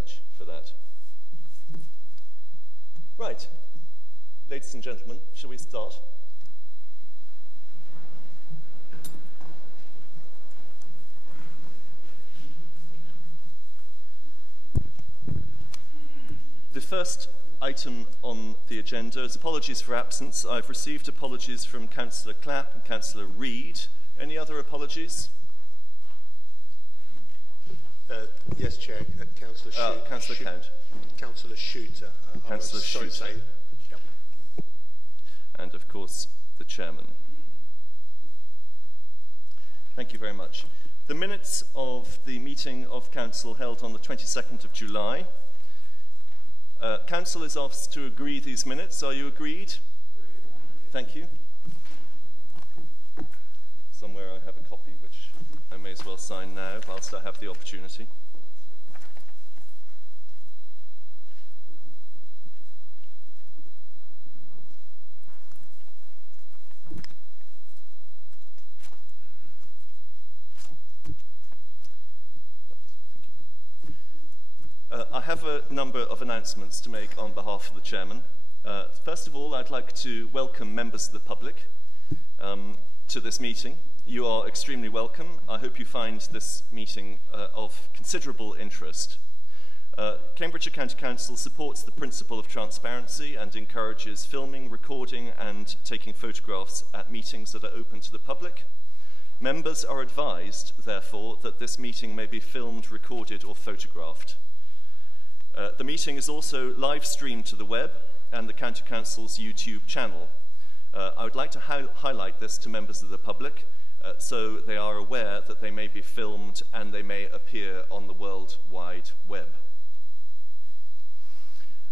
much for that. Right, ladies and gentlemen, shall we start? The first item on the agenda is apologies for absence. I've received apologies from Councillor Clapp and Councillor Reid. Any other apologies? Yes, Chair. Councillor Shooter. Councillor Count. Councillor Shooter. Councillor Shooter. Yep. And of course, the Chairman. Thank you very much. The minutes of the meeting of Council held on the 22nd of July. Council is asked to agree these minutes. Are you agreed? Thank you. Somewhere I have a copy, which I may as well sign now whilst I have the opportunity. I have a number of announcements to make on behalf of the Chairman. First of all, I'd like to welcome members of the public to this meeting. You are extremely welcome. I hope you find this meeting of considerable interest. Cambridgeshire County Council supports the principle of transparency and encourages filming, recording and taking photographs at meetings that are open to the public. Members are advised, therefore, that this meeting may be filmed, recorded or photographed. The meeting is also live streamed to the web and the County Council's YouTube channel. I would like to highlight this to members of the public so they are aware that they may be filmed and they may appear on the World Wide Web.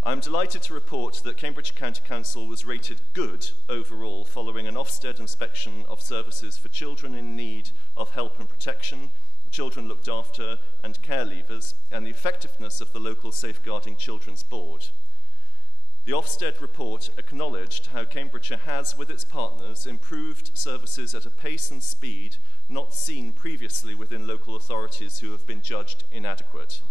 I'm delighted to report that Cambridgeshire County Council was rated good overall following an Ofsted inspection of services for children in need of help and protection, children looked after and care leavers, and the effectiveness of the local Safeguarding Children's Board. The Ofsted report acknowledged how Cambridgeshire has, with its partners, improved services at a pace and speed not seen previously within local authorities who have been judged inadequate.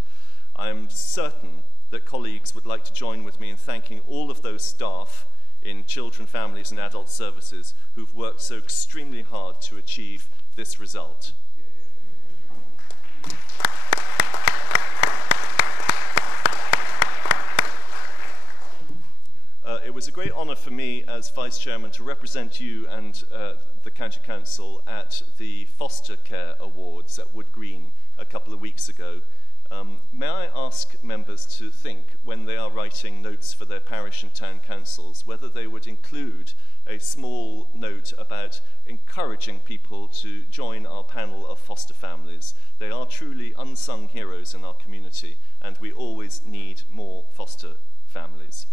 I am certain that colleagues would like to join with me in thanking all of those staff in children, families and adult services who've worked so extremely hard to achieve this result. It was a great honour for me as Vice Chairman to represent you and the County Council at the Foster Care Awards at Wood Green a couple of weeks ago. May I ask members to think, when they are writing notes for their parish and town councils, whether they would include a small note about encouraging people to join our panel of foster families. They are truly unsung heroes in our community, and we always need more foster families.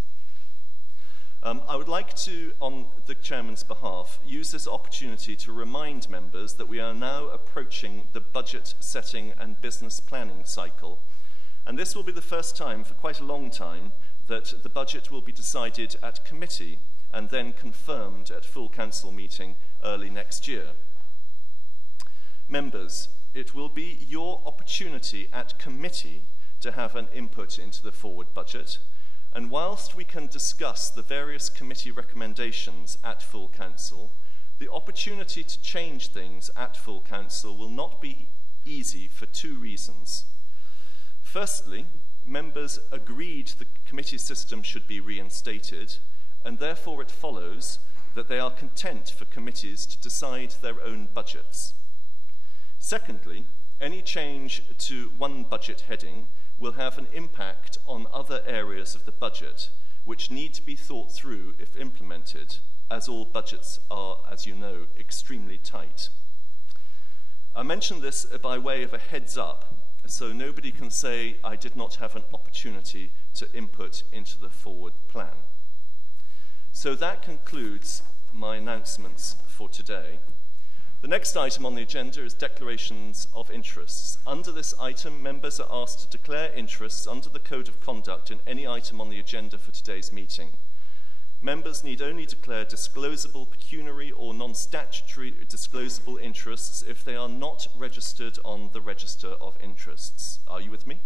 I would like to, on the Chairman's behalf, use this opportunity to remind members that we are now approaching the budget setting and business planning cycle. And this will be the first time for quite a long time that the budget will be decided at committee and then confirmed at full council meeting early next year. Members, it will be your opportunity at committee to have an input into the forward budget. And whilst we can discuss the various committee recommendations at full council, the opportunity to change things at full council will not be easy for two reasons. Firstly, members agreed the committee system should be reinstated, and therefore it follows that they are content for committees to decide their own budgets. Secondly, any change to one budget heading will have an impact on other areas of the budget, which need to be thought through if implemented, as all budgets are, as you know, extremely tight. I mention this by way of a heads up, so nobody can say I did not have an opportunity to input into the forward plan. So that concludes my announcements for today. The next item on the agenda is declarations of interests. Under this item, members are asked to declare interests under the Code of Conduct in any item on the agenda for today's meeting. Members need only declare disclosable pecuniary or non-statutory disclosable interests if they are not registered on the Register of Interests. Are you with me?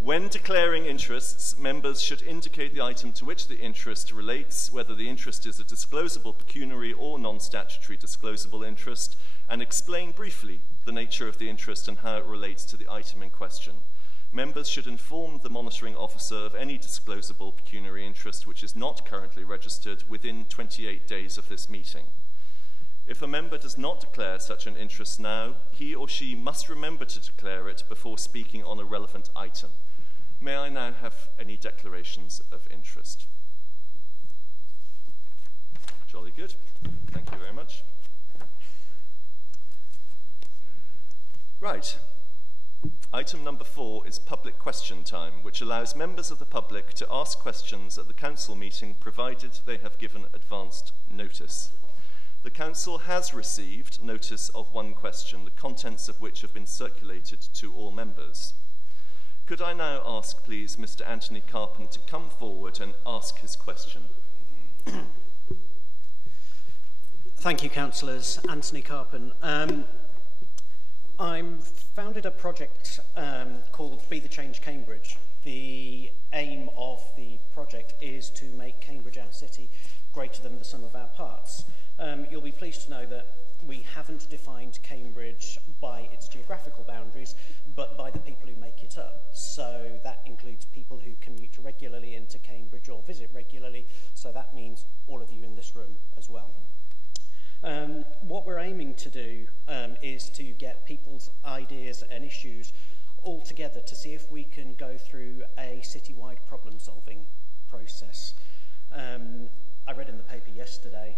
When declaring interests, members should indicate the item to which the interest relates, whether the interest is a disclosable pecuniary or non-statutory disclosable interest, and explain briefly the nature of the interest and how it relates to the item in question. Members should inform the monitoring officer of any disclosable pecuniary interest which is not currently registered within 28 days of this meeting. If a member does not declare such an interest now, he or she must remember to declare it before speaking on a relevant item. May I now have any declarations of interest? Jolly good. Thank you very much. Right. Item number 4 is public question time, which allows members of the public to ask questions at the council meeting provided they have given advanced notice. The council has received notice of one question, the contents of which have been circulated to all members. Could I now ask, please, Mr. Anthony Carpen to come forward and ask his question? Thank you, councillors. Anthony Carpen. I'm founded a project called Be the Change Cambridge. The aim of the project is to make Cambridge our city greater than the sum of our parts. You'll be pleased to know that we haven't defined Cambridge by its geographical boundaries, but by the people who make it up. So that includes people who commute regularly into Cambridge or visit regularly, so that means all of you in this room as well. What we're aiming to do is to get people's ideas and issues all together to see if we can go through a citywide problem-solving process. I read in the paper yesterday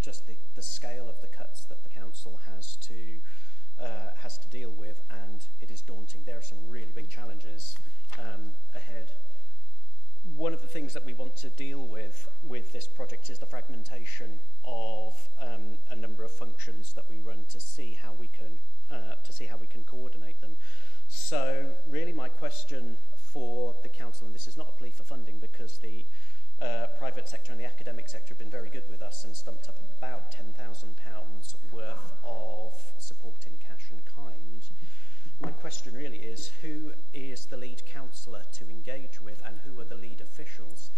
just the scale of the cuts that the council has to deal with, and it is daunting. There are some really big challenges ahead. One of the things that we want to deal with this project is the fragmentation of a number of functions that we run to see how we can coordinate them. So really my question for the council, and this is not a plea for funding because the private sector and the academic sector have been very good with us and stumped up about £10,000 worth of support in cash and kind. My question really is, who is the lead councillor to engage with, and who are the lead officials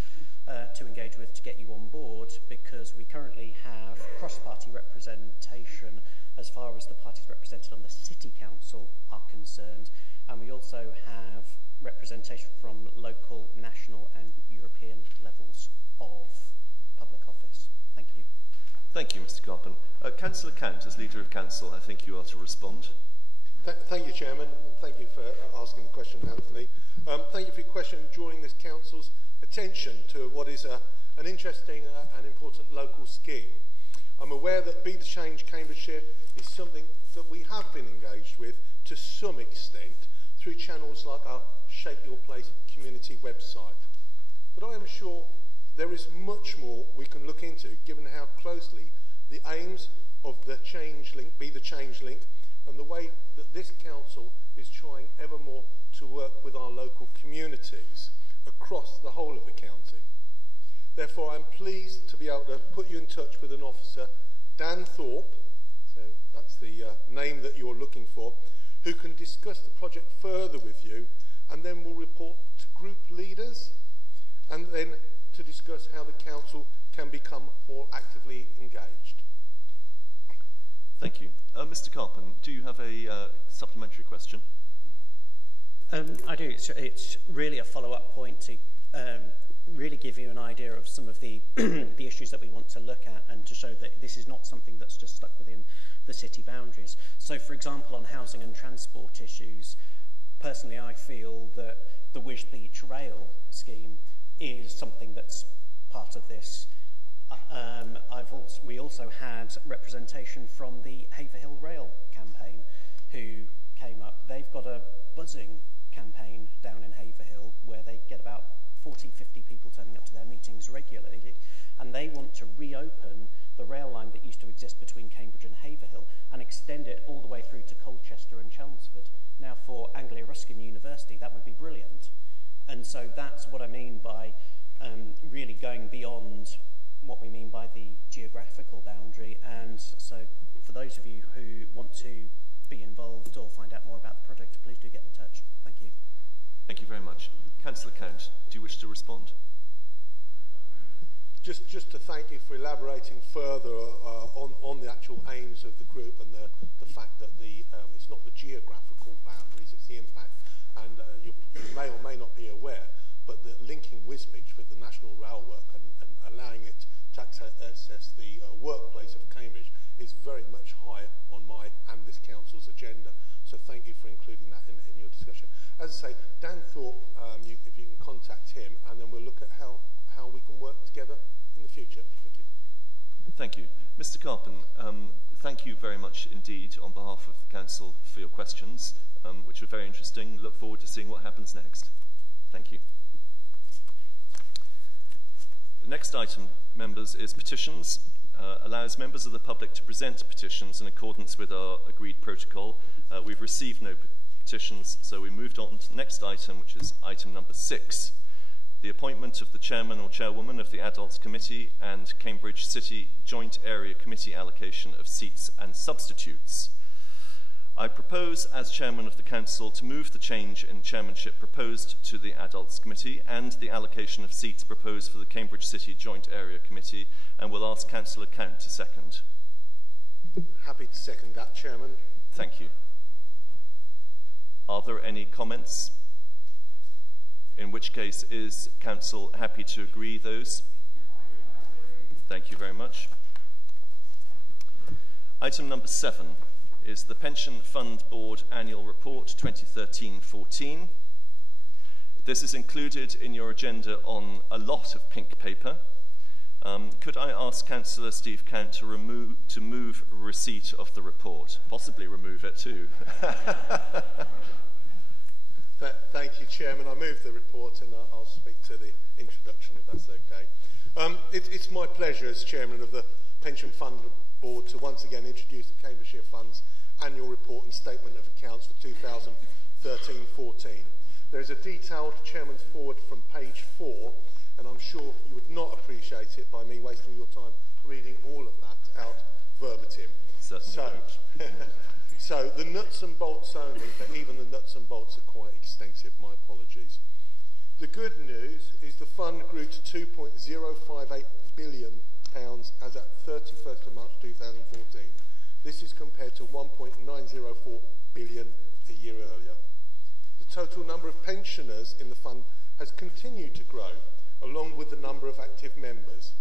to engage with to get you on board? Because we currently have cross-party representation as far as the parties represented on the city council are concerned, and we also have representation from local, national and European levels of public office. Thank you. Thank you, Mr. Carpen. Councillor Count, as Leader of Council, I think you are to respond. Thank you, Chairman. Thank you for asking the question, Anthony. Thank you for your question drawing this council's attention to what is an interesting and important local scheme. I'm aware that Be the Change Cambridgeshire is something that we have been engaged with to some extent through channels like our Shape Your Place community website. But I am sure there is much more we can look into, given how closely the aims of the Change Link, Be the Change Link, and the way that this council is trying ever more to work with our local communities across the whole of the county. Therefore, I'm pleased to be able to put you in touch with an officer, Dan Thorpe, so that's the name that you're looking for, who can discuss the project further with you, and then will report to group leaders, and then to discuss how the council can become more actively engaged. Thank you. Mr. Carpen, do you have a supplementary question? I do. It's really a follow-up point to really give you an idea of some of the the issues that we want to look at, and to show that this is not something that's just stuck within the city boundaries. So, for example, on housing and transport issues, personally I feel that the Wish Beach Rail scheme is something that's part of this. We also had representation from the Haverhill Rail campaign who came up. They've got a buzzing campaign down in Haverhill where they get about 40, 50 people turning up to their meetings regularly, and they want to reopen the rail line that used to exist between Cambridge and Haverhill and extend it all the way through to Colchester and Chelmsford. Now, for Anglia Ruskin University, that would be brilliant. And so that's what I mean by really going beyond what we mean by the geographical boundary. And so for those of you who want to be involved or find out more about the project, please do get in touch. Thank you. Thank you very much. Councillor Count, do you wish to respond? Just to thank you for elaborating further on the actual aims of the group and the fact that it's not the geographical boundaries, it's the impact. And you may or may not be aware, but the linking Wisbech with the National Rail work and allowing it to access the workplace of Cambridge is very much high on my and this council's agenda. So thank you for including that in your discussion. As I say, Dan Thorpe, if you can contact him, and then we'll look at how we can work together in the future. Thank you. Thank you. Mr. Carpen, thank you very much indeed on behalf of the Council for your questions, which were very interesting. Look forward to seeing what happens next. Thank you. The next item, members, is petitions. Allows members of the public to present petitions in accordance with our agreed protocol. We've received no petitions, so we moved on to the next item, which is item number 6. The appointment of the chairman or chairwoman of the Adults Committee and Cambridge City Joint Area Committee allocation of seats and substitutes. I propose, as chairman of the council, to move the change in chairmanship proposed to the Adults Committee and the allocation of seats proposed for the Cambridge City Joint Area Committee, and will ask Councillor Count to second. Happy to second that, Chairman. Thank you. Are there any comments? In which case, is Council happy to agree those? Thank you very much. Item number 7 is the Pension Fund Board Annual Report 2013-14. This is included in your agenda on a lot of pink paper. Could I ask Councillor Steve Count to move receipt of the report? Possibly remove it too. Thank you, Chairman. I move the report and I'll speak to the introduction if that's okay. It's my pleasure as Chairman of the Pension Fund Board to once again introduce the Cambridgeshire Fund's annual report and statement of accounts for 2013-14. There is a detailed Chairman's forward from page 4, and I'm sure you would not appreciate it by me wasting your time reading all of that out verbatim. So the nuts and bolts only, but even the nuts and bolts are quite extensive, my apologies. The good news is the fund grew to £2.058 billion as at 31st of March 2014. This is compared to £1.904 billion a year earlier. The total number of pensioners in the fund has continued to grow, along with the number of active members.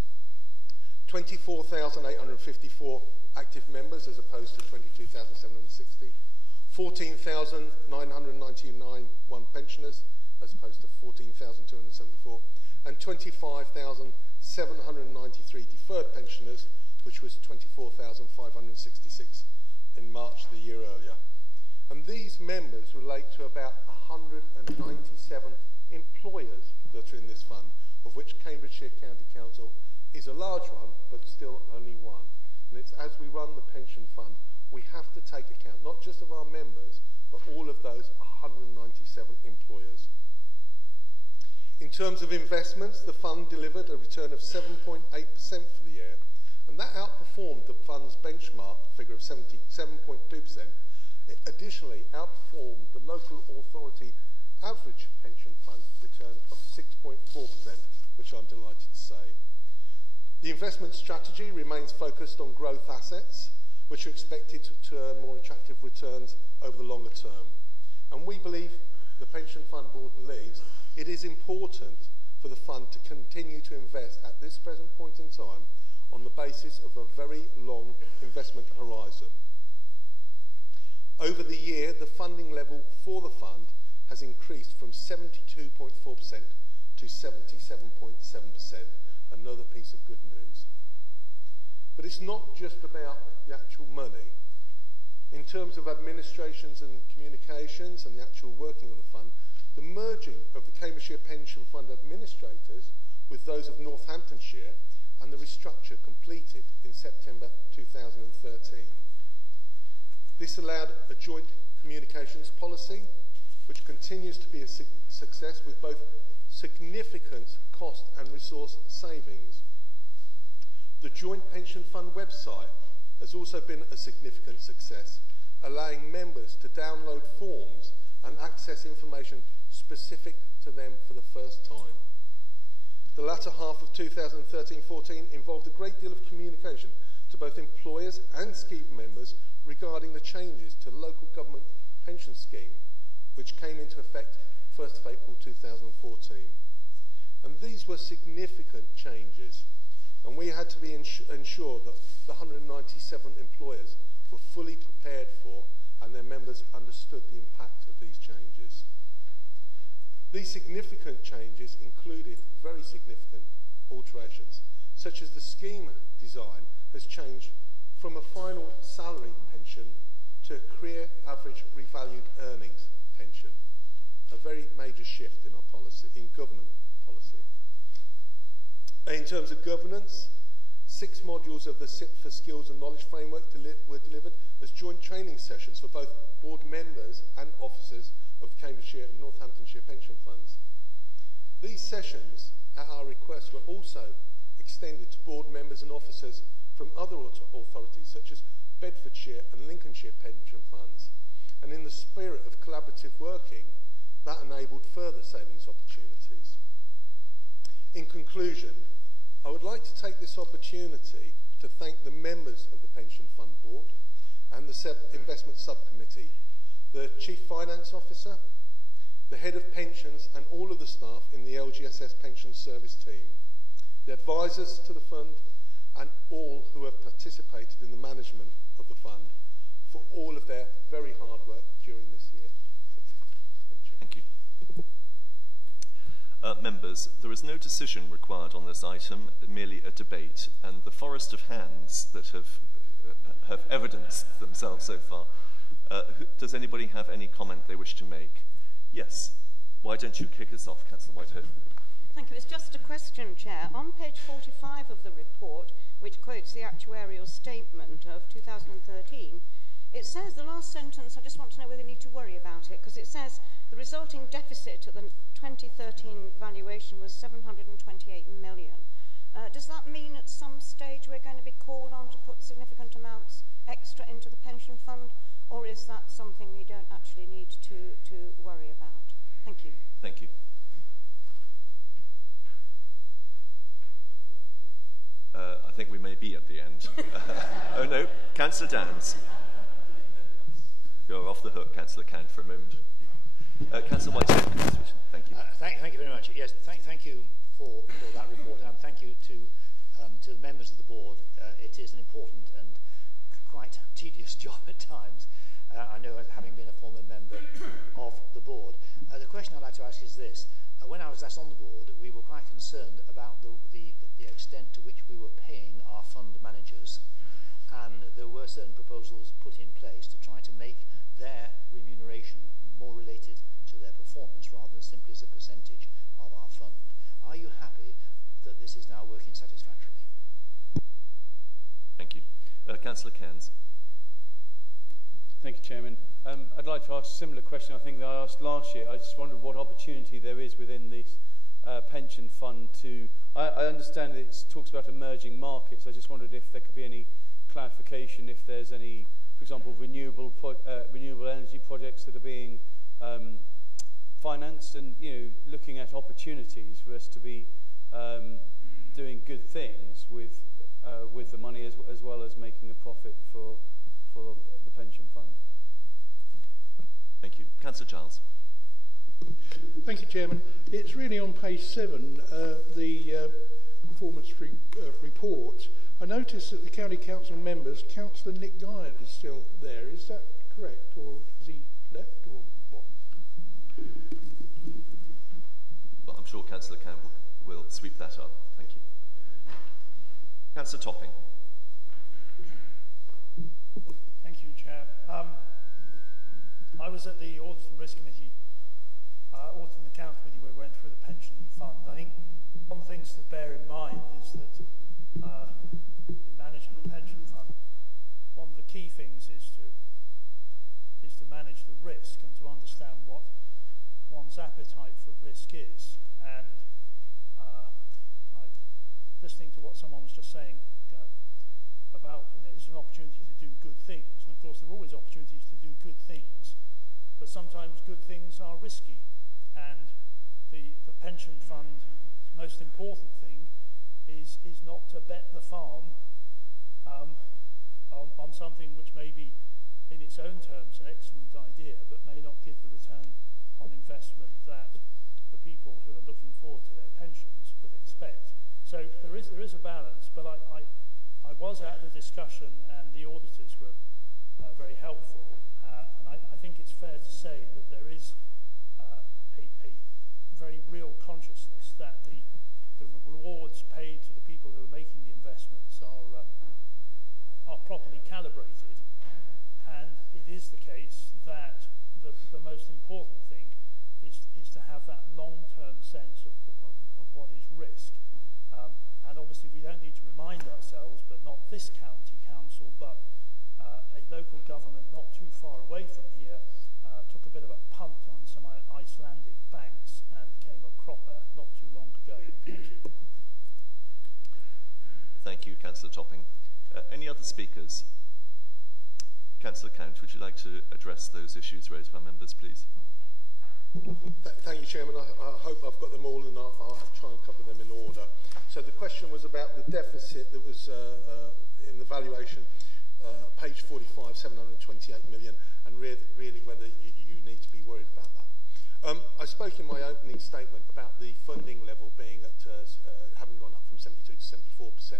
24,854 active members as opposed to 22,760. 14,999 pensioners as opposed to 14,274. And 25,793 deferred pensioners, which was 24,566 in March the year earlier. And these members relate to about 197 employers that are in this fund, of which Cambridgeshire County Council is a large one, but still only one. And it's as we run the pension fund, we have to take account not just of our members, but all of those 197 employers. In terms of investments, the fund delivered a return of 7.8% for the year, and that outperformed the fund's benchmark figure of 7.2%. It additionally outperformed the local authority average pension fund return of 6.4%, which I'm delighted to say. The investment strategy remains focused on growth assets, which are expected to earn more attractive returns over the longer term. And we believe, the Pension Fund Board believes, it is important for the fund to continue to invest at this present point in time on the basis of a very long investment horizon. Over the year, the funding level for the fund has increased from 72.4% to 77.7%, another piece of good news. But it's not just about the actual money. In terms of administrations and communications and the actual working of the fund, the merging of the Cambridgeshire Pension Fund administrators with those of Northamptonshire and the restructure completed in September 2013. This allowed a joint communications policy, which continues to be a success with both significant cost and resource savings. The Joint Pension Fund website has also been a significant success, allowing members to download forms and access information specific to them for the first time. The latter half of 2013-14 involved a great deal of communication to both employers and scheme members regarding the changes to the local government pension scheme, which came into effect 1st of April 2014. And these were significant changes, and we had to be ensure that the 197 employers were fully prepared for and their members understood the impact of these changes. These significant changes included very significant alterations, such as the scheme design has changed from a final salary pension to a career average revalued earnings pension, a very major shift in our policy, in government policy. In terms of governance, 6 modules of the SIP for Skills and Knowledge Framework were delivered as joint training sessions for both board members and officers of the Cambridgeshire and Northamptonshire pension funds. These sessions, at our request, were also extended to board members and officers from other authorities such as Bedfordshire and Lincolnshire pension funds. And in the spirit of collaborative working, that enabled further savings opportunities. In conclusion, I would like to take this opportunity to thank the members of the Pension Fund Board and the Investment Subcommittee, the Chief Finance Officer, the Head of Pensions and all of the staff in the LGSS Pension Service team, the advisors to the fund and all who have participated in the management of the fund for all of their very hard work during this year. Thank you. Members, there is no decision required on this item, merely a debate, and the forest of hands that have evidenced themselves so far. Does anybody have any comment they wish to make? Yes. Why don't you kick us off, Councillor Whitehead? Thank you. It's just a question, Chair. On page 45 of the report, which quotes the actuarial statement of 2013, it says, the last sentence, I just want to know whether you need to worry about it, because it says the resulting deficit at the 2013 valuation was 728 million. Does that mean at some stage we're going to be called on to put significant amounts extra into the pension fund, or is that something we don't actually need to worry about? Thank you. Thank you. I think we may be at the end. Oh no, Councillor Downs. You're off the hook, Councillor Can, for a moment. Councillor Whitehead, thank you. Thank you very much. Yes, thank you for that report, and thank you to the members of the board. It is an important and quite tedious job at times. I know, having been a former member of the board. The question I'd like to ask is this. When I was last on the board, we were quite concerned about the extent to which we were paying our fund managers, and there were certain proposals put in place to try to make their remuneration more related to their performance rather than simply as a percentage of our fund. Are you happy that this is now working satisfactorily? Thank you. Councillor Cairns. Thank you, Chairman. I'd like to ask a similar question I think that I asked last year. I just wondered what opportunity there is within this pension fund to... I understand that it talks about emerging markets. I just wondered if there could be any clarification, if there's any, for example, renewable energy projects that are being financed, and looking at opportunities for us to be doing good things with the money as well as making a profit for the pension fund. Thank you. Councillor Giles. Thank you, Chairman. It's really on page 7, the performance report. I noticed that the County Council members, Councillor Nick Guyatt is still there. Is that correct, or has he left, or what? Well, I'm sure Councillor Campbell will sweep that up. Thank you. Councillor Topping. Thank you, Chair. I was at the Audit and Risk Committee, Audit and Accounts Committee, where we went through the pension fund. I think one of the things to bear in mind is that in managing the pension fund, one of the key things is to manage the risk and to understand what one's appetite for risk is. And listening to what someone was just saying about, it's an opportunity to do good things. And of course, there are always opportunities to do good things, but sometimes good things are risky. And the pension fund's most important thing is not to bet the farm on something which may be, in its own terms, an excellent idea, but may not give the return on investment that the people who are looking forward to their pensions would expect. So there is a balance, but I was at the discussion and the auditors were very helpful, and I think it's fair to say that there is a very real consciousness that the rewards paid to the people who are making the investments are properly calibrated, and it is the case that the most important thing is to have that long-term sense of what is risk. And obviously we don't need to remind ourselves, but not this county council, but a local government not too far away from here took a bit of a punt on some Icelandic banks and came a cropper not too long ago. Thank you. Thank you, Councillor Topping. Any other speakers? Councillor Count, would you like to address those issues raised by members, please? Thank you, Chairman. I hope I've got them all, and I'll try and cover them in order. So the question was about the deficit that was in the valuation, page 45, 728 million, and really whether you need to be worried about that. I spoke in my opening statement about the funding level being at having gone up from 72 to 74%,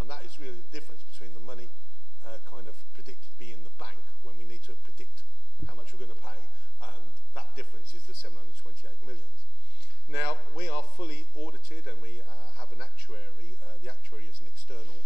and that is really the difference between the money kind of predicted to be in the bank when we need to predict how much we're going to pay, and that difference is the 728 millions. Now, we are fully audited and we have an actuary. The actuary is an external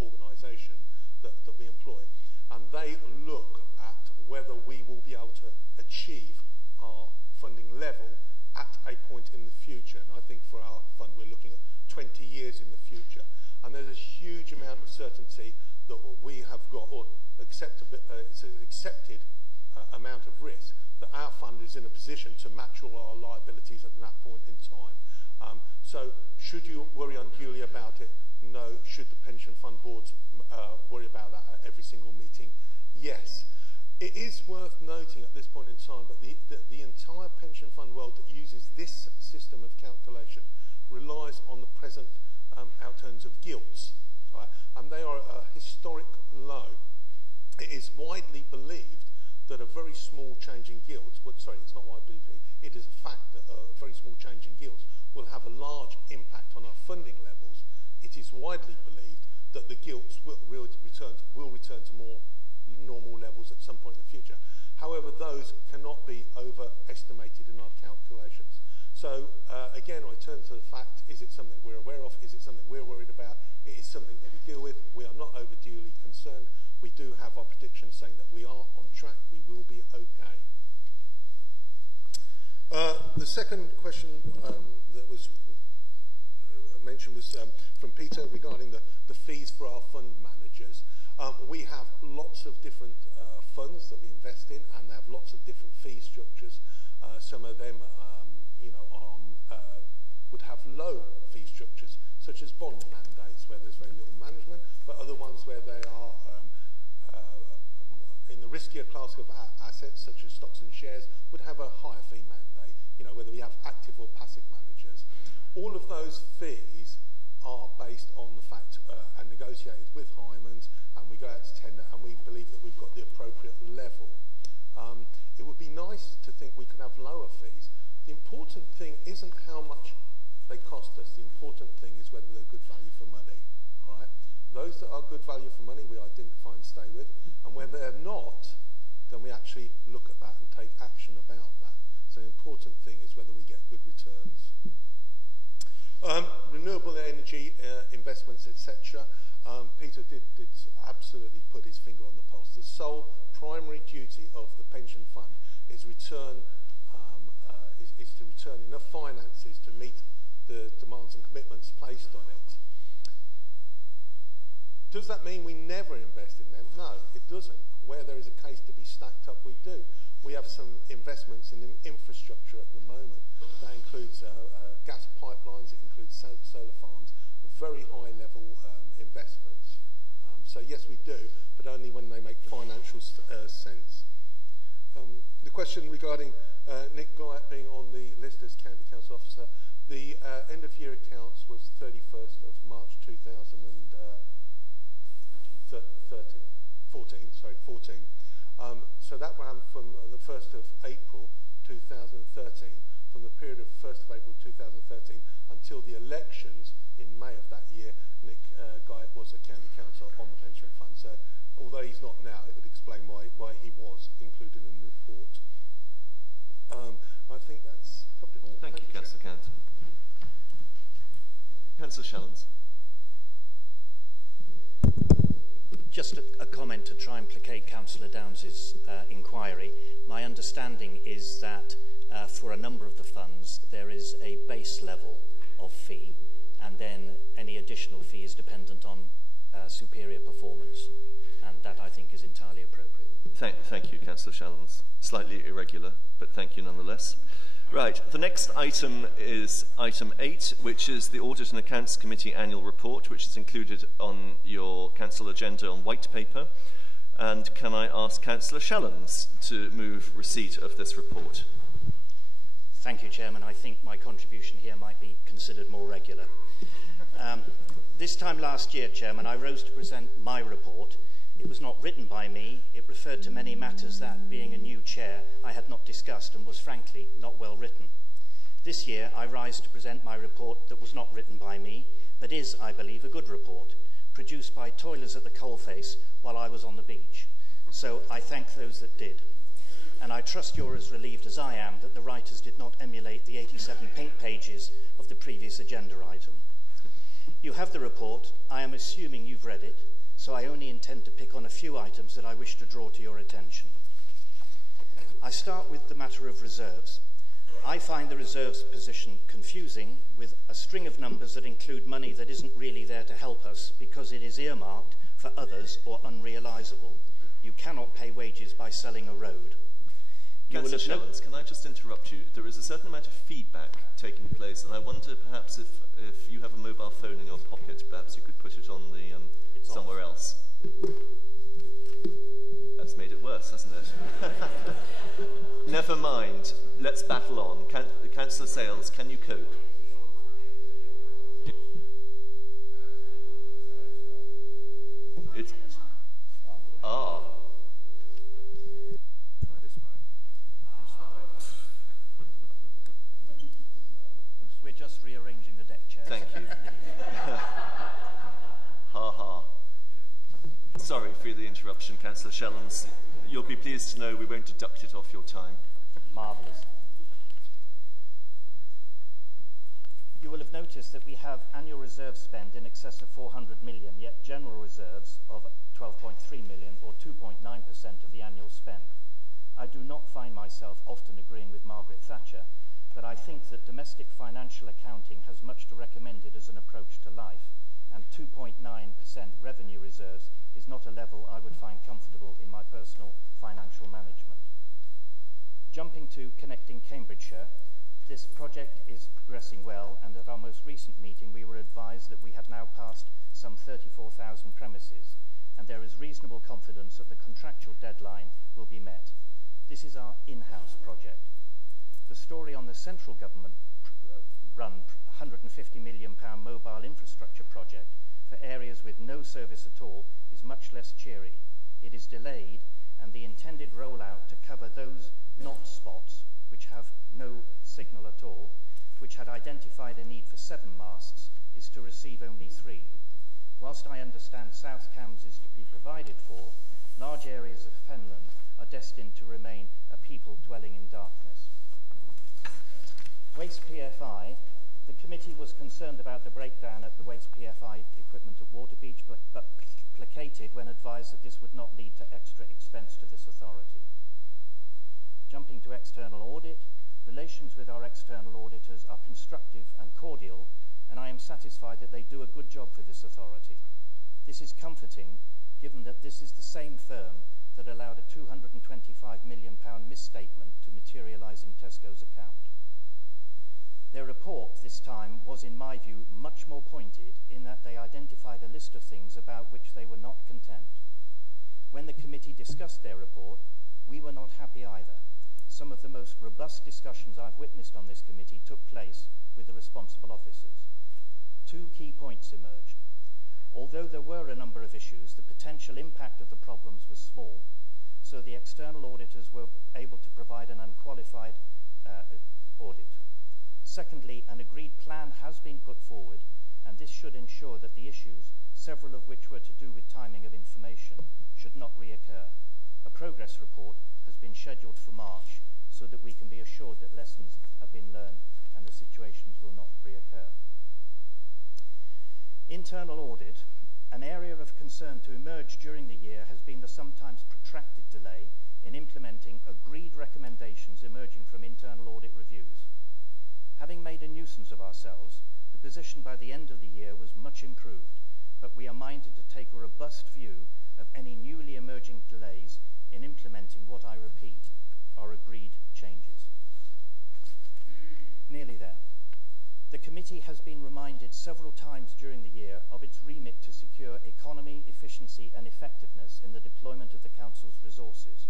organisation that we employ, and they look at whether we will be able to achieve our funding level at a point in the future. And I think for our fund we're looking at 20 years in the future, and there's a huge amount of certainty that we have got, or it's an accepted amount of risk, that our fund is in a position to match all our liabilities at that point in time. So should you worry unduly about it? No. Should the pension fund boards worry about that at every single meeting? Yes. It is worth noting at this point in time that the entire pension fund world that uses this system of calculation relies on the present outturns of gilts, right? And they are a historic low. It is widely believed that a very small change in gilts, it's not widely believed, it is a fact that a very small change in gilts will have a large impact on our funding levels. It is widely believed that the gilts will return to more normal levels at some point in the future. However, those cannot be overestimated in our calculations. So again, I turn to the fact, is it something we're aware of? Is it something we're worried about? It is something that we deal with. We are not overduly concerned. We do have our predictions saying that we are on track. We will be okay. The second question that was mentioned was from Peter regarding the fees for our fund managers. We have lots of different funds that we invest in, and they have lots of different fee structures. Some of them, would have low fee structures, such as bond mandates, where there's very little management, but other ones where they are in the riskier class of assets, such as stocks and shares, would have a higher fee mandate, whether we have active or passive managers. All of those fees are based on the fact and negotiated with Hymans, and we go out to tender, and we believe that we've got the appropriate level. It would be nice to think we could have lower fees. The important thing isn't how much they cost us. The important thing is whether they're good value for money. All right? Those that are good value for money, we identify and stay with, and when they're not, then we actually look at that and take action about that. So the important thing is whether we get good returns. Renewable energy investments, etc. Peter did absolutely put his finger on the pulse. The sole primary duty of the pension fund is to return enough finances to meet the demands and commitments placed on it. Does that mean we never invest in them? No, it doesn't. Where there is a case to be stacked up, we do. We have some investments in infrastructure at the moment. That includes gas pipelines, it includes solar farms, very high level investments. So yes, we do, but only when they make financial sense. The question regarding Nick Guyett being on the list as County Council Officer, the end of year accounts was 31st of March 2014. So that ran from the 1st of April 2013, from the period of 1st of April 2013 until the elections in May of that year. Nick Guyett was a County Council on the pension fund. So although he's not now, it would explain why he was included in the report. I think that's covered it all. Thank you, Councillor Cant. Councillor Shallons. Just a comment to try and placate Councillor Downs' inquiry. My understanding is that for a number of the funds there is a base level of fee, and then any additional fee is dependent on superior performance, and that I think is entirely appropriate. Thank you, Councillor Shallons. Slightly irregular, but thank you nonetheless. Right, the next item is item 8, which is the Audit and Accounts Committee annual report, which is included on your council agenda on white paper. And can I ask Councillor Shallons to move receipt of this report? Thank you, Chairman. I think my contribution here might be considered more regular. This time last year, Chairman, I rose to present my report. It was not written by me. It referred to many matters that, being a new chair, I had not discussed and was frankly not well written. This year, I rise to present my report that was not written by me, but is, I believe, a good report, produced by toilers at the coalface while I was on the beach. So I thank those that did. And I trust you're as relieved as I am that the writers did not emulate the 87 pink pages of the previous agenda item. You have the report. I am assuming you've read it, so I only intend to pick on a few items that I wish to draw to your attention. I start with the matter of reserves. I find the reserves position confusing, with a string of numbers that include money that isn't really there to help us because it is earmarked for others or unrealisable. You cannot pay wages by selling a road. Councillor Shallons, can I just interrupt you? There is a certain amount of feedback taking place, and I wonder perhaps if you have a mobile phone in your pocket, perhaps you could put it on the somewhere else. That's made it worse, hasn't it? Never mind. Let's battle on. Councillor Sales, can you cope? We're just rearranging the deck chairs. Thank you. Ha ha. Sorry for the interruption, Councillor Shallons. You'll be pleased to know we won't deduct it off your time. Marvellous. You will have noticed that we have annual reserve spend in excess of 400 million, yet general reserves of 12.3 million, or 2.9% of the annual spend. I do not find myself often agreeing with Margaret Thatcher, but I think that domestic financial accounting has much to recommend it as an approach to life, and 2.9% revenue reserves is not a level I would find comfortable in my personal financial management. Jumping to connecting Cambridgeshire, this project is progressing well, and at our most recent meeting we were advised that we had now passed some 34,000 premises, and there is reasonable confidence that the contractual deadline will be met. This is our in-house project. The story on the central government run £150 million mobile infrastructure project for areas with no service at all is much less cheery. It is delayed, and the intended rollout to cover those not spots, which have no signal at all, which had identified a need for 7 masts, is to receive only 3. Whilst I understand South Cambs is to be provided for, large areas of Fenland are destined to remain a people dwelling in darkness. Waste PFI, the committee was concerned about the breakdown at the Waste PFI equipment at Waterbeach, but placated when advised that this would not lead to extra expense to this authority. Jumping to external audit, relations with our external auditors are constructive and cordial, and I am satisfied that they do a good job for this authority. This is comforting, given that this is the same firm that allowed a £225 million misstatement to materialise in Tesco's account. Their report this time was, in my view, much more pointed in that they identified a list of things about which they were not content. When the committee discussed their report, we were not happy either. Some of the most robust discussions I've witnessed on this committee took place with the responsible officers. Two key points emerged. Although there were a number of issues, the potential impact of the problems was small, so the external auditors were able to provide an unqualified audit. Secondly, an agreed plan has been put forward, and this should ensure that the issues, several of which were to do with timing of information, should not reoccur. A progress report has been scheduled for March so that we can be assured that lessons have been learned and the situations will not reoccur. Internal audit, an area of concern to emerge during the year has been the sometimes protracted delay in implementing agreed recommendations emerging from internal audit reviews. Having made a nuisance of ourselves, the position by the end of the year was much improved, but we are minded to take a robust view of any newly emerging delays in implementing what I repeat are agreed changes. Nearly there. The committee has been reminded several times during the year of its remit to secure economy, efficiency and effectiveness in the deployment of the Council's resources.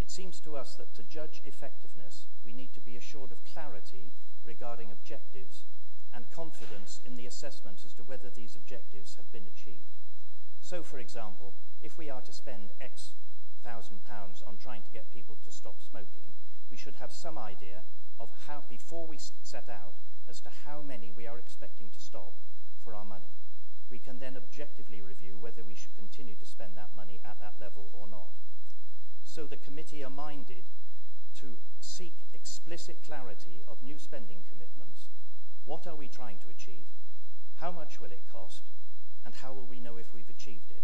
It seems to us that to judge effectiveness, we need to be assured of clarity regarding objectives and confidence in the assessment as to whether these objectives have been achieved. So, for example, if we are to spend X £1,000 on trying to get people to stop smoking, we should have some idea of how, before we set out, as to how many we are expecting to stop for our money. We can then objectively review whether we should continue to spend that money at that level or not. So the committee are minded to seek explicit clarity of new spending commitments. What are we trying to achieve? How much will it cost? And how will we know if we've achieved it?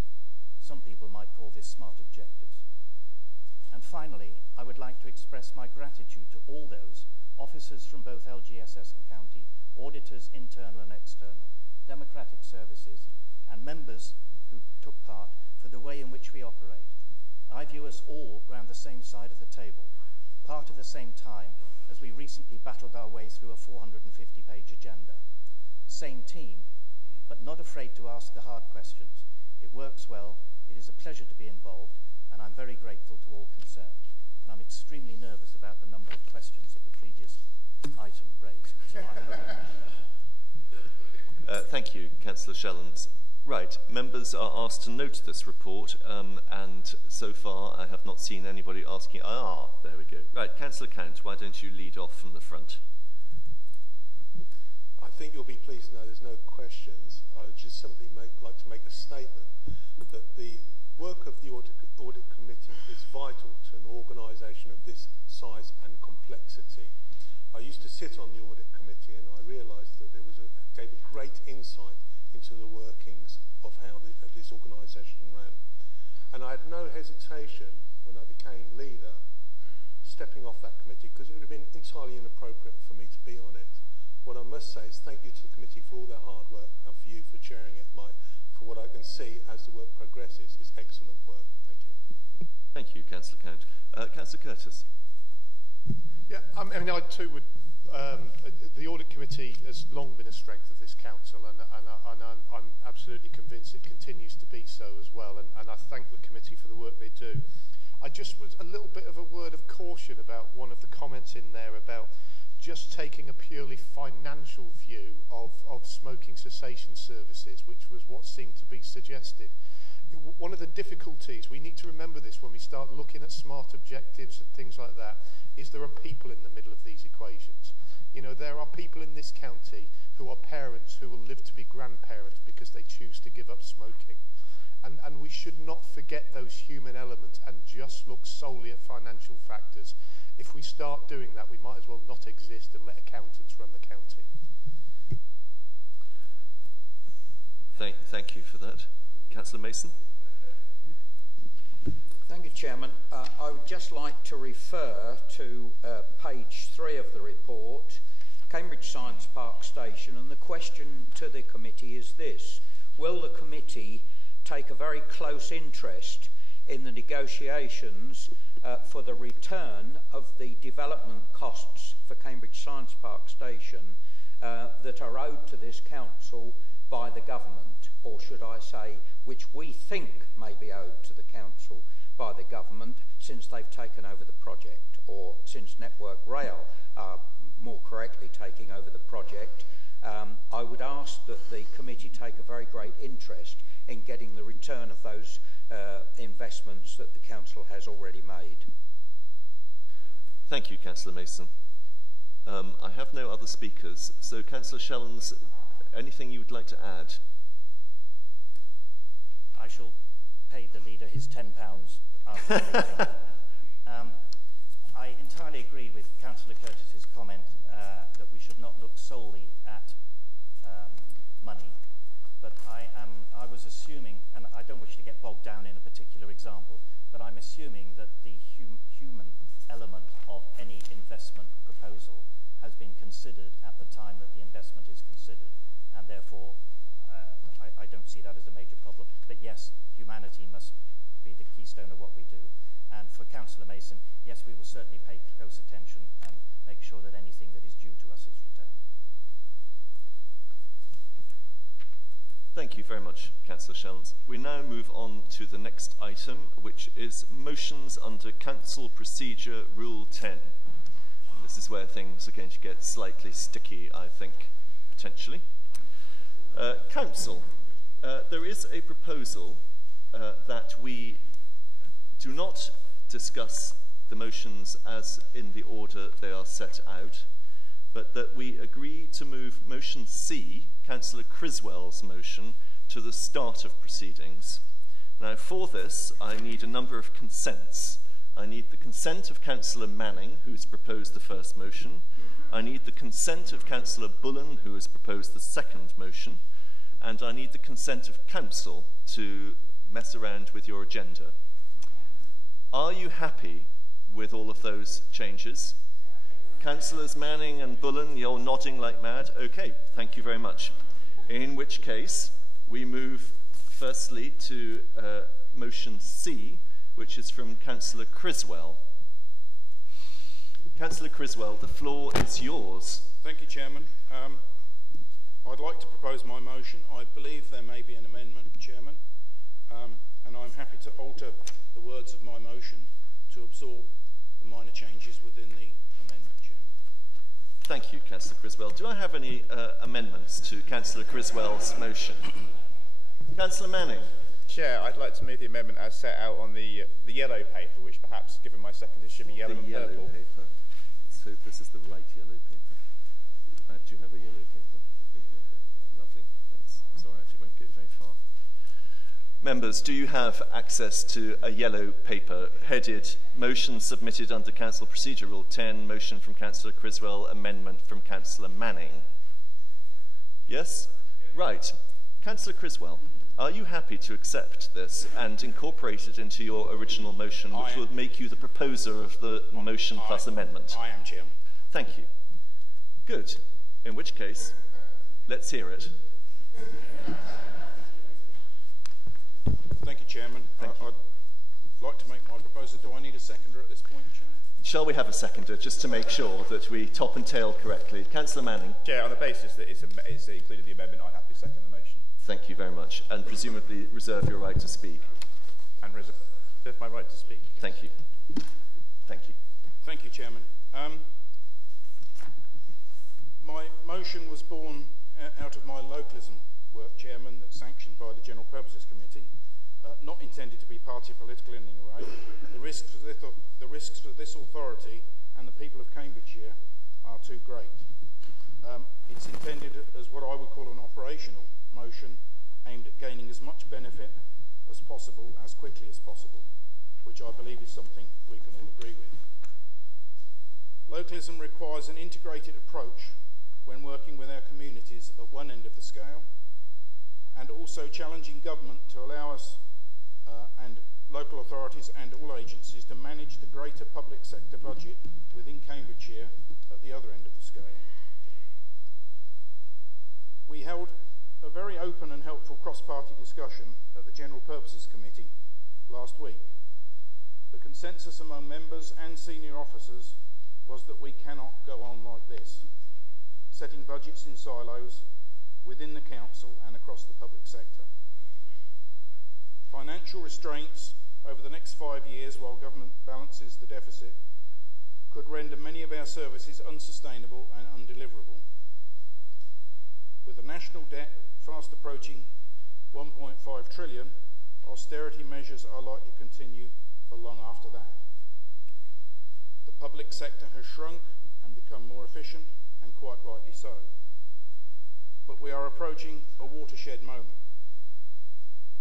Some people might call this smart objectives. And finally, I would like to express my gratitude to all those officers from both LGSS and county, auditors internal and external, democratic services, and members who took part for the way in which we operate. I view us all round the same side of the table, part of the same time as we recently battled our way through a 450-page agenda. Same team, but not afraid to ask the hard questions. It works well, it is a pleasure to be involved, and I'm very grateful to all concerned. And I'm extremely nervous about the number of questions that the previous item raised. So thank you, Councillor Shellens. Right, members are asked to note this report, and so far I have not seen anybody asking. There we go. Right, Councillor Count, why don't you lead off from the front? I think you'll be pleased to know there's no questions. I would just simply like to make a statement that the work of the Audit Committee is vital to an organisation of this size and complexity. I used to sit on the Audit Committee and I realised that it gave a great insight into the workings of how this organisation ran. And I had no hesitation when I became leader stepping off that committee because it would have been entirely inappropriate for me to be on it. What I must say is thank you to the committee for all their hard work and for you for chairing it, Mike. For what I can see as the work progresses is excellent work. Thank you. Thank you, Councillor Count. Councillor Curtis. Yeah, I mean, I too would. The Audit Committee has long been a strength of this council, and I'm absolutely convinced it continues to be so as well. And I thank the committee for the work they do. I just was a little bit of a word of caution about one of the comments in there about just taking a purely financial view of smoking cessation services, which was what seemed to be suggested. One of the difficulties, we need to remember this when we start looking at smart objectives and things like that, is there are people in the middle of these equations. You know, there are people in this county who are parents who will live to be grandparents because they choose to give up smoking. And we should not forget those human elements and just look solely at financial factors. If we start doing that, we might as well not exist and let accountants run the county. Thank you for that. Councillor Mason. Thank you, Chairman. I would just like to refer to page 3 of the report, Cambridge Science Park Station, and the question to the committee is this: will the committee take a very close interest in the negotiations for the return of the development costs for Cambridge Science Park Station that are owed to this council by the government, or should I say, which we think may be owed to the council by the government since they've taken over the project, or since Network Rail are more correctly taking over the project. I would ask that the committee take a very great interest in getting the return of those investments that the council has already made. Thank you, Councillor Mason. I have no other speakers, so Councillor Shellens, anything you would like to add? I shall pay the leader his £10 after the meeting. I entirely agree with Councillor Curtis's comment that we should not look solely at money, but I was assuming, and I don't wish to get bogged down in a particular example, but I'm assuming that the human element of any investment proposal has been considered at the time that the investment is considered, and therefore I don't see that as a major problem. But yes, humanity must be the keystone of what we do. And for Councillor Mason, yes, we will certainly pay close attention and make sure that anything that is due to us is returned. Thank you very much, Councillor Shellens. We now move on to the next item, which is motions under Council Procedure Rule 10. This is where things are going to get slightly sticky, I think, potentially. Council, there is a proposal that we do not discuss the motions as in the order they are set out, but that we agree to move motion C, Councillor Criswell's motion, to the start of proceedings. Now, for this, I need a number of consents. I need the consent of Councillor Manning, who has proposed the first motion. I need the consent of Councillor Bullen, who has proposed the second motion. And I need the consent of Council to mess around with your agenda. Are you happy with all of those changes? Councillors Manning and Bullen, you're nodding like mad. Okay, thank you very much. In which case, we move firstly to motion C, which is from Councillor Criswell. Councillor Criswell, the floor is yours. Thank you, Chairman. I'd like to propose my motion. I believe there may be an amendment, Chairman, and I'm happy to alter the words of my motion to absorb the minor changes within the amendment, Chairman. Thank you, Councillor Criswell. Do I have any amendments to Councillor Criswell's motion? Councillor Manning. Chair, I'd like to move the amendment as set out on the yellow paper, which perhaps, given my seconder, should be yellow and purple. Yellow paper. Let's hope this is the right yellow paper. Do you have a yellow paper? Lovely, thanks. It's all right, it won't go very far. Members, do you have access to a yellow paper headed motion submitted under Council Procedure Rule 10, motion from Councillor Criswell, amendment from Councillor Manning? Yes? Right. Councillor Criswell, are you happy to accept this and incorporate it into your original motion, which will make you the proposer of the motion plus amendment? I am, Chairman. Thank you. Good. In which case, let's hear it. Thank you, Chairman. I'd like to make my proposal. Do I need a seconder at this point, Chairman? Shall we have a seconder, just to make sure that we top and tail correctly? Councillor Manning. Chair, on the basis that it's included the amendment, I'd happily second the motion. Thank you very much. And presumably reserve your right to speak. And reserve my right to speak. Thank you. Thank you. Thank you, Chairman. My motion was born out of my localism work, Chairman, that's sanctioned by the General Purposes Committee, not intended to be party political in any way. The risks for this authority and the people of Cambridgeshire are too great. It's intended as what I would call an operational motion aimed at gaining as much benefit as possible, as quickly as possible, which I believe is something we can all agree with. Localism requires an integrated approach when working with our communities at one end of the scale, and also challenging government to allow us and local authorities and all agencies to manage the greater public sector budget within Cambridgeshire at the other end of the scale. We held a very open and helpful cross-party discussion at the General Purposes Committee last week. The consensus among members and senior officers was that we cannot go on like this, setting budgets in silos within the council and across the public sector. Financial restraints over the next 5 years while government balances the deficit could render many of our services unsustainable and undeliverable. With the national debt fast approaching 1.5 trillion, austerity measures are likely to continue for long after that. The public sector has shrunk and become more efficient, and quite rightly so. But we are approaching a watershed moment.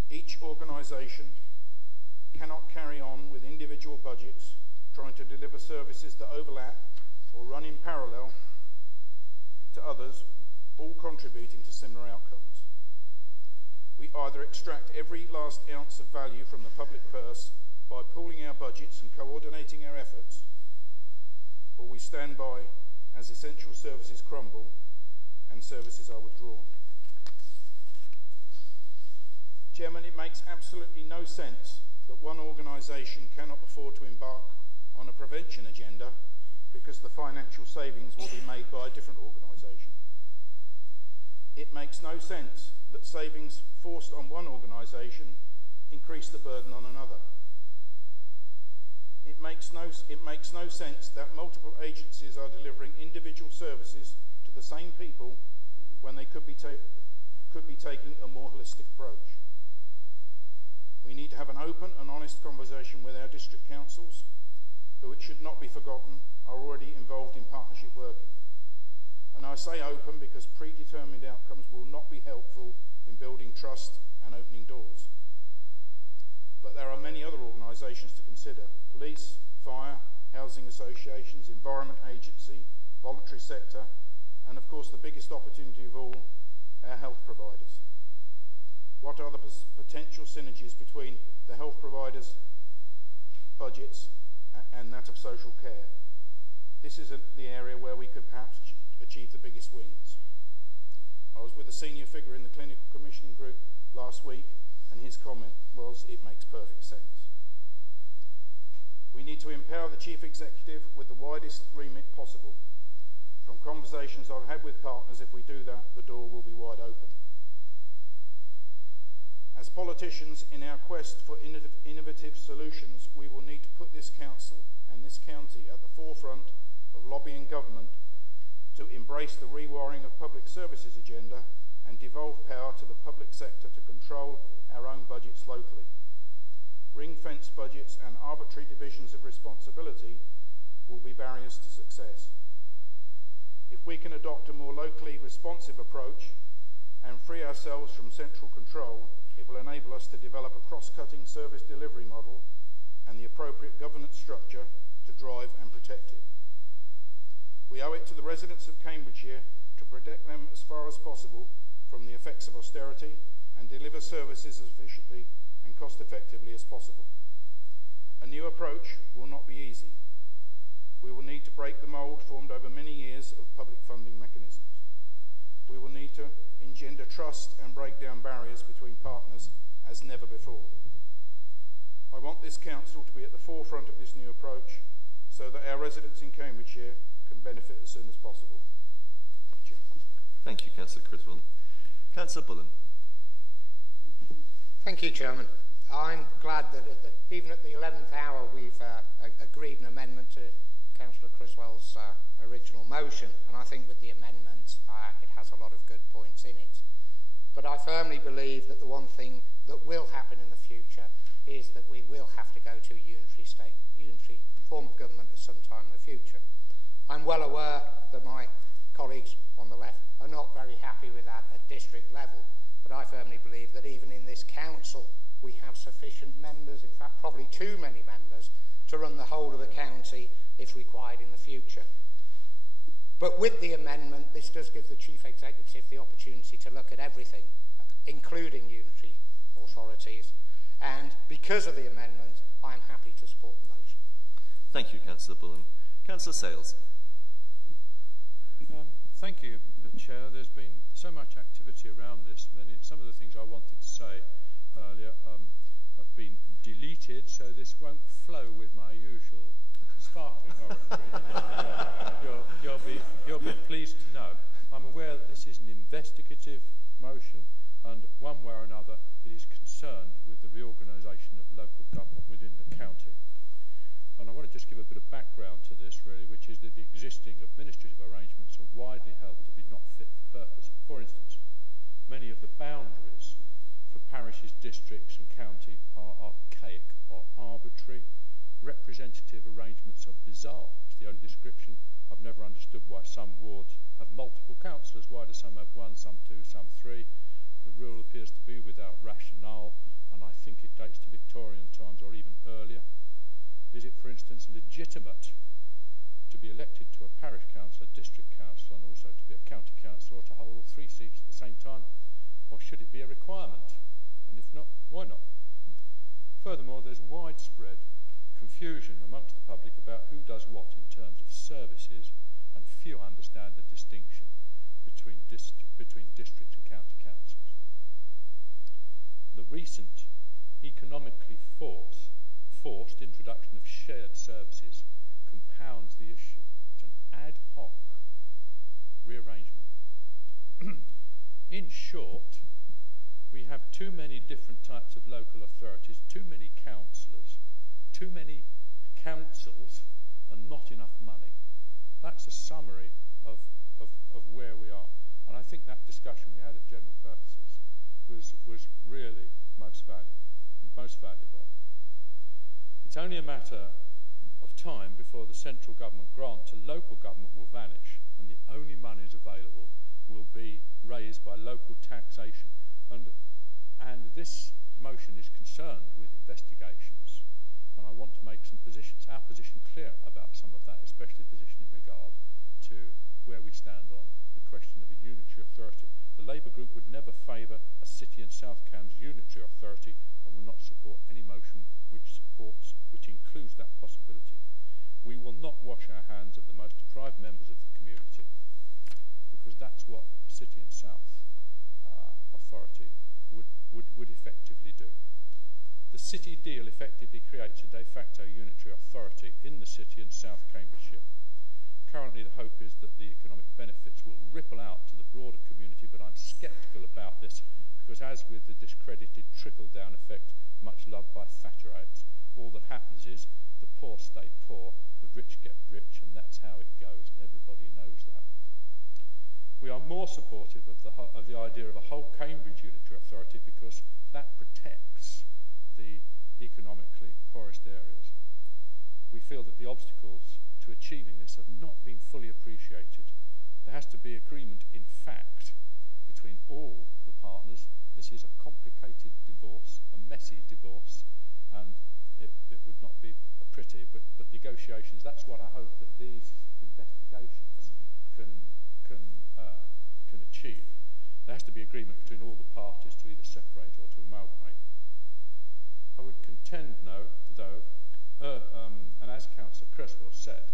Each organisation cannot carry on with individual budgets trying to deliver services that overlap or run in parallel to others, all contributing to similar outcomes. We either extract every last ounce of value from the public purse by pooling our budgets and coordinating our efforts, or we stand by as essential services crumble and services are withdrawn. Chairman, it makes absolutely no sense that one organisation cannot afford to embark on a prevention agenda because the financial savings will be made by a different organisation. It makes no sense that savings forced on one organisation increase the burden on another. It makes no sense that multiple agencies are delivering individual services to the same people when they could be taking a more holistic approach. We need to have an open and honest conversation with our district councils, who, it should not be forgotten, are already involved in partnership working. And I say open because predetermined outcomes will not be helpful in building trust and opening doors. But there are many other organisations to consider: police, fire, housing associations, environment agency, voluntary sector, and of course the biggest opportunity of all, our health providers. What are the potential synergies between the health providers' budgets and that of social care? This is the area where we could perhaps achieve the biggest wins. I was with a senior figure in the clinical commissioning group last week, and his comment was, "It makes perfect sense." We need to empower the chief executive with the widest remit possible. From conversations I've had with partners, if we do that, the door will be wide open. As politicians, in our quest for innovative solutions, we will need to put this council and this county at the forefront of lobbying government to embrace the rewiring of public services agenda and devolve power to the public sector to control our own budgets locally. Ring-fence budgets and arbitrary divisions of responsibility will be barriers to success. If we can adopt a more locally responsive approach and free ourselves from central control, it will enable us to develop a cross-cutting service delivery model and the appropriate governance structure to drive and protect it. We owe it to the residents of Cambridgeshire to protect them as far as possible from the effects of austerity and deliver services as efficiently and cost-effectively as possible. A new approach will not be easy. We will need to break the mould formed over many years of public funding mechanisms. We will need to engender trust and break down barriers between partners as never before. I want this council to be at the forefront of this new approach so that our residents in Cambridgeshire can benefit as soon as possible. Thank you. Thank you, Councillor Criswell. Councillor Bullen. Thank you, Chairman. I'm glad that even at the 11th hour we've agreed an amendment to Councillor Criswell's original motion, and I think with the amendment it has a lot of good points in it. But I firmly believe that the one thing that will happen in the future is that we will have to go to a unitary form of government at some time in the future. I'm well aware that my colleagues on the left are not very happy with that at district level, but I firmly believe that even in this council we have sufficient members, in fact probably too many members, to run the whole of the county if required in the future. But with the amendment, this does give the Chief Executive the opportunity to look at everything, including unitary authorities, and because of the amendment, I am happy to support the motion. Thank you, Councillor Bullen. Councillor Sales. Thank you, Chair. There's been so much activity around this. Some of the things I wanted to say earlier have been deleted, so this won't flow with my usual sparkling oratory. investigative motion, and one way or another it is concerned with the reorganisation of local government within the county. And I want to just give a bit of background to this, really, which is that the existing administrative arrangements are widely held to be not fit for purpose. For instance, many of the boundaries for parishes, districts and county are archaic or arbitrary. Representative arrangements are bizarre, is the only description. I've never understood why some wards have multiple councillors. Why do some have one, some two, some three? The rule appears to be without rationale, and I think it dates to Victorian times or even earlier. Is it, for instance, legitimate to be elected to a parish council, a district council, and also to be a county council, or to hold all 3 seats at the same time? Or should it be a requirement? And if not, why not? Furthermore, there's widespread confusion amongst the public about who does what in terms of services, and few understand the distinction between district and county councils. The recent economically forced introduction of shared services compounds the issue. It's an ad hoc rearrangement. In short, we have too many different types of local authorities, too many councillors, too many councils, and not enough money. That's a summary of where we are. And I think that discussion we had at General Purposes was really most valuable. It's only a matter of time before the central government grant to local government will vanish, and the only monies available will be raised by local taxation. And this motion is concerned with investigations, and I want to make our position clear about some of that, especially position in regard to where we stand on the question of a unitary authority. The Labour group would never favour a City and South Cambs unitary authority and will not support any motion which includes that possibility. We will not wash our hands of the most deprived members of the community, because that's what a City and South authority would effectively do. The City deal effectively creates a de facto unitary authority in the City and South Cambridgeshire. Currently, the hope is that the economic benefits will ripple out to the broader community, but I'm sceptical about this, because as with the discredited trickle-down effect, much loved by Thatcherites, all that happens is the poor stay poor, the rich get rich, and that's how it goes, and everybody knows that. We are more supportive of the idea of a whole Cambridge unitary authority, because that protects the economically poorest areas. We feel that the obstacles to achieving this have not been fully appreciated. There has to be agreement, in fact, between all the partners. This is a complicated divorce, a messy divorce, and it would not be pretty, but negotiations, that's what I hope that these investigations can achieve. There has to be agreement between all the parties to either separate or to amalgamate. I would contend, though, and as Councillor Cresswell said,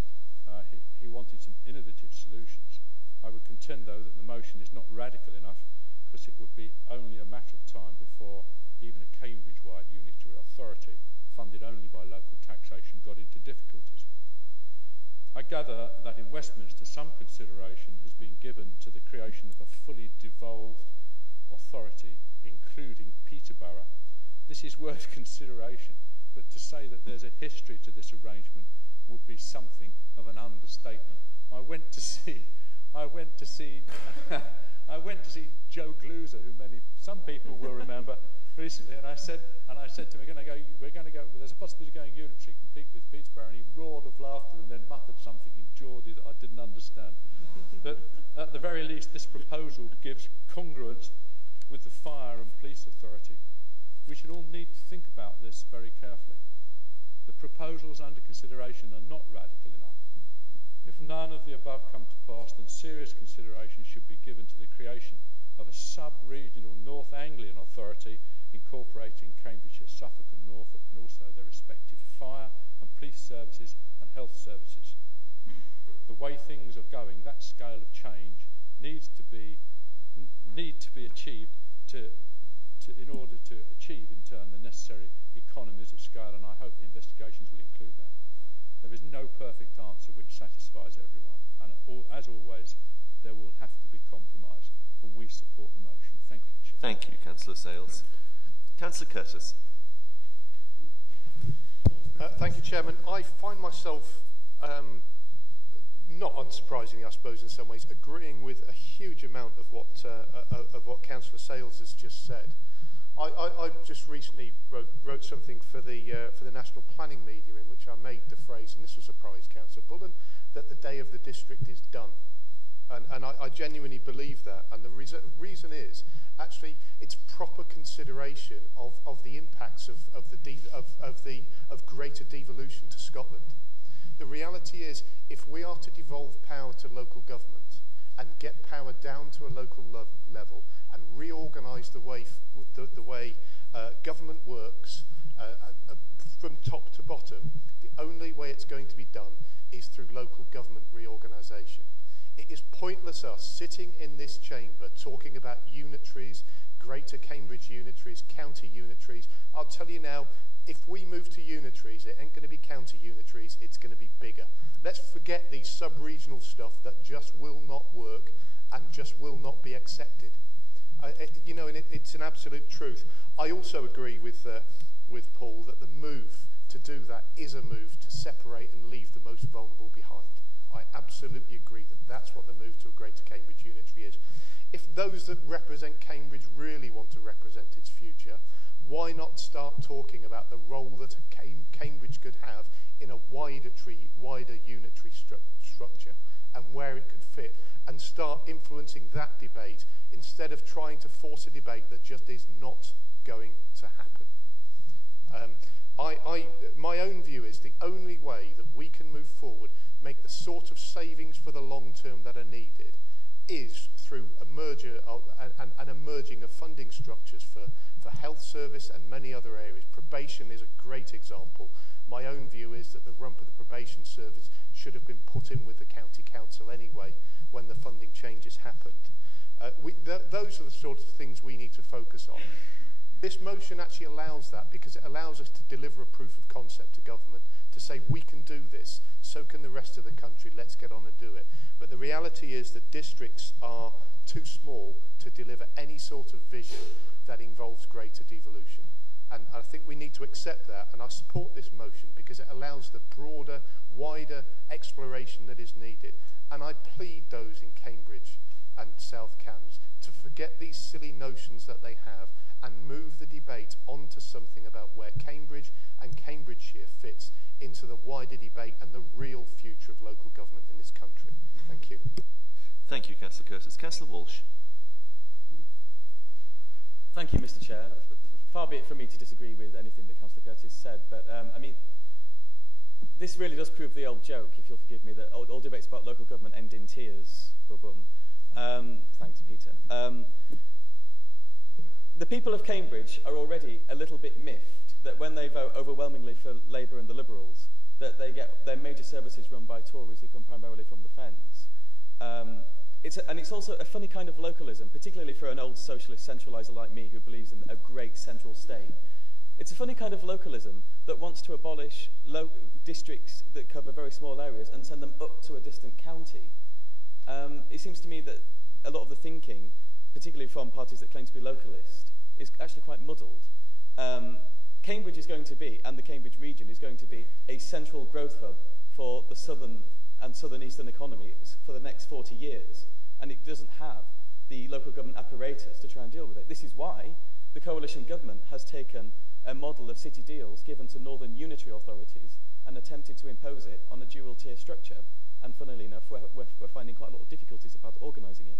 he wanted some innovative solutions. I would contend, though, that the motion is not radical enough, because it would be only a matter of time before even a Cambridge-wide unitary authority, funded only by local taxation, got into difficulties. I gather that in Westminster some consideration has been given to the creation of a fully devolved authority, including Peterborough. This is worth consideration, but to say that there's a history to this arrangement would be something of an understatement. I went to see Joe Gluser, who some people will remember, recently, and I said to him, we're going to go. There's a possibility of going unitary, complete with Peterborough, and he roared of laughter and then muttered something in Geordie that I didn't understand. But at the very least, this proposal gives congruence with the Fire and Police Authority. We should all need to think about this very carefully. The proposals under consideration are not radical enough. If none of the above come to pass, then serious consideration should be given to the creation of a sub-regional North Anglian authority incorporating Cambridgeshire, Suffolk and Norfolk, and also their respective fire and police services and health services. The way things are going, that scale of change need to be achieved in order to achieve, in turn, the necessary economies of scale, and I hope the investigations will include that. There is no perfect answer which satisfies everyone, and as always, there will have to be compromise, and we support the motion. Thank you, Chair. Thank you, Councillor Sales. Councillor Curtis. Thank you, Chairman. I find myself, not unsurprisingly, I suppose, in some ways, agreeing with a huge amount of what Councillor Sales has just said. I just recently wrote something for the National Planning Media in which I made the phrase, and this was a surprise, Councillor Bullen, that the day of the district is done. And I genuinely believe that. And the reason is, actually, it's proper consideration of the impacts of greater devolution to Scotland. The reality is, if we are to devolve power to local government and get power down to a local level and reorganise the way government works from top to bottom, the only way it's going to be done is through local government reorganisation. It is pointless us sitting in this chamber talking about unitaries, Greater Cambridge unitaries, county unitaries. I'll tell you now, if we move to unitaries, it ain't going to be county unitaries, it's going to be bigger. Let's forget these sub-regional stuff that just will not work and just will not be accepted. You know, and it's an absolute truth. I also agree with Paul that the move to do that is a move to separate and leave the most vulnerable behind. I absolutely agree that that's what the move to a Greater Cambridge unitary is. If those that represent Cambridge really want to represent its future, why not start talking about the role that Cambridge could have in a wider unitary structure and where it could fit, and start influencing that debate instead of trying to force a debate that just is not going to happen. My own view is the only way that we can move forward, make the sort of savings for the long term that are needed, is through a merger and a merging of funding structures for health service and many other areas. Probation is a great example. My own view is that the rump of the probation service should have been put in with the county council anyway when the funding changes happened. Those are the sort of things we need to focus on. This motion actually allows that, because it allows us to deliver a proof of concept to government, to say we can do this, so can the rest of the country, let's get on and do it. But the reality is that districts are too small to deliver any sort of vision that involves greater devolution. And I think we need to accept that, and I support this motion because it allows the broader, wider exploration that is needed. And I plead those in Cambridge and South Cambs to forget these silly notions that they have and move the debate onto something about where Cambridge and Cambridgeshire fits into the wider debate and the real future of local government in this country. Thank you. Thank you, Councillor Curtis. Councillor Walsh. Thank you, Mr. Chair. Far be it from me to disagree with anything that Councillor Curtis said, but I mean, this really does prove the old joke, if you'll forgive me, that all debates about local government end in tears. Thanks, Peter. The people of Cambridge are already a little bit miffed that when they vote overwhelmingly for Labour and the Liberals, that they get their major services run by Tories who come primarily from the Fens. It's also a funny kind of localism, particularly for an old socialist centraliser like me who believes in a great central state. It's a funny kind of localism that wants to abolish districts that cover very small areas and send them up to a distant county. It seems to me that a lot of the thinking, particularly from parties that claim to be localist, is actually quite muddled. Cambridge is going to be, and the Cambridge region is going to be, a central growth hub for the southern and southern-eastern economies for the next 40 years, and it doesn't have the local government apparatus to try and deal with it. This is why the coalition government has taken a model of city deals given to northern unitary authorities and attempted to impose it on a dual-tier structure, and funnily enough, we're finding quite a lot of difficulties about organising it.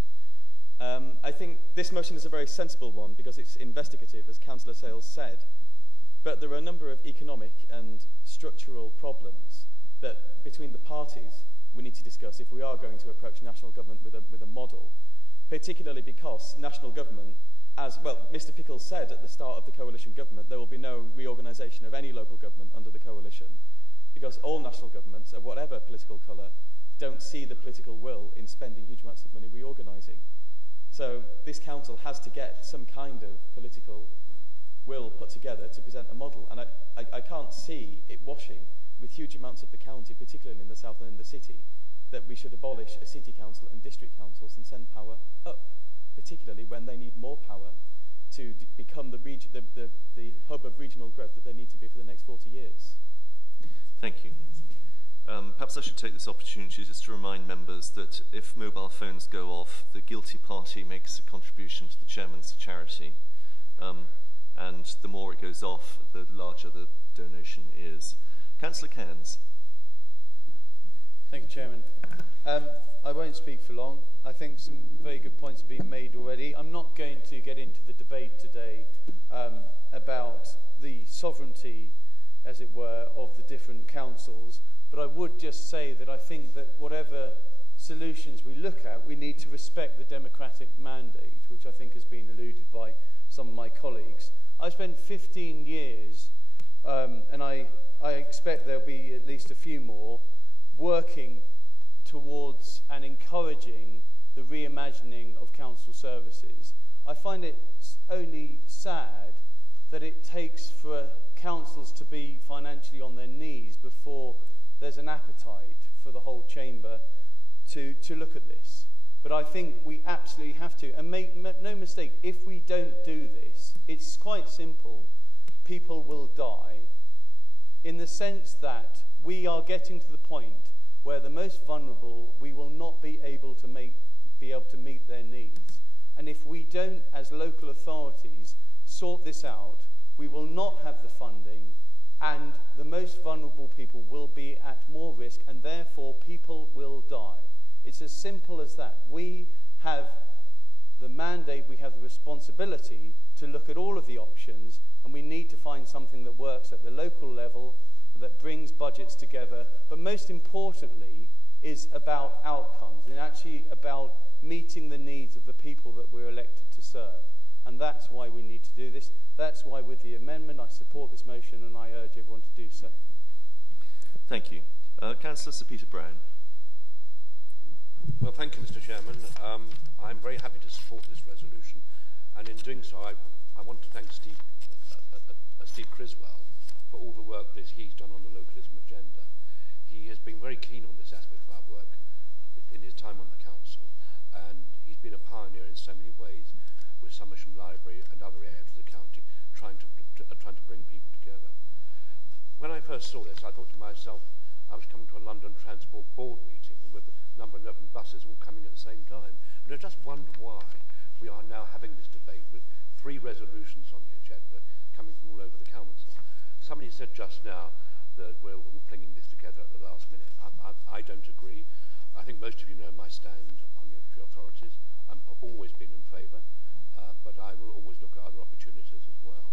I think this motion is a very sensible one because it's investigative, as Councillor Sales said, but there are a number of economic and structural problems that between the parties we need to discuss if we are going to approach national government with a model, particularly because national government, as well, Mr. Pickles said at the start of the coalition government, there will be no reorganisation of any local government under the coalition, because all national governments, of whatever political colour, don't see the political will in spending huge amounts of money reorganising. So this council has to get some kind of political will put together to present a model, and I can't see it washing with huge amounts of the county, particularly in the south and in the city, that we should abolish a city council and district councils and send power up, particularly when they need more power to become the hub of regional growth that they need to be for the next 40 years. Thank you. Perhaps I should take this opportunity just to remind members that if mobile phones go off, the guilty party makes a contribution to the chairman's charity. And the more it goes off, the larger the donation is. Councillor Cairns. Thank you, Chairman. I won't speak for long. I think some very good points have been made already. I'm not going to get into the debate today about the sovereignty, as it were, of the different councils, but I would just say that I think that whatever solutions we look at, we need to respect the democratic mandate, which I think has been alluded by some of my colleagues. I spent 15 years, and I expect there'll be at least a few more, working towards and encouraging the reimagining of council services. I find it only sad that it takes for councils to be financially on their knees before there's an appetite for the whole chamber to look at this. But I think we absolutely have to. And make no mistake, if we don't do this, it's quite simple. People will die, in the sense that we are getting to the point where the most vulnerable, we will not be able to meet their needs. And if we don't, as local authorities, sort this out, we will not have the funding, and the most vulnerable people will be at more risk, and therefore people will die. It's as simple as that. We have the mandate, we have the responsibility to look at all of the options, and we need to find something that works at the local level, that brings budgets together, but most importantly is about outcomes and actually about meeting the needs of the people that we're elected to serve. And that's why we need to do this. That's why with the amendment I support this motion, and I urge everyone to do so. Thank you. Councillor Sir Peter Brown. Well, thank you, Mr. Chairman. I'm very happy to support this resolution, and in doing so I want to thank Steve Criswell for all the work that he's done on the localism agenda. He has been very keen on this aspect of our work in his time on the council, and he's been a pioneer in so many ways with Somersham Library and other areas of the county, trying to bring people together. When I first saw this, I thought to myself, I was coming to a London Transport Board meeting with a number of 11 buses all coming at the same time. And I just wondered why we are now having this debate with 3 resolutions on the agenda coming from all over the council. Somebody said just now that we're all flinging this together at the last minute. I don't agree. I think most of you know my stand on unitary authorities. I've always been in favour, but I will always look at other opportunities as well.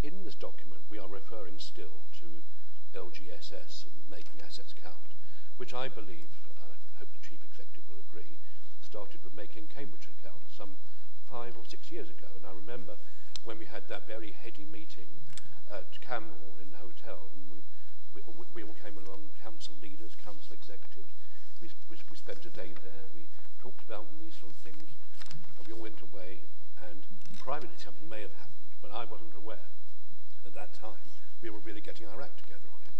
In this document, we are referring still to LGSS and making assets count, which I believe, I hope the Chief Executive will agree, started with making Cambridgeshire count some 5 or 6 years ago. And I remember when we had that very heady meeting at Camberwell in the hotel, and we all came along, council leaders, council executives. We spent a day there. We talked about all these sort of things, and we all went away. And privately, something may have happened, but I wasn't aware at that time. We were really getting our act together on it,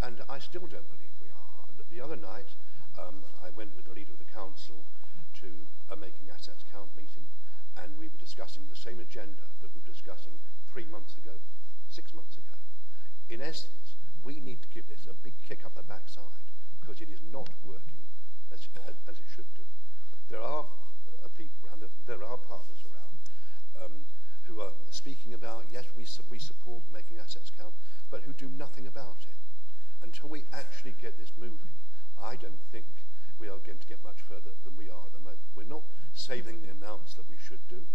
and I still don't believe we are. The other night, I went with the leader of the council to a Making Assets Count meeting, and we were discussing the same agenda that we were discussing 3 months ago. 6 months ago. In essence, we need to give this a big kick up the backside because it is not working as it should do. There are people around, there are partners around who are speaking about, yes, we support making assets count, but who do nothing about it. Until we actually get this moving, I don't think we are going to get much further than we are at the moment. We're not saving the amounts that we should do.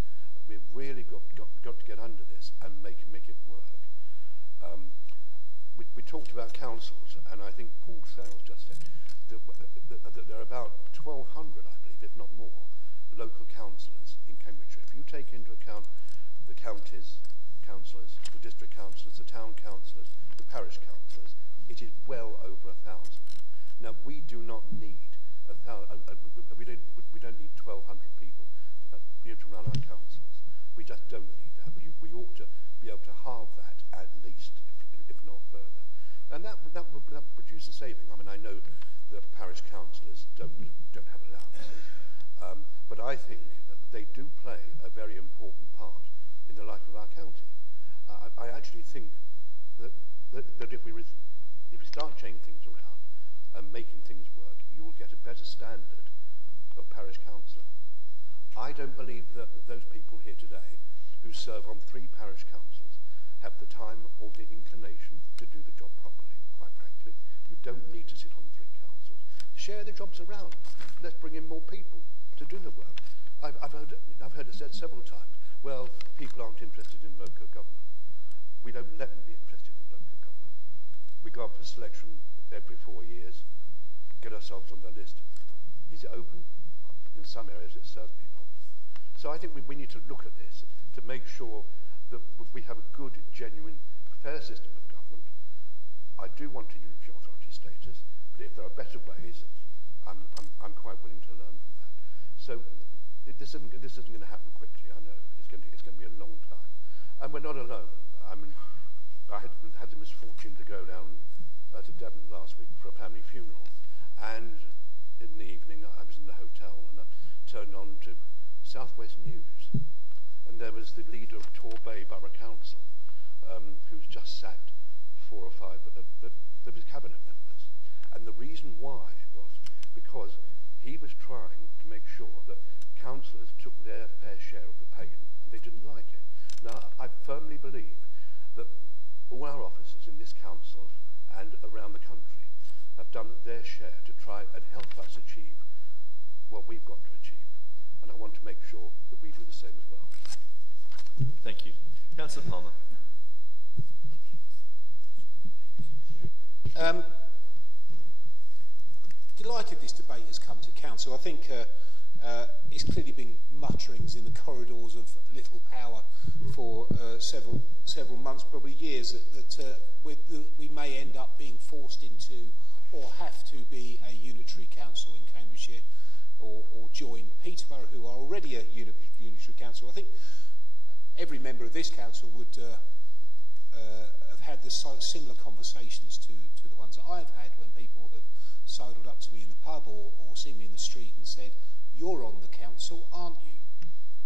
We've really got to get under this and make it work. We talked about councils, and I think Paul Sales just said that there are about 1,200, I believe, if not more, local councillors in Cambridgeshire. If you take into account the counties councillors, the district councillors, the town councillors, the parish councillors, it is well over 1,000. Now, we do not need we don't need 1,200 people to run our councils. We just don't need that. We ought to be able to halve that at least, if not further. And that would produce a saving. I mean, I know that parish councillors don't have allowances, but I think that they do play a very important part in the life of our county. I actually think that if we start changing things around and making things work, you will get a better standard of parish councillor. I don't believe that those people here today who serve on 3 parish councils have the time or the inclination to do the job properly, quite frankly. You don't need to sit on 3 councils. Share the jobs around. Let's bring in more people to do the work. I've heard it said several times, well, people aren't interested in local government. We don't let them be interested in local government. We go up for selection every 4 years, get ourselves on the list. Is it open? In some areas, it's certainly not. So I think we need to look at this to make sure that we have a good, genuine, fair system of government. I do want a unitary authority status, but if there are better ways, I'm quite willing to learn from that. So this isn't going to happen quickly, I know. It's going to be a long time. And we're not alone. I mean, I had the misfortune to go down to Devon last week for a family funeral, and in the evening I was in the hotel and I turned on to South West News, and there was the leader of Torbay Borough Council, who's just sacked 4 or 5 of his cabinet members. And the reason why was because he was trying to make sure that councillors took their fair share of the pain, and they didn't like it. Now, I firmly believe that all our officers in this council and around the country have done their share to try and help us achieve what we've got to achieve. And I want to make sure that we do the same as well. Thank you. Councillor Palmer. Delighted this debate has come to council. I think it's clearly been mutterings in the corridors of Little Power for several months, probably years, that we may end up being forced into or have to be a unitary council in Cambridgeshire or join Peterborough, who are already a unitary council. I think every member of this council would have had the similar conversations to the ones that I've had when people have sidled up to me in the pub or seen me in the street and said, "You're on the council, aren't you?"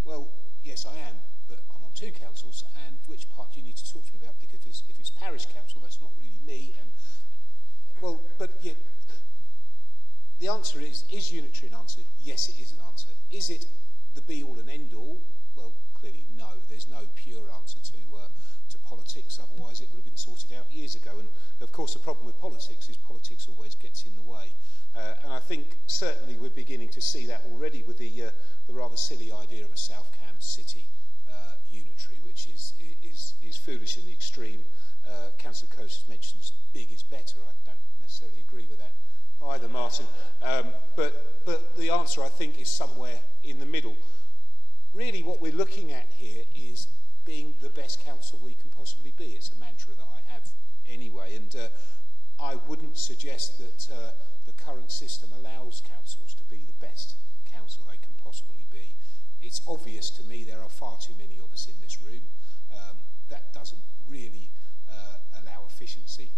Well, yes, I am, but I'm on 2 councils, and which part do you need to talk to me about? Because if it's parish council, that's not really me. And well, but yeah, the answer is unitary an answer? Yes, it is an answer. Is it the be-all and end-all? Well, clearly no. There's no pure answer to politics, otherwise it would have been sorted out years ago. And of course the problem with politics is politics always gets in the way. And I think certainly we're beginning to see that already with the rather silly idea of a South Cambs City unitary, which is foolish in the extreme. Councillor Coates mentions big is better. I don't necessarily agree with that either, Martin. But the answer, I think, is somewhere in the middle. Really what we're looking at here is being the best council we can possibly be. It's a mantra that I have anyway, and I wouldn't suggest that the current system allows councils to be the best council they can possibly be. It's obvious to me there are far too many of us in this room. That doesn't really allow efficiency.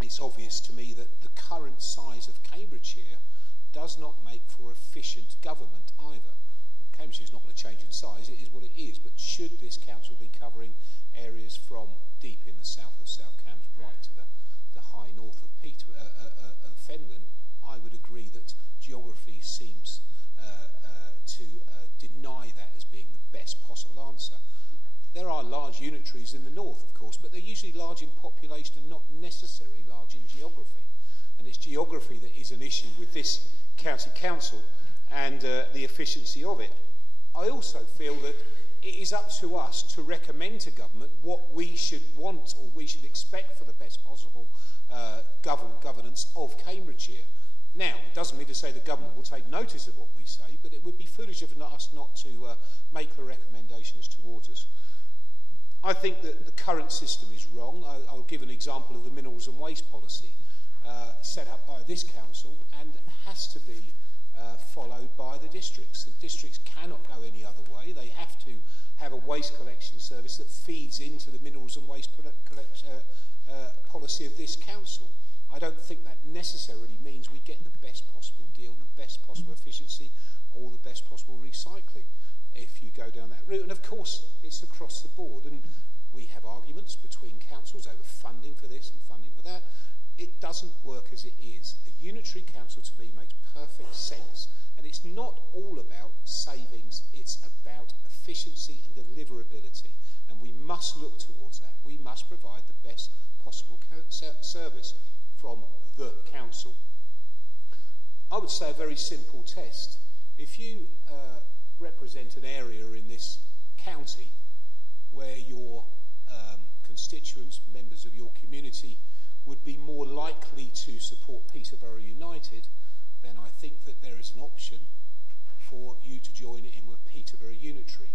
It's obvious to me that the current size of Cambridgeshire does not make for efficient government either. Cambridgeshire is not going to change in size, it is what it is, but should this council be covering areas from deep in the south of South Cambs right to the high north of Fenland, I would agree that geography seems to deny that as being the best possible answer. There are large unitaries in the north, of course, but they're usually large in population and not necessarily large in geography. And it's geography that is an issue with this county council and the efficiency of it. I also feel that it is up to us to recommend to government what we should want or we should expect for the best possible governance of Cambridgeshire. Now, it doesn't mean to say the government will take notice of what we say, but it would be foolish of us not to make the recommendations towards us. I think that the current system is wrong. I'll give an example of the minerals and waste policy set up by this council and has to be followed by the districts. The districts cannot go any other way. They have to have a waste collection service that feeds into the minerals and waste policy of this council. I don't think that necessarily means we get the best possible deal, the best possible efficiency, or the best possible recycling if you go down that route. And of course, it's across the board. And we have arguments between councils over funding for this and funding for that. It doesn't work as it is. A unitary council to me makes perfect sense. And it's not all about savings, it's about efficiency and deliverability. And we must look towards that. We must provide the best possible service from the council. I would say a very simple test. If you represent an area in this county where your constituents, members of your community, would be more likely to support Peterborough United, then I think that there is an option for you to join in with Peterborough Unitary.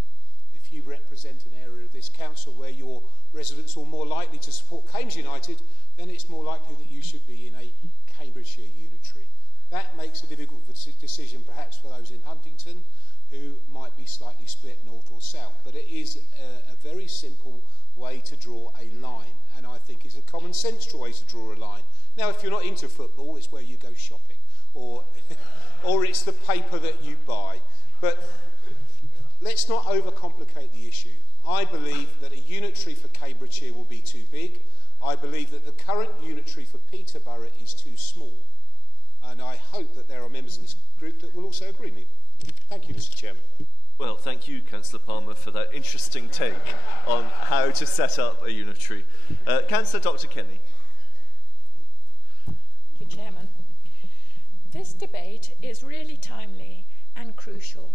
If you represent an area of this council where your residents are more likely to support Cambridge United, then it's more likely that you should be in a Cambridgeshire Unitary. That makes a difficult decision perhaps for those in Huntington who might be slightly split north or south, but it is a very simple way to draw a line, and I think it's a common sense way to draw a line. Now, if you're not into football, it's where you go shopping, or it's the paper that you buy. But let's not overcomplicate the issue. I believe that a unitary for Cambridgeshire will be too big. I believe that the current unitary for Peterborough is too small. And I hope that there are members of this group that will also agree with me. Thank you, Mr. Chairman. Well, thank you, Councillor Palmer, for that interesting take on how to set up a unitary. Councillor Dr. Kenny. Thank you, Chairman. This debate is really timely and crucial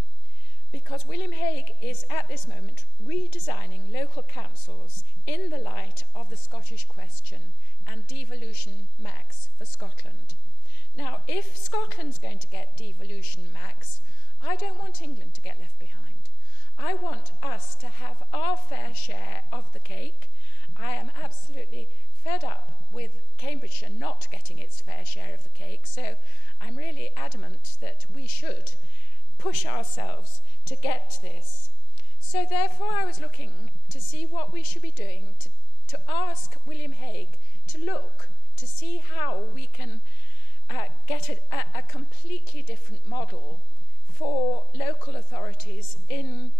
because William Hague is at this moment redesigning local councils in the light of the Scottish question and devolution max for Scotland. Now, if Scotland's going to get devolution max, I don't want England to get left behind. I want us to have our fair share of the cake. I am absolutely fed up with Cambridgeshire not getting its fair share of the cake, so I'm really adamant that we should push ourselves to get this. So therefore I was looking to see what we should be doing to ask William Hague to look to see how we can get a completely different model for local authorities in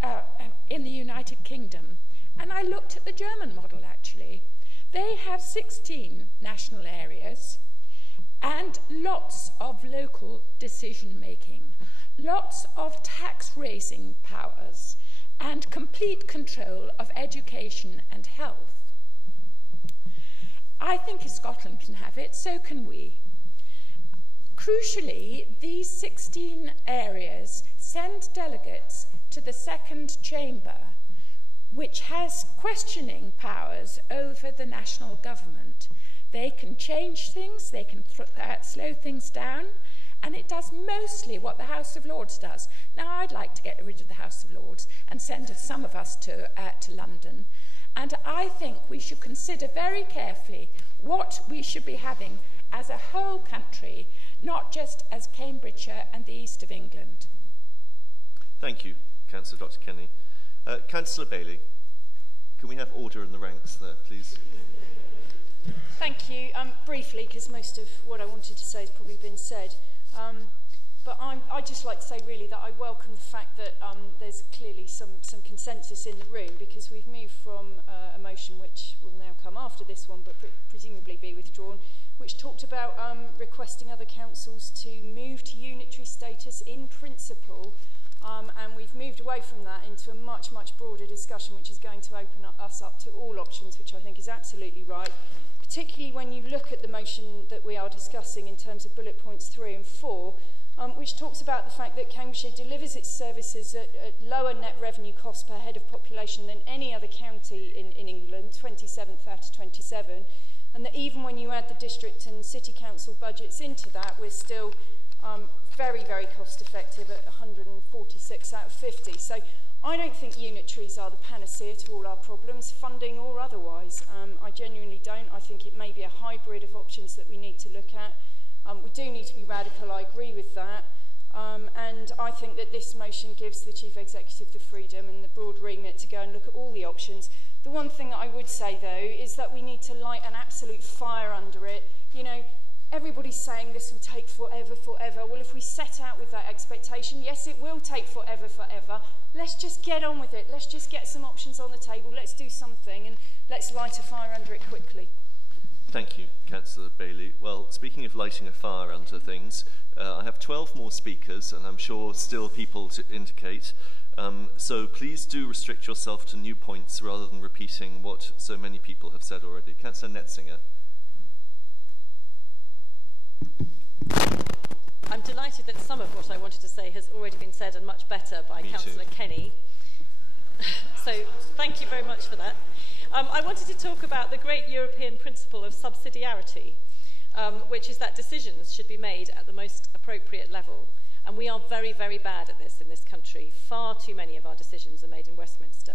the United Kingdom. And I looked at the German model, actually. They have 16 national areas and lots of local decision-making, lots of tax-raising powers, and complete control of education and health. I think if Scotland can have it, so can we. Crucially, these 16 areas send delegates to the second chamber, which has questioning powers over the national government. They can change things, they can slow things down, and it does mostly what the House of Lords does. Now, I'd like to get rid of the House of Lords and send some of us to London, and I think we should consider very carefully what we should be having as a whole country, not just as Cambridgeshire and the east of England. Thank you, Councillor Dr. Kenny. Councillor Bailey, can we have order in the ranks there, please? Thank you. Briefly, because most of what I wanted to say has probably been said. But I'd just like to say really that I welcome the fact that there's clearly some consensus in the room, because we've moved from a motion which will now come after this one, but presumably be withdrawn, which talked about requesting other councils to move to unitary status in principle, and we've moved away from that into a much, much broader discussion, which is going to open us up to all options, which I think is absolutely right, particularly when you look at the motion that we are discussing in terms of bullet points 3 and 4, which talks about the fact that Cambridgeshire delivers its services at lower net revenue costs per head of population than any other county in England, 27th out of 27, and that even when you add the district and city council budgets into that, we're still very, very cost effective at 146 out of 50. So I don't think unitaries are the panacea to all our problems, funding or otherwise. I genuinely don't. I think it may be a hybrid of options that we need to look at. We do need to be radical, I agree with that. And I think that this motion gives the Chief Executive the freedom and the broad remit to go and look at all the options. The one thing that I would say, though, is that we need to light an absolute fire under it. You know, everybody's saying this will take forever. Well, if we set out with that expectation, yes, it will take forever. Let's just get on with it. Let's just get some options on the table. Let's do something, and let's light a fire under it quickly. Thank you, Councillor Bailey. Well, speaking of lighting a fire under things, I have 12 more speakers, and I'm sure still people to indicate. So please do restrict yourself to new points rather than repeating what so many people have said already. Councillor Netzinger. I'm delighted that some of what I wanted to say has already been said, and much better by Councillor Kenny. So thank you very much for that. I wanted to talk about the great European principle of subsidiarity, which is that decisions should be made at the most appropriate level. And we are very, very bad at this in this country. Far too many of our decisions are made in Westminster.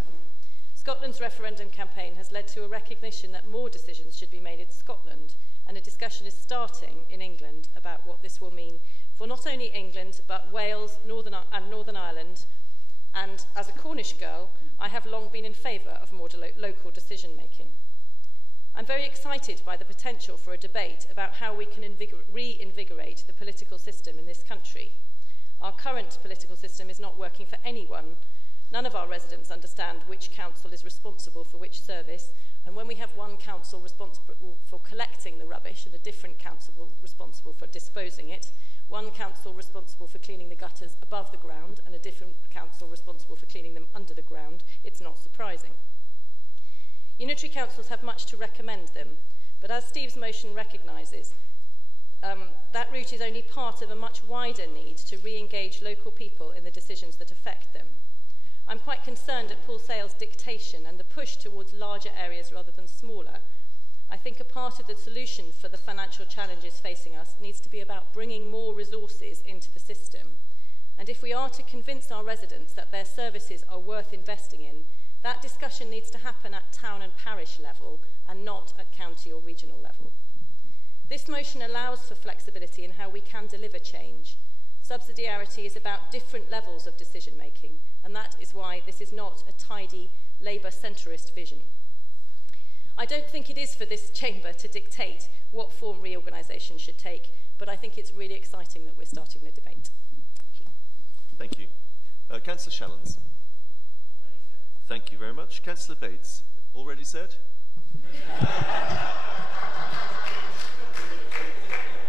Scotland's referendum campaign has led to a recognition that more decisions should be made in Scotland, and a discussion is starting in England about what this will mean for not only England, but Wales and Northern Ireland. And as a Cornish girl, I have long been in favour of more local decision making. I'm very excited by the potential for a debate about how we can reinvigorate the political system in this country. Our current political system is not working for anyone. None of our residents understand which council is responsible for which service, and when we have one council responsible for collecting the rubbish and a different council responsible for disposing it, one council responsible for cleaning the gutters above the ground and a different council responsible for cleaning them under the ground, it's not surprising. Unitary councils have much to recommend them, but as Steve's motion recognises, that route is only part of a much wider need to re-engage local people in the decisions that affect them. I'm quite concerned at Paul Sale's dictation and the push towards larger areas rather than smaller. I think a part of the solution for the financial challenges facing us needs to be about bringing more resources into the system. And if we are to convince our residents that their services are worth investing in, that discussion needs to happen at town and parish level and not at county or regional level. This motion allows for flexibility in how we can deliver change. Subsidiarity is about different levels of decision making, and that is why this is not a tidy Labour centrist vision. I don't think it is for this chamber to dictate what form reorganisation should take, but I think it's really exciting that we're starting the debate. Thank you. Councillor Shallons. Thank you very much. Councillor Bates. Already said?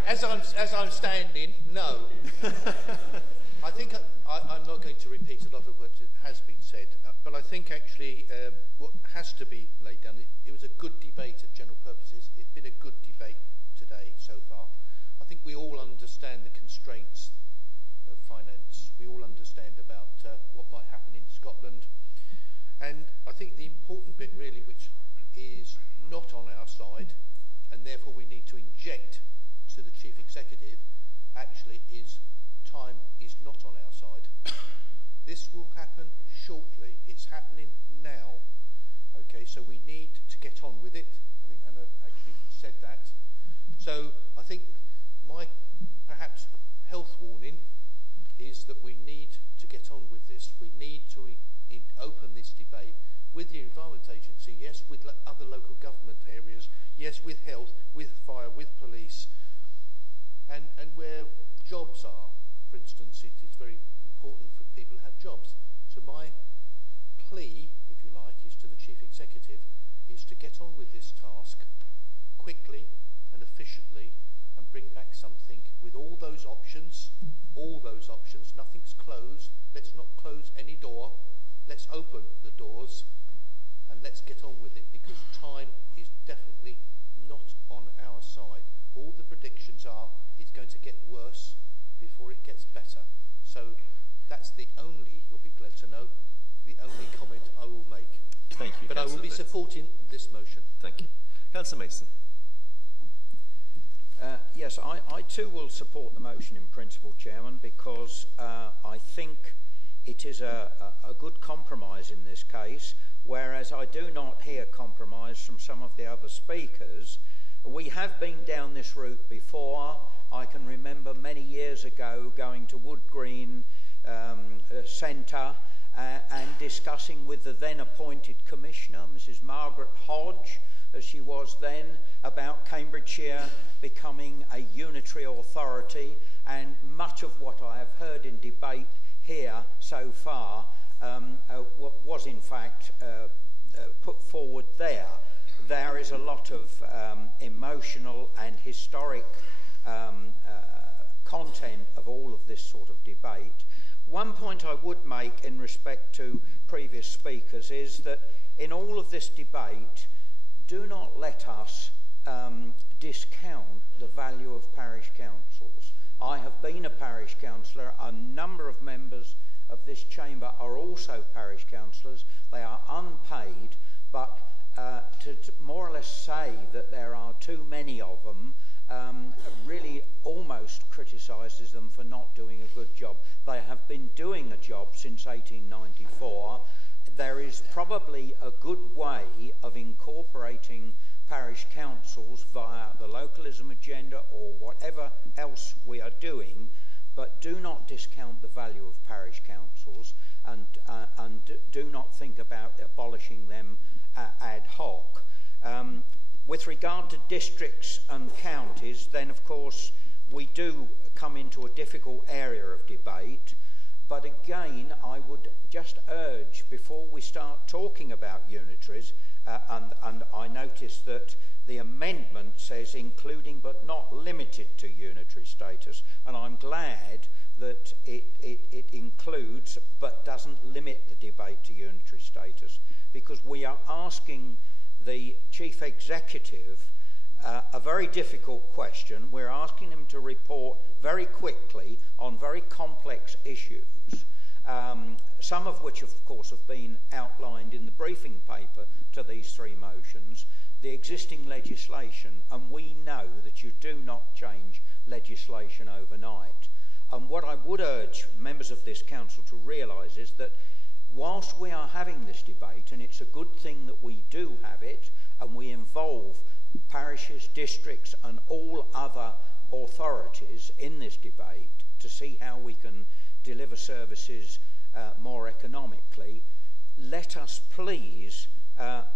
As I'm standing, no. I think I'm not going to repeat a lot of what has been said, but I think actually what has to be laid down, it was a good debate at general purposes. It's been a good debate today so far. I think we all understand the constraints of finance. We all understand about what might happen in Scotland. And I think the important bit really, which is not on our side, and therefore we need to inject to the Chief Executive, actually is time is not on our side. This will happen shortly. It's happening now. Okay, so we need to get on with it. I think Anna actually said that. So I think my perhaps health warning is that we need to get on with this. We need to open this debate with the Environment Agency, yes, with other local government areas, yes, with health, with fire, with police, and where jobs are. For instance, it is very important for people to have jobs. So my plea, if you like, is to the Chief Executive, is to get on with this task quickly and efficiently and bring back something with all those options, nothing's closed. Let's not close any door. Let's open the doors and let's get on with it, because time is definitely not on our side. All the predictions are it's going to get worse before it gets better. So that's the only, you'll be glad to know, the only comment I will make. Thank you. But I will be supporting this motion. Thank you. Councillor Mason. Yes, I too will support the motion in principle, Chairman, because I think it is a good compromise in this case, whereas I do not hear compromise from some of the other speakers. We have been down this route before. I can remember many years ago going to Wood Green Centre and discussing with the then appointed Commissioner, Mrs. Margaret Hodge, as she was then, about Cambridgeshire becoming a unitary authority, and much of what I have heard in debate here so far was in fact put forward there. There is a lot of emotional and historic content of all of this sort of debate. One point I would make in respect to previous speakers is that in all of this debate, do not let us discount the value of parish councils. I have been a parish councillor. A number of members of this chamber are also parish councillors. They are unpaid, but to more or less say that there are too many of them really almost criticises them for not doing a good job. They have been doing a job since 1894. There is probably a good way of incorporating parish councils via the localism agenda or whatever else we are doing, but do not discount the value of parish councils, and do not think about abolishing them ad hoc. With regard to districts and counties, then of course we do come into a difficult area of debate, but again I would just urge, before we start talking about unitaries, and I notice that the amendment says including but not limited to unitary status, and I'm glad that it includes but doesn't limit the debate to unitary status, because we are asking the Chief Executive a very difficult question. We're asking him to report very quickly on very complex issues, some of which of course have been outlined in the briefing paper to these three motions, the existing legislation, and we know that you do not change legislation overnight. And what I would urge members of this council to realise is that whilst we are having this debate, and it's a good thing that we do have it, and we involve parishes, districts and all other authorities in this debate to see how we can deliver services more economically, let us please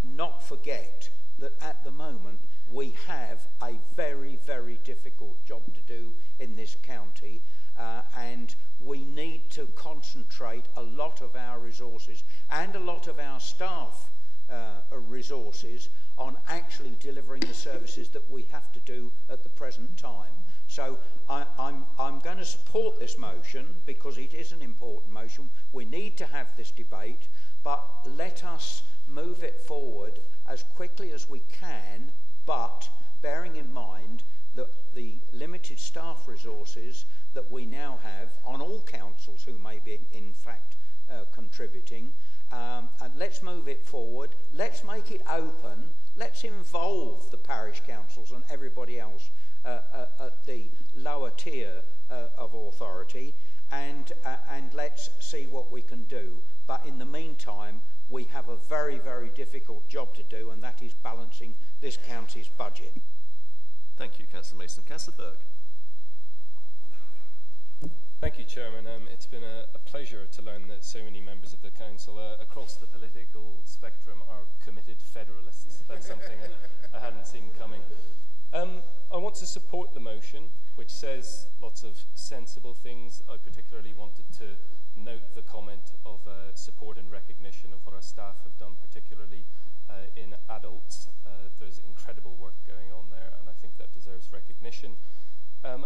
not forget that at the moment we have a very, very difficult job to do in this county, and we need to concentrate a lot of our resources and a lot of our staff resources on actually delivering the services that we have to do at the present time. So I'm going to support this motion because it is an important motion. We need to have this debate, but let us move it forward as quickly as we can, but bearing in mind that the limited staff resources that we now have on all councils who may be in fact contributing, and let's move it forward, let's make it open, let's involve the parish councils and everybody else at the lower tier of authority, and let's see what we can do. But in the meantime, we have a very, very difficult job to do, and that is balancing this county's budget. Thank you, Councillor Mason. Councillor Berg. Thank you, Chairman. It's been a pleasure to learn that so many members of the Council across the political spectrum are committed federalists. That's something I hadn't seen coming. I want to support the motion, which says lots of sensible things. I particularly wanted to note the comment of support and recognition of what our staff have done, particularly in adults. There's incredible work going on there, and I think that deserves recognition.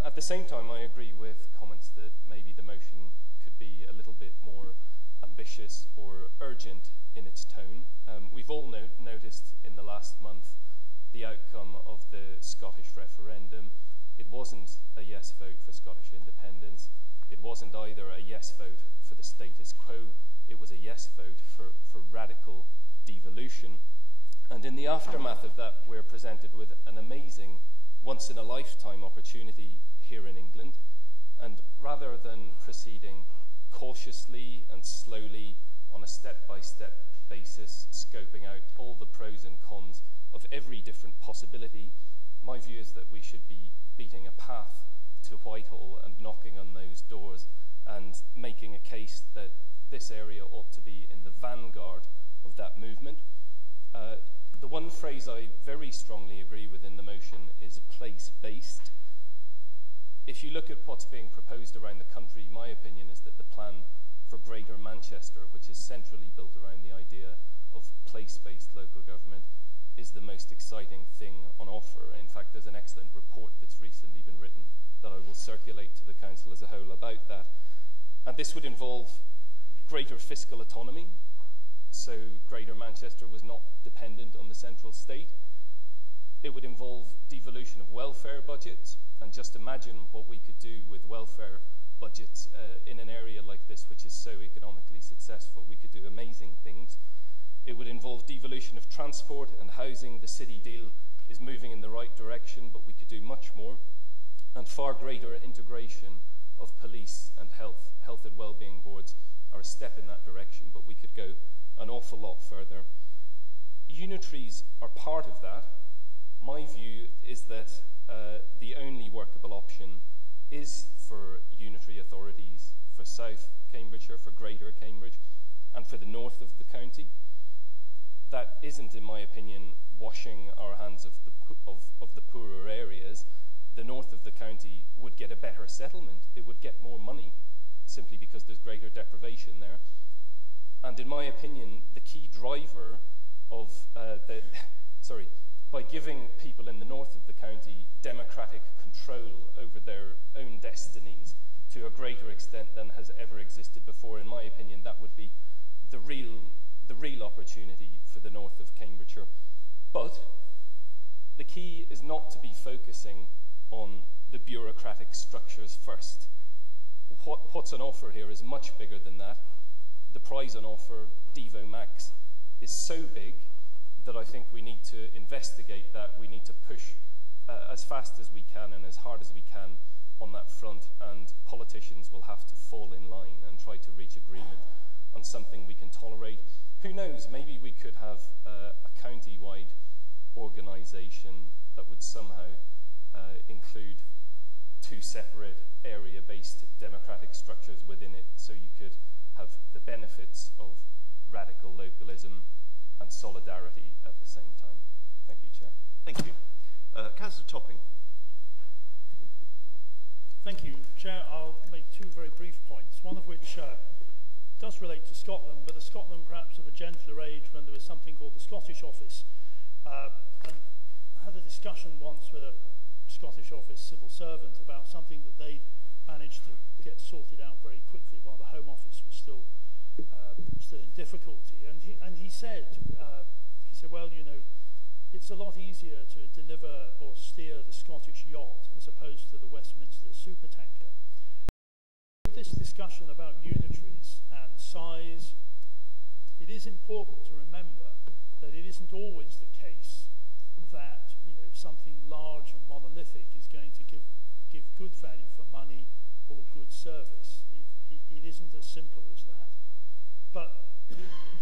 At the same time, I agree with comments that maybe the motion could be a little bit more ambitious or urgent in its tone. We've all noticed in the last month the outcome of the Scottish referendum. It wasn't a yes vote for Scottish independence. It wasn't either a yes vote for the status quo. It was a yes vote for radical devolution. And in the aftermath of that, we're presented with an amazing once-in-a-lifetime opportunity here in England, and rather than proceeding cautiously and slowly on a step-by-step basis, scoping out all the pros and cons of every different possibility, my view is that we should be beating a path to Whitehall and knocking on those doors and making a case that this area ought to be in the vanguard of that movement. The one phrase I very strongly agree with in the motion is place-based. If you look at what's being proposed around the country, my opinion is that the plan for Greater Manchester, which is centrally built around the idea of place-based local government, is the most exciting thing on offer. In fact, there's an excellent report that's recently been written that I will circulate to the Council as a whole about that. And this would involve greater fiscal autonomy, so Greater Manchester was not dependent on the central state. It would involve devolution of welfare budgets, and just imagine what we could do with welfare budgets in an area like this, which is so economically successful. We could do amazing things. It would involve devolution of transport and housing. The city deal is moving in the right direction, but we could do much more. And far greater integration of police and health and wellbeing boards are a step in that direction, but we could go an awful lot further. Unitaries are part of that. My view is that the only workable option is for unitary authorities for South Cambridgeshire, for Greater Cambridge, and for the north of the county. That isn't, in my opinion, washing our hands of the poorer areas. The north of the county would get a better settlement. It would get more money, simply because there's greater deprivation there. And in my opinion, the key driver of by giving people in the north of the county democratic control over their own destinies to a greater extent than has ever existed before, in my opinion, that would be the real opportunity for the north of Cambridgeshire. But the key is not to be focusing on the bureaucratic structures first. What's on offer here is much bigger than that. The prize on offer, Devo Max, is so big that I think we need to investigate that. We need to push as fast as we can and as hard as we can on that front, and politicians will have to fall in line and try to reach agreement on something we can tolerate. Who knows, maybe we could have a county-wide organisation that would somehow include two separate area-based democratic structures within it, so you could have the benefits of radical localism and solidarity at the same time. Thank you, Chair. Thank you. Councillor Topping. Thank you, Chair. I'll make two very brief points, one of which does relate to Scotland, but a Scotland perhaps of a gentler age, when there was something called the Scottish Office. And I had a discussion once with a Scottish Office civil servant about something that they managed to get sorted out very quickly while the Home Office was still in difficulty. And he said, well, you know, it's a lot easier to deliver or steer the Scottish yacht as opposed to the Westminster supertanker. This discussion about unitaries and size, it is important to remember that it isn't always the case that, you know, something large and monolithic is going to give good value for money or good service. It isn't as simple as that. But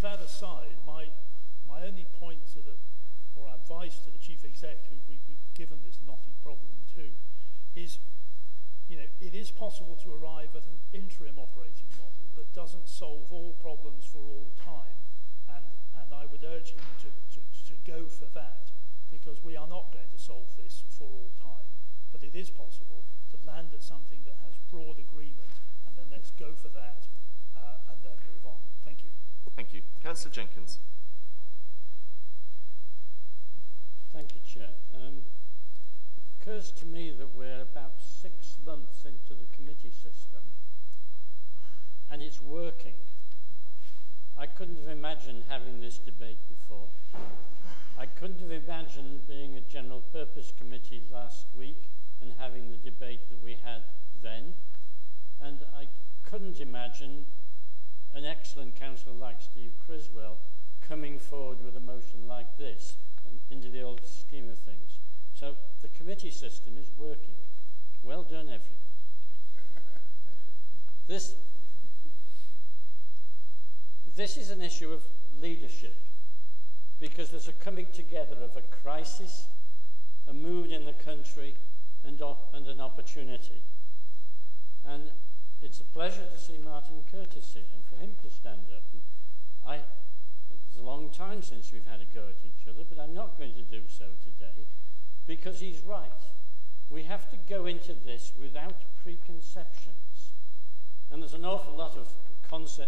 that aside, my only point to or advice to the Chief Exec, who we've given this knotty problem to, is, you know, it is possible to arrive at an interim operating model that doesn't solve all problems for all time, and I would urge him to go for that, because we are not going to solve this for all time, but it is possible to land at something that has broad agreement, and then let's go for that and then move on. Thank you. Thank you. Councillor Jenkins. Thank you, Chair. Occurs to me that we're about 6 months into the committee system, and it's working. I couldn't have imagined having this debate before. I couldn't have imagined being a general purpose committee last week and having the debate that we had then. And I couldn't imagine an excellent councillor like Steve Criswell coming forward with a motion like this into the old scheme of things. So the committee system is working. Well done, everybody. This is an issue of leadership, because there's a coming together of a crisis, a mood in the country, and an opportunity. And it's a pleasure to see Martin Curtis here and for him to stand up. And it's a long time since we've had a go at each other, but I'm not going to do so today because he's right. We have to go into this without preconceptions. And there's an awful lot of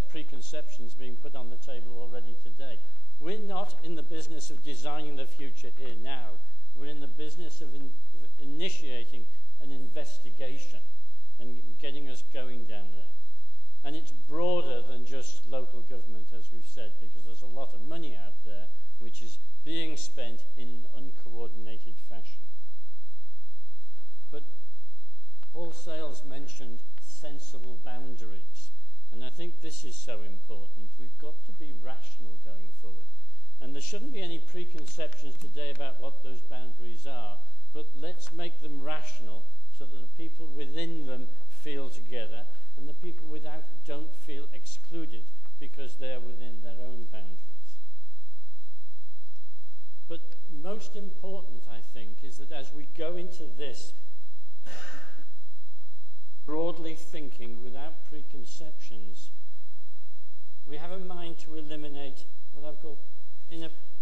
preconceptions being put on the table already today. We're not in the business of designing the future here now. We're in the business of initiating an investigation and getting us going down there. And it's broader than just local government, as we've said, because there's a lot of money out there which is being spent in an uncoordinated fashion. But Paul Sales mentioned sensible boundaries. And I think this is so important. We've got to be rational going forward. And there shouldn't be any preconceptions today about what those boundaries are, but let's make them rational so that the people within them feel together and the people without don't feel excluded because they're within their own boundaries. But most important, I think, is that as we go into this broadly thinking without preconceptions, we have a mind to eliminate what I've called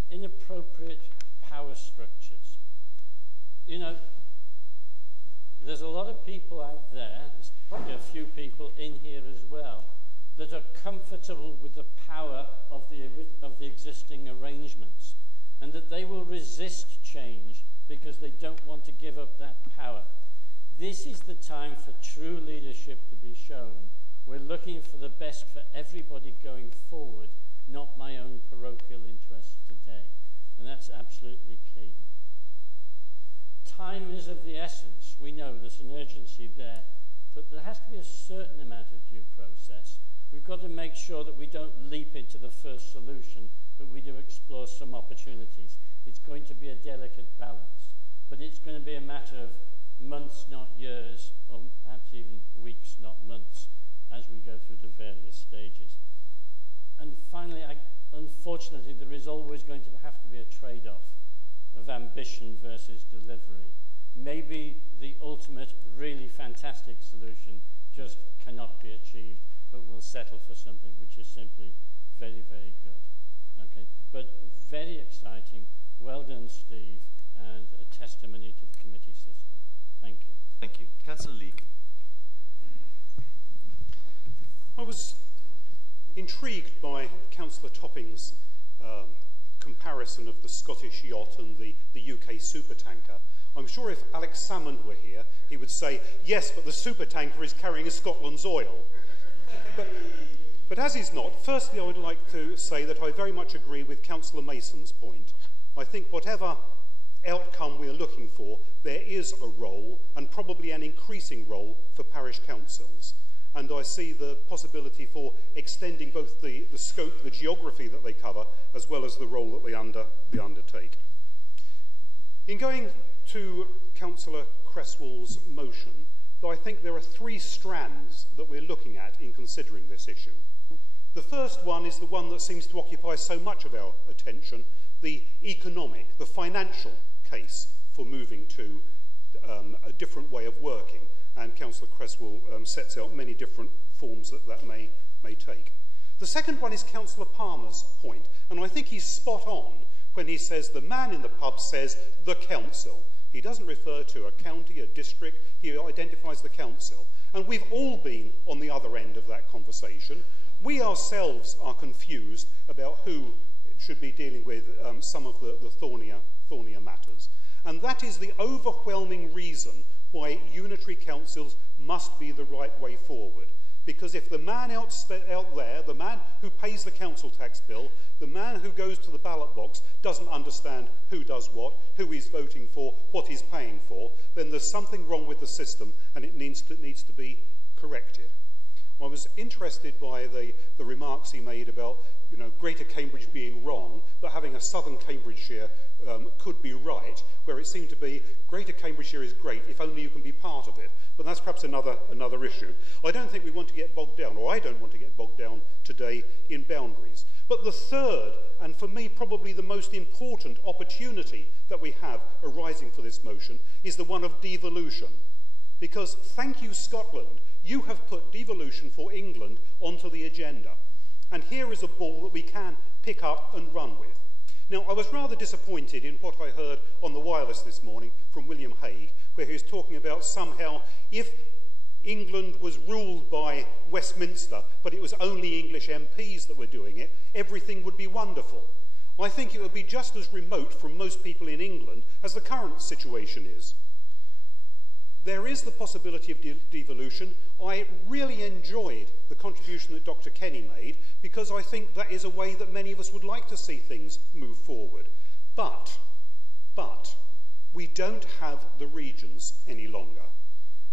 inappropriate power structures. You know, there's a lot of people out there, there's probably a few people in here as well, that are comfortable with the power of the existing arrangements, and that they will resist change because they don't want to give up that power. This is the time for true leadership to be shown. We're looking for the best for everybody going forward, not my own parochial interests today. And that's absolutely key. Time is of the essence. We know there's an urgency there, but there has to be a certain amount of due process. We've got to make sure that we don't leap into the first solution, but we do explore some opportunities. It's going to be a delicate balance, but it's going to be a matter of months, not years, or perhaps even weeks, not months, as we go through the various stages. And finally, unfortunately, there is always going to have to be a trade-off of ambition versus delivery. Maybe the ultimate, really fantastic solution just cannot be achieved, but we'll settle for something which is simply very, very good. Okay, but very exciting. Well done, Steve, and a testimony to the committee system. Thank you. Thank you. Councillor Leake. I was intrigued by Councillor Topping's comparison of the Scottish yacht and the UK supertanker. I'm sure if Alex Salmond were here, he would say, yes, but the supertanker is carrying Scotland's oil. But as is not, firstly I would like to say that I very much agree with Councillor Mason's point. I think whatever outcome we are looking for, there is a role, and probably an increasing role, for parish councils. And I see the possibility for extending both the scope, the geography that they cover, as well as the role that they undertake. In going to Councillor Cresswell's motion, though I think there are three strands that we're looking at in considering this issue. The first one is the one that seems to occupy so much of our attention, the economic, the financial case for moving to a different way of working. And Councillor Cresswell sets out many different forms that may take. The second one is Councillor Palmer's point, and I think he's spot on when he says the man in the pub says the council. He doesn't refer to a county, a district, he identifies the council. And we've all been on the other end of that conversation. We ourselves are confused about who should be dealing with some of the thornier matters. And that is the overwhelming reason why unitary councils must be the right way forward. Because if the man out there, the man who pays the council tax bill, the man who goes to the ballot box doesn't understand who does what, who he's voting for, what he's paying for, then there's something wrong with the system and it needs to be corrected. I was interested by the remarks he made about, you know, Greater Cambridge being wrong, but having a southern Cambridgeshire could be right, where it seemed to be Greater Cambridgeshire is great if only you can be part of it. But that's perhaps another issue. I don't think we want to get bogged down, or I don't want to get bogged down today in boundaries. But the third, and for me probably the most important opportunity that we have arising for this motion, is the one of devolution. Because, thank you Scotland, you have put devolution for England onto the agenda. And here is a ball that we can pick up and run with. Now, I was rather disappointed in what I heard on the wireless this morning from William Hague, where he was talking about somehow if England was ruled by Westminster, but it was only English MPs that were doing it, everything would be wonderful. I think it would be just as remote from most people in England as the current situation is. There is the possibility of devolution. I really enjoyed the contribution that Dr. Kenny made, because I think that is a way that many of us would like to see things move forward. But we don't have the regions any longer.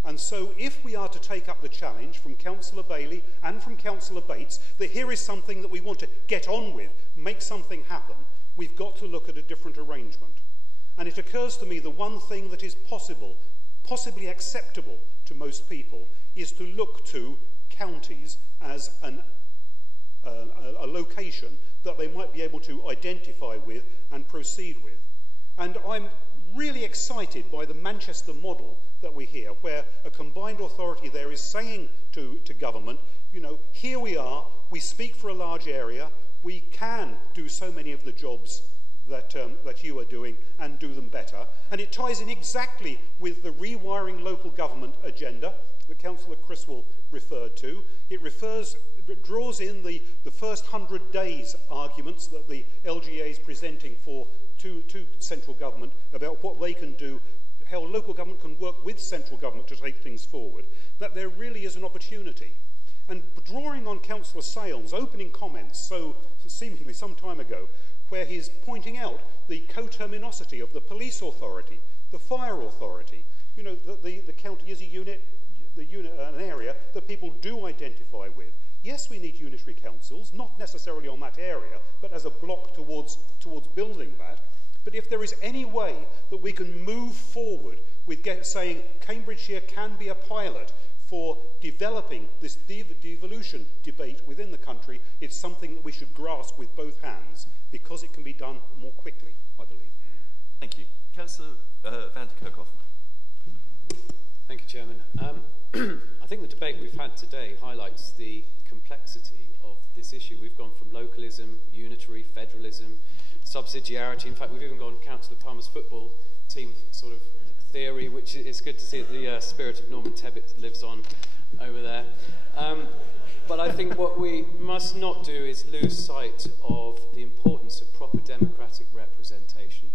And so if we are to take up the challenge from Councillor Bailey and from Councillor Bates that here is something that we want to get on with, make something happen, we've got to look at a different arrangement. And it occurs to me the one thing that is possibly acceptable to most people, is to look to counties as a location that they might be able to identify with and proceed with. And I'm really excited by the Manchester model that we hear, where a combined authority there is saying to government, you know, here we are, we speak for a large area, we can do so many of the jobs that you are doing and do them better. And it ties in exactly with the rewiring local government agenda that Councillor Criswell referred to. It draws in the first 100 days arguments that the LGA is presenting to central government about what they can do, how local government can work with central government to take things forward, that there really is an opportunity. And drawing on Councillor Sale's opening comments so seemingly some time ago, where he's pointing out the coterminosity of the police authority, the fire authority. You know, the county is an area that people do identify with. Yes, we need unitary councils, not necessarily on that area, but as a block towards building that. But if there is any way that we can move forward with saying Cambridgeshire can be a pilot for developing this devolution debate within the country, it's something that we should grasp with both hands, because it can be done more quickly, I believe. Thank you. Councillor Van der Kerkhoff. Thank you, Chairman. I think the debate we've had today highlights the complexity of this issue. We've gone from localism, unitary, federalism, subsidiarity. In fact, we've even gone Councillor Palmer's football team sort of theory, which is good to see that the spirit of Norman Tebbit lives on over there. But I think what we must not do is lose sight of the importance of proper democratic representation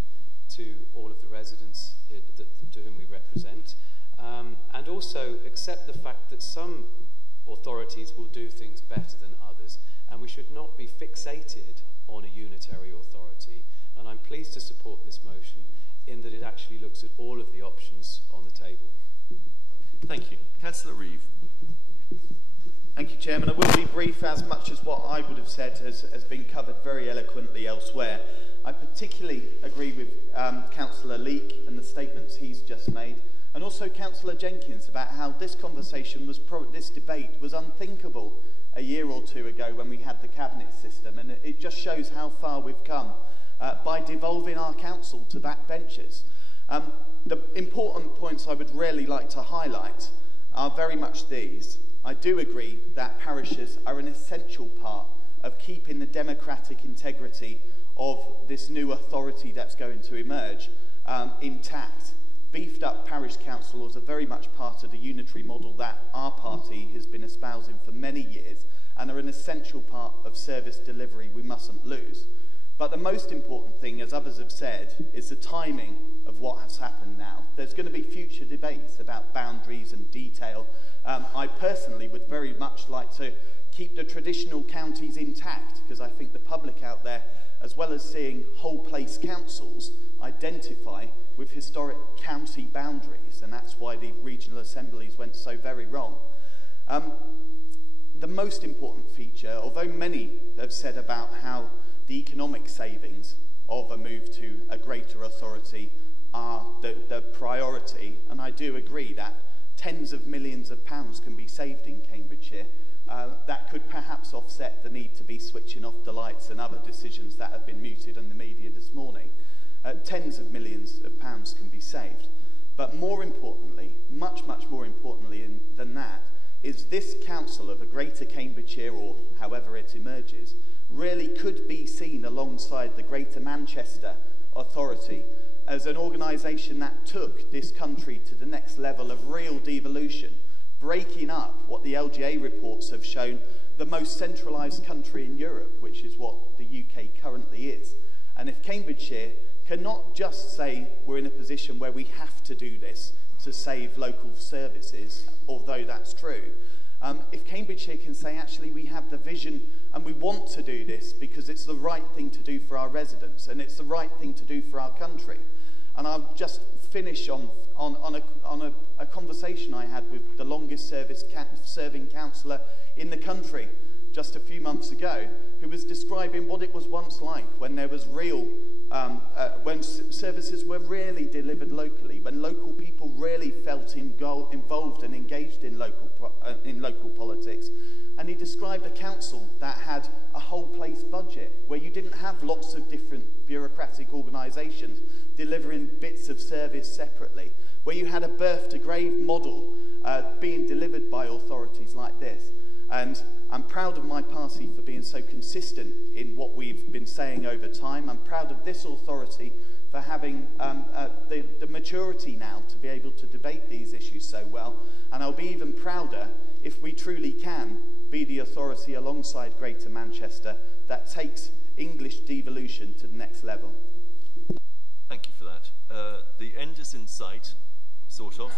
to all of the residents to whom we represent, and also accept the fact that some authorities will do things better than others, and we should not be fixated on a unitary authority. And I'm pleased to support this motion in that it actually looks at all of the options on the table. Thank you. Councillor Reeve. Thank you, Chairman. I will be brief, as much as what I would have said has been covered very eloquently elsewhere. I particularly agree with Councillor Leake and the statements he's just made, and also Councillor Jenkins about how this conversation this debate was unthinkable a year or two ago when we had the cabinet system, and it just shows how far we've come by devolving our council to backbenchers. The important points I would really like to highlight are very much these. I do agree that parishes are an essential part of keeping the democratic integrity of this new authority that's going to emerge intact. Beefed up parish councils are very much part of the unitary model that our party has been espousing for many years, and are an essential part of service delivery we mustn't lose. But the most important thing, as others have said, is the timing of what has happened now. There's going to be future debates about boundaries and detail. I personally would very much like to keep the traditional counties intact, because I think the public out there, as well as seeing whole place councils, identify with historic county boundaries, and that's why the regional assemblies went so very wrong. most important feature, although many have said about how the economic savings of a move to a greater authority are the priority, and I do agree that tens of millions of pounds can be saved in Cambridgeshire, that could perhaps offset the need to be switching off the lights and other decisions that have been mooted in the media this morning. Tens of millions of pounds can be saved. But more importantly, much more importantly than that, is this council of a Greater Cambridgeshire, or however it emerges, really could be seen alongside the Greater Manchester Authority as an organisation that took this country to the next level of real devolution, breaking up what the LGA reports have shown the most centralised country in Europe, which is what the UK currently is. And if Cambridgeshire cannot just say we're in a position where we have to do this to save local services, although that's true, if Cambridgeshire can say actually we have the vision and we want to do this because it's the right thing to do for our residents and it's the right thing to do for our country. And I'll just finish on a conversation I had with the longest serving councillor in the country just a few months ago, who was describing what it was once like when there was real, when services were really delivered locally, when local people really felt involved and engaged in local politics. And he described a council that had a whole place budget, where you didn't have lots of different bureaucratic organisations delivering bits of service separately, where you had a birth to grave model being delivered by authorities like this. And I'm proud of my party for being so consistent in what we've been saying over time. I'm proud of this authority for having the maturity now to be able to debate these issues so well. And I'll be even prouder if we truly can be the authority alongside Greater Manchester that takes English devolution to the next level. Thank you for that. The end is in sight, sort of.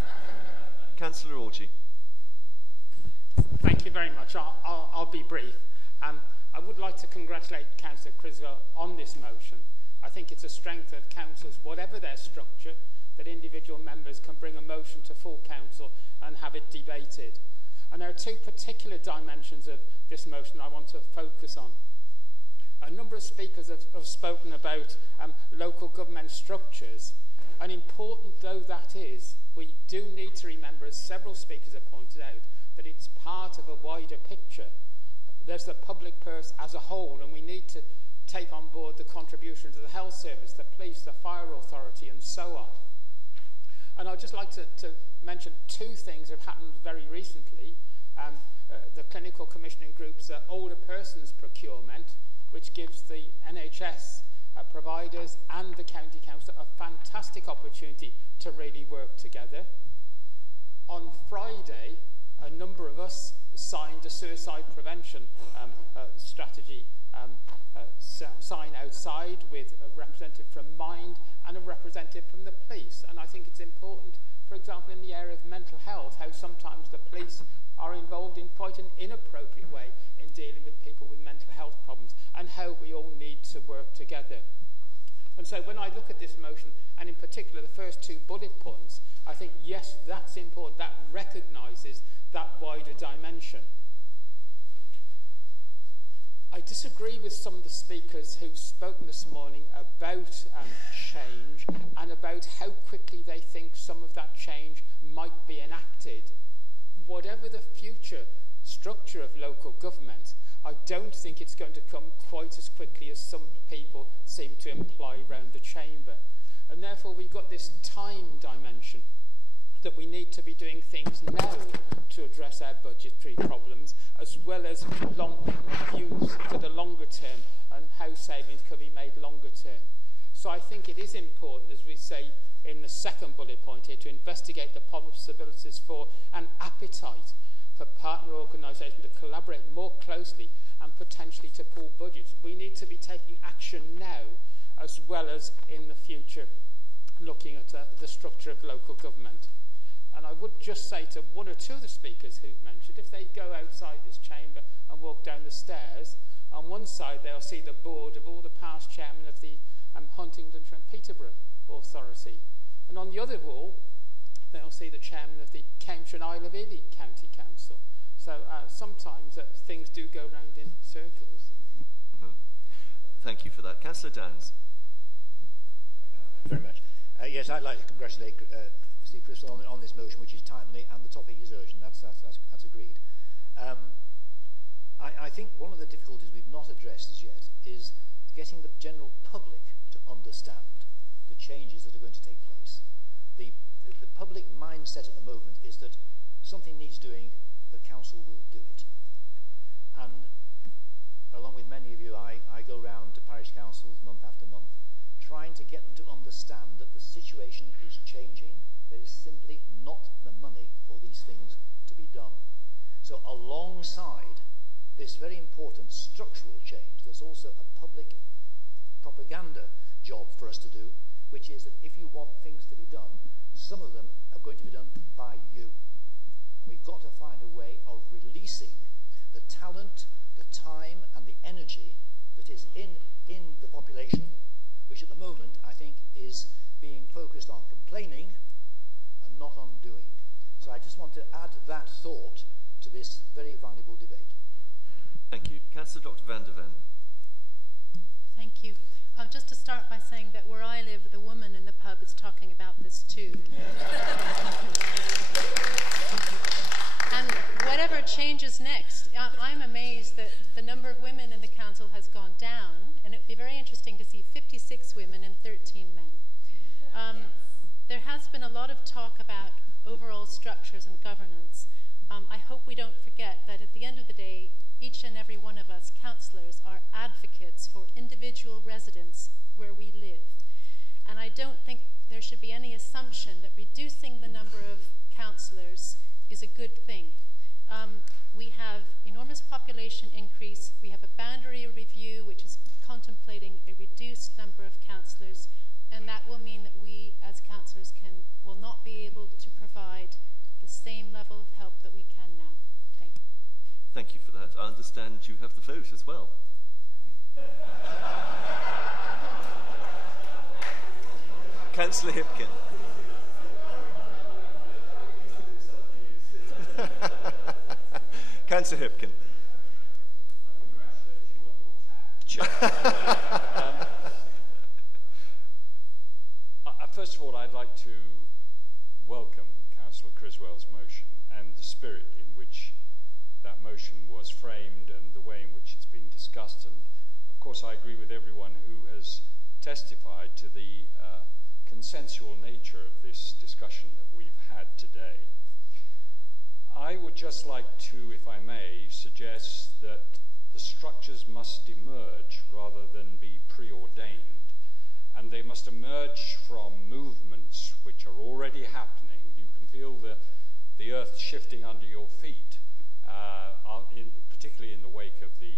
Councillor Orji. Thank you very much. I'll be brief. I would like to congratulate Councillor Criswell on this motion. I think it's a strength of councils, whatever their structure, that individual members can bring a motion to full council and have it debated. And there are two particular dimensions of this motion I want to focus on. A number of speakers have spoken about local government structures, and important though that is, we do need to remember, as several speakers have pointed out, that it's part of a wider picture. There's the public purse as a whole, and we need to take on board the contributions of the health service, the police, the fire authority, and so on. And I'd just like to mention two things that have happened very recently. The clinical commissioning group's older persons procurement, which gives the NHS providers and the county council a fantastic opportunity to really work together. On Friday, a number of us signed a suicide prevention strategy sign outside with a representative from Mind and a representative from the police. And I think it's important, for example, in the area of mental health, how sometimes the police are involved in quite an inappropriate way in dealing with people with mental health problems, and how we all need to work together. And so when I look at this motion, and in particular the first two bullet points, I think, yes, that's important. That recognises that wider dimension. I disagree with some of the speakers who've spoken this morning about change and about how quickly they think some of that change might be enacted. Whatever the future structure of local government, I don't think it's going to come quite as quickly as some people seem to imply around the chamber. And therefore we've got this time dimension, that we need to be doing things now to address our budgetary problems, as well as long views for the longer term and how savings can be made longer term. So I think it is important, as we say in the second bullet point here, to investigate the possibilities for an appetite for partner organisations to collaborate more closely and potentially to pool budgets. We need to be taking action now, as well as in the future, looking at the structure of local government. And I would just say to one or two of the speakers who mentioned, if they go outside this chamber and walk down the stairs, on one side they'll see the board of all the past chairmen of the Huntingdonshire and Peterborough Authority. And on the other wall, they'll see the chairman of the Cambridgeshire and Isle of Ely County Council. So sometimes things do go round in circles. Thank you for that. Councillor Downs. Very much. Yes, I'd like to congratulate Steve Crystal on this motion, which is timely, and the topic is urgent. That's agreed. I think one of the difficulties we've not addressed as yet is getting the general public to understand the changes that are going to take place. The public mindset at the moment is that something needs doing, the council will do it. And along with many of you, I go round to parish councils month after month, trying to get them to understand that the situation is changing. There is simply not the money for these things to be done. So alongside this very important structural change, there's also a public propaganda job for us to do, which is that if you want things to be done, some of them are going to be done by you. And we've got to find a way of releasing the talent, the time and the energy that is in the population, which at the moment I think is being focused on complaining and not on doing. So I just want to add that thought to this very valuable debate. Thank you. Councillor Dr. van der Ven. Thank you. Just to start by saying that where I live, the woman in the pub is talking about this too. And whatever changes next, I'm amazed that the number of women in the council has gone down, and it would be very interesting to see 56 women and 13 men. There has been a lot of talk about overall structures and governance. I hope we don't forget that at the end of the day, each and every one of us councillors are advocates for individual residents where we live. And I don't think there should be any assumption that reducing the number of councillors is a good thing. We have enormous population increase. We have a boundary review which is contemplating a reduced number of councillors, and that will mean that we as councillors will not be able to provide the same level of help that we can now. Thank you. Thank you for that. I understand you have the vote as well. Councillor Hipkin. Councillor Hipkin. First of all, I'd like to welcome Councillor Criswell's motion and the spirit in which that motion was framed and the way in which it's been discussed. And of course, I agree with everyone who has testified to the consensual nature of this discussion that we've had today. I would just like to, if I may, suggest that the structures must emerge rather than be preordained, and they must emerge from movements which are already happening. You can feel the earth shifting under your feet, particularly in the wake of the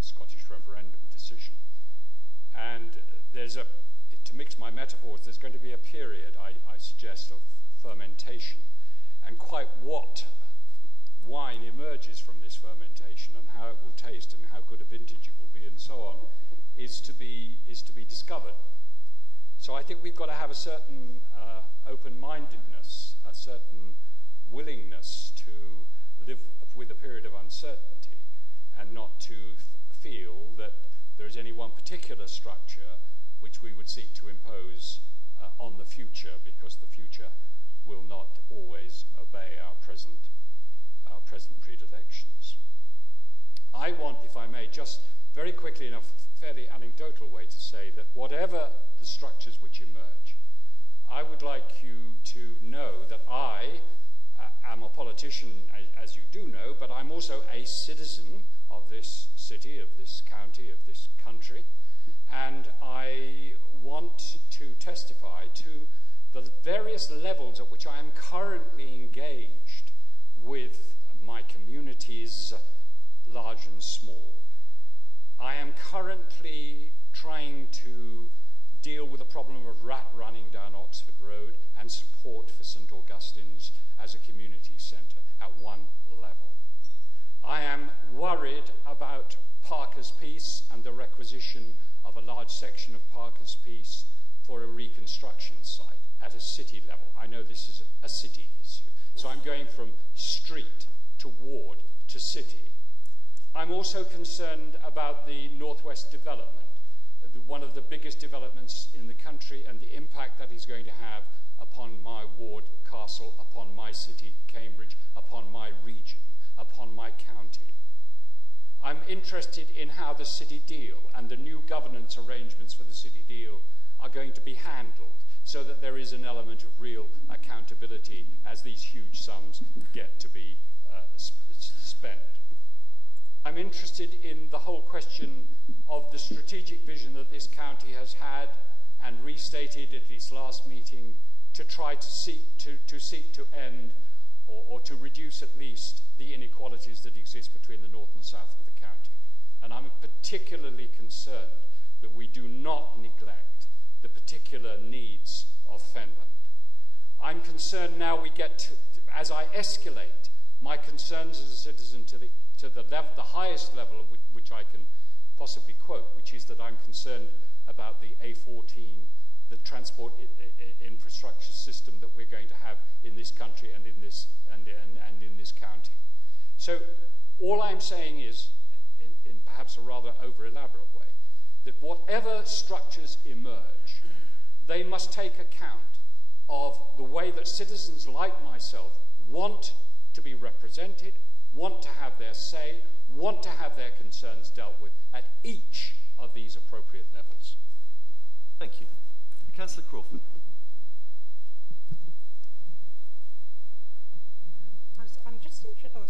Scottish referendum decision. And to mix my metaphors, there's going to be a period, I suggest, of fermentation, and quite what wine emerges from this fermentation and how it will taste and how good a vintage it will be and so on is to be discovered. So I think we've got to have a certain open-mindedness, a certain willingness to live with a period of uncertainty and not to feel that there is any one particular structure which we would seek to impose on the future, because the future will not always obey our present predilections. I want, if I may, just very quickly in a fairly anecdotal way to say that whatever the structures which emerge, I would like you to know that I am a politician, as you do know, but I'm also a citizen of this city, of this county, of this country, and I want to testify to the various levels at which I am currently engaged with my communities, large and small. I am currently trying to deal with the problem of rat running down Oxford Road and support for St Augustine's as a community centre at one level. I am worried about Parker's Piece and the requisition of a large section of Parker's Piece for a reconstruction site at a city level. I know this is a city issue. So I'm going from street to ward to city. I'm also concerned about the Northwest development, one of the biggest developments in the country, and the impact that is going to have upon my ward, Castle, upon my city, Cambridge, upon my region, upon my county. I'm interested in how the city deal and the new governance arrangements for the city deal are going to be handled, so that there is an element of real accountability as these huge sums get to be spent. I'm interested in the whole question of the strategic vision that this county has had and restated at its last meeting to try to seek to end or to reduce at least the inequalities that exist between the north and south of the county. And I'm particularly concerned that we do not neglect the particular needs of Fenland. I'm concerned now we get to, as I escalate my concerns as a citizen to the highest level of which I can possibly quote, which is that I'm concerned about the A14, the transport infrastructure system that we're going to have in this country and in this county. So all I'm saying is, in perhaps a rather over-elaborate way, that whatever structures emerge, they must take account of the way that citizens like myself want to be represented, want to have their say, want to have their concerns dealt with at each of these appropriate levels. Thank you. Councillor Crawford.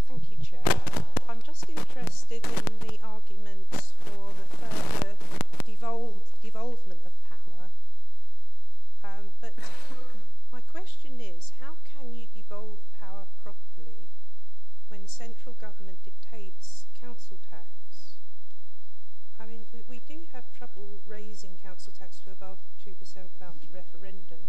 Thank you, Chair. I'm just interested in the arguments for the further devolvement of power. But my question is, how can you devolve power properly when central government dictates council tax? I mean, we do have trouble raising council tax to above 2% without a referendum.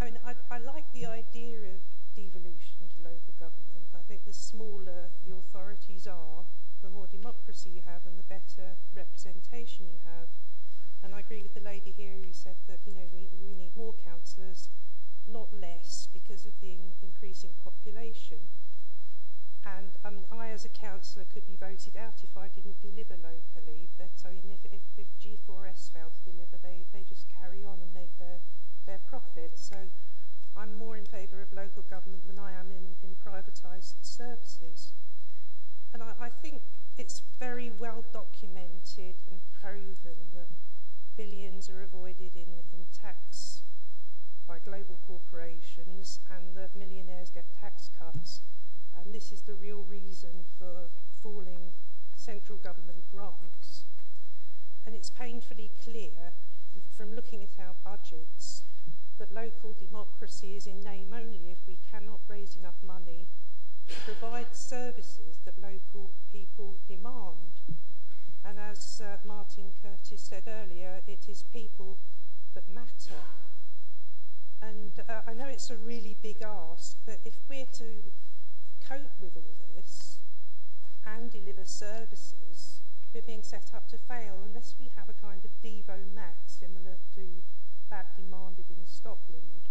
I mean, I like the idea of devolution to local government. I think the smaller the authorities are, the more democracy you have and the better representation you have. And I agree with the lady here who said that, you know, we need more councillors, not less, because of the increasing population. And I, as a councillor, could be voted out if I didn't deliver locally. But I mean, if G4S fail to deliver, they just carry on and make their profit. So I'm more in favour of local government than I am in privatised services. And I think it's very well documented and proven that billions are avoided in tax by global corporations and that millionaires get tax cuts. And this is the real reason for falling central government grants. And it's painfully clear from looking at our budgets that local democracy is in name only if we cannot raise enough money to provide services that local people demand. And as Martin Curtis said earlier, it is people that matter. And I know it's a really big ask, but if we're to cope with all this and deliver services, we're being set up to fail unless we have a kind of Devo Max similar to that demanded in Scotland.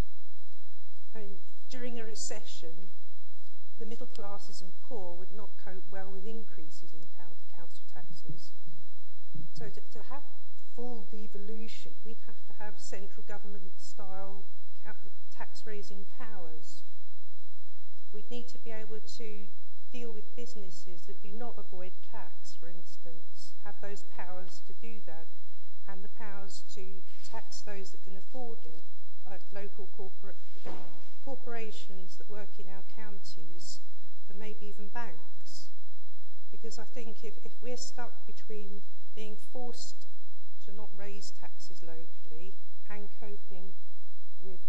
I mean, during a recession, the middle classes and poor would not cope well with increases in council taxes. So to have full devolution, we'd have to have central government-style tax-raising powers. We'd need to be able to deal with businesses that do not avoid tax, for instance, have those powers to do that, and the powers to tax those that can afford it, like local corporations that work in our counties, and maybe even banks. Because I think if we're stuck between being forced to not raise taxes locally and coping with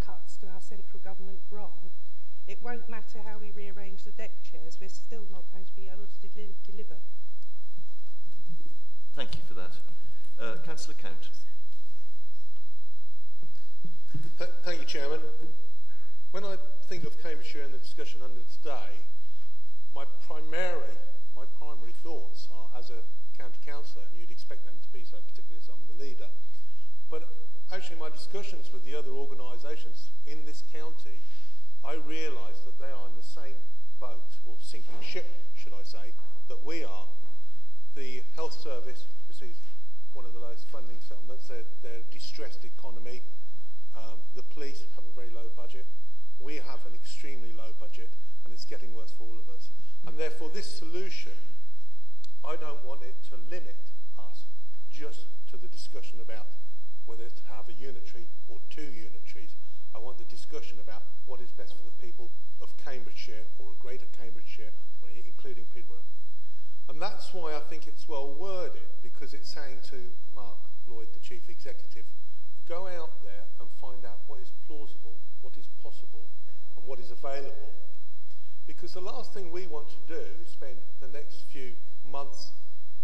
cuts to our central government grant, it won't matter how we rearrange the deck chairs, we're still not going to be able to deliver. Thank you for that. Councillor Count. Thank you, Chairman. When I think of Cambridgeshire and the discussion under today, my primary thoughts are as a county councillor, and you'd expect them to be so, particularly as I'm the leader. But actually my discussions with the other organisations in this county, I realise that they are in the same boat, or sinking ship, should I say, that we are. The health service receives one of the lowest funding settlements. They're a distressed economy. The police have a very low budget. We have an extremely low budget, and it's getting worse for all of us. And therefore, this solution, I don't want it to limit us just to the discussion about whether to have a unitary or 2 unitaries. I want the discussion about what is best for the people of Cambridgeshire or a greater Cambridgeshire, including Peterborough. And that's why I think it's well worded, because it's saying to Mark Lloyd, the Chief Executive, go out there and find out what is plausible, what is possible, and what is available. Because the last thing we want to do is spend the next few months,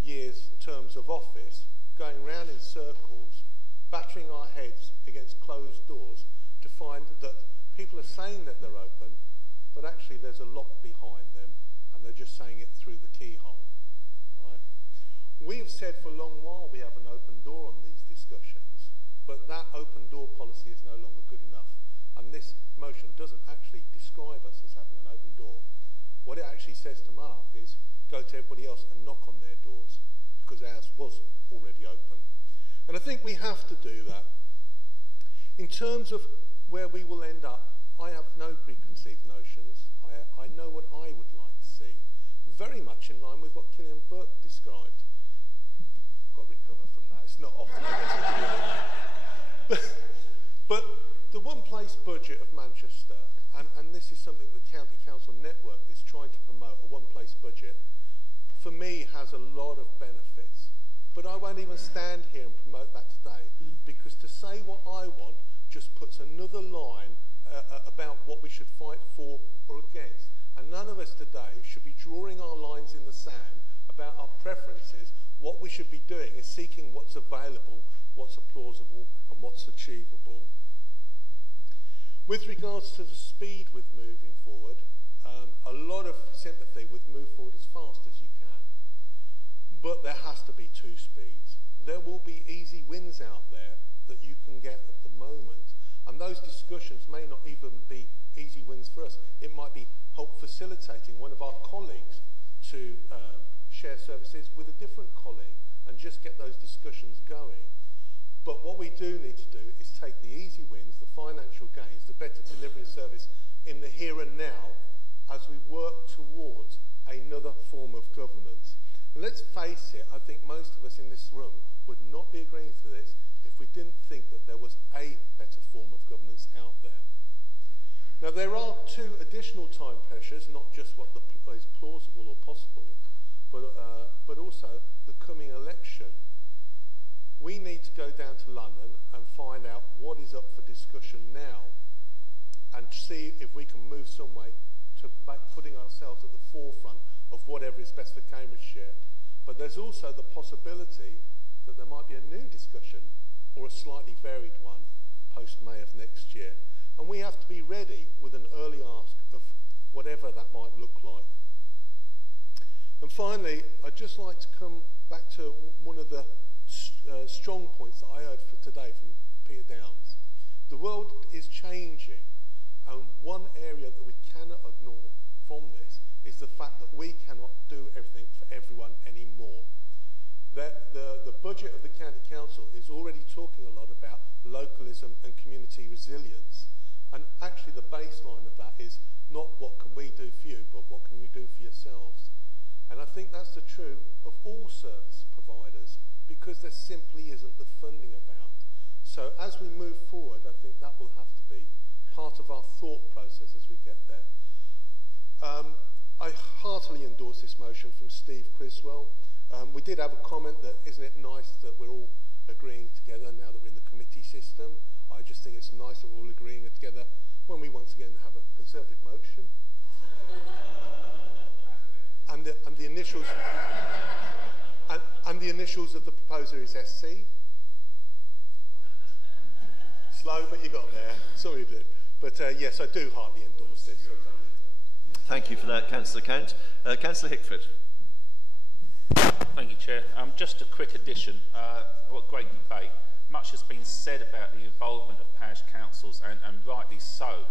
years, terms of office going round in circles, battering our heads against closed doors to find that people are saying that they're open, but actually there's a lock behind them and they're just saying it through the keyhole. Right? We've said for a long while we have an open door on these discussions, but that open door policy is no longer good enough. And this motion doesn't actually describe us as having an open door. What it actually says to Mark is go to everybody else and knock on their doors, because ours was already open. And I think we have to do that. In terms of where we will end up, I have no preconceived notions. I know what I would like to see, very much in line with what Killian Burke described. I've got to recover from that. It's not often I get to do it. But the one-place budget of Manchester, and this is something the County Council Network is trying to promote, a one-place budget, for me has a lot of benefits. But I won't even stand here and promote that today, because to say what I want just puts another line about what we should fight for or against. And none of us today should be drawing our lines in the sand about our preferences. What we should be doing is seeking what's available, what's plausible, and what's achievable. With regards to the speed with moving forward, a lot of sympathy with move forward as fast as you can. But there has to be 2 speeds. There will be easy wins out there that you can get at the moment. And those discussions may not even be easy wins for us. It might be help facilitating one of our colleagues to share services with a different colleague and just get those discussions going. But what we do need to do is take the easy wins, the financial gains, the better delivery of service in the here and now as we work towards another form of governance. And let's face it, I think most of us in this room would not be agreeing to this if we didn't think that there was a better form of governance out there. Now, there are 2 additional time pressures, not just what is plausible or possible, but also the coming election. We need to go down to London and find out what is up for discussion now and see if we can move some way to putting ourselves at the forefront of whatever is best for Cambridgeshire. But there's also the possibility that there might be a new discussion or a slightly varied one post-May of next year. And we have to be ready with an early ask of whatever that might look like. And finally, I'd just like to come back to one of the strong points that I heard for today from Peter Downs. The world is changing, and one area that we cannot ignore from this is the fact that we cannot do everything for everyone anymore. The budget of the County Council is already talking a lot about localism and community resilience, and actually the baseline of that is not what can we do for you, but what can you do for yourselves. And I think that's the true of all service providers, because there simply isn't the funding about. So as we move forward, I think that will have to be part of our thought process as we get there. I heartily endorse this motion from Steve Criswell. We did have a comment that isn't it nice that we're all agreeing together now that we're in the committee system. I just think it's nice that we're all agreeing together when we once again have a Conservative motion. and the initials and the initials of the proposer is SC. Slow, but you got there. Sorry, did. But yes, I do heartily endorse this. So thank you for that, Councillor Count. Councillor Hickford. Thank you, Chair. Just a quick addition. What a great debate. Much has been said about the involvement of parish councils, and rightly so.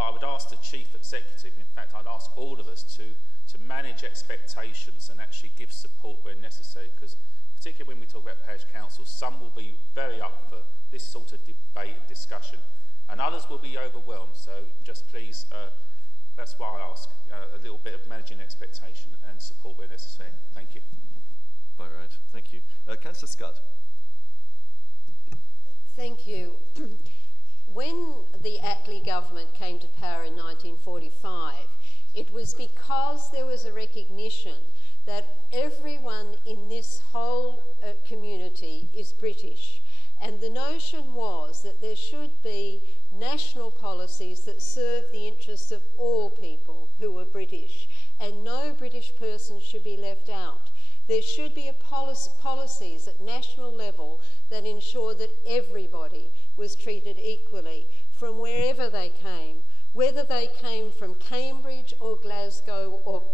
But I would ask the Chief Executive, in fact, I'd ask all of us to manage expectations and actually give support where necessary, because particularly when we talk about parish councils, some will be very up for this sort of debate and discussion, and others will be overwhelmed. So just please, that's why I ask a little bit of managing expectation and support where necessary. Thank you. Quite right. Thank you. Councillor Scott. Thank you. When the Attlee government came to power in 1945, it was because there was a recognition that everyone in this whole community is British. And the notion was that there should be national policies that serve the interests of all people who are British, and no British person should be left out. There should be policies at national level that ensure that everybody was treated equally from wherever they came, whether they came from Cambridge or Glasgow or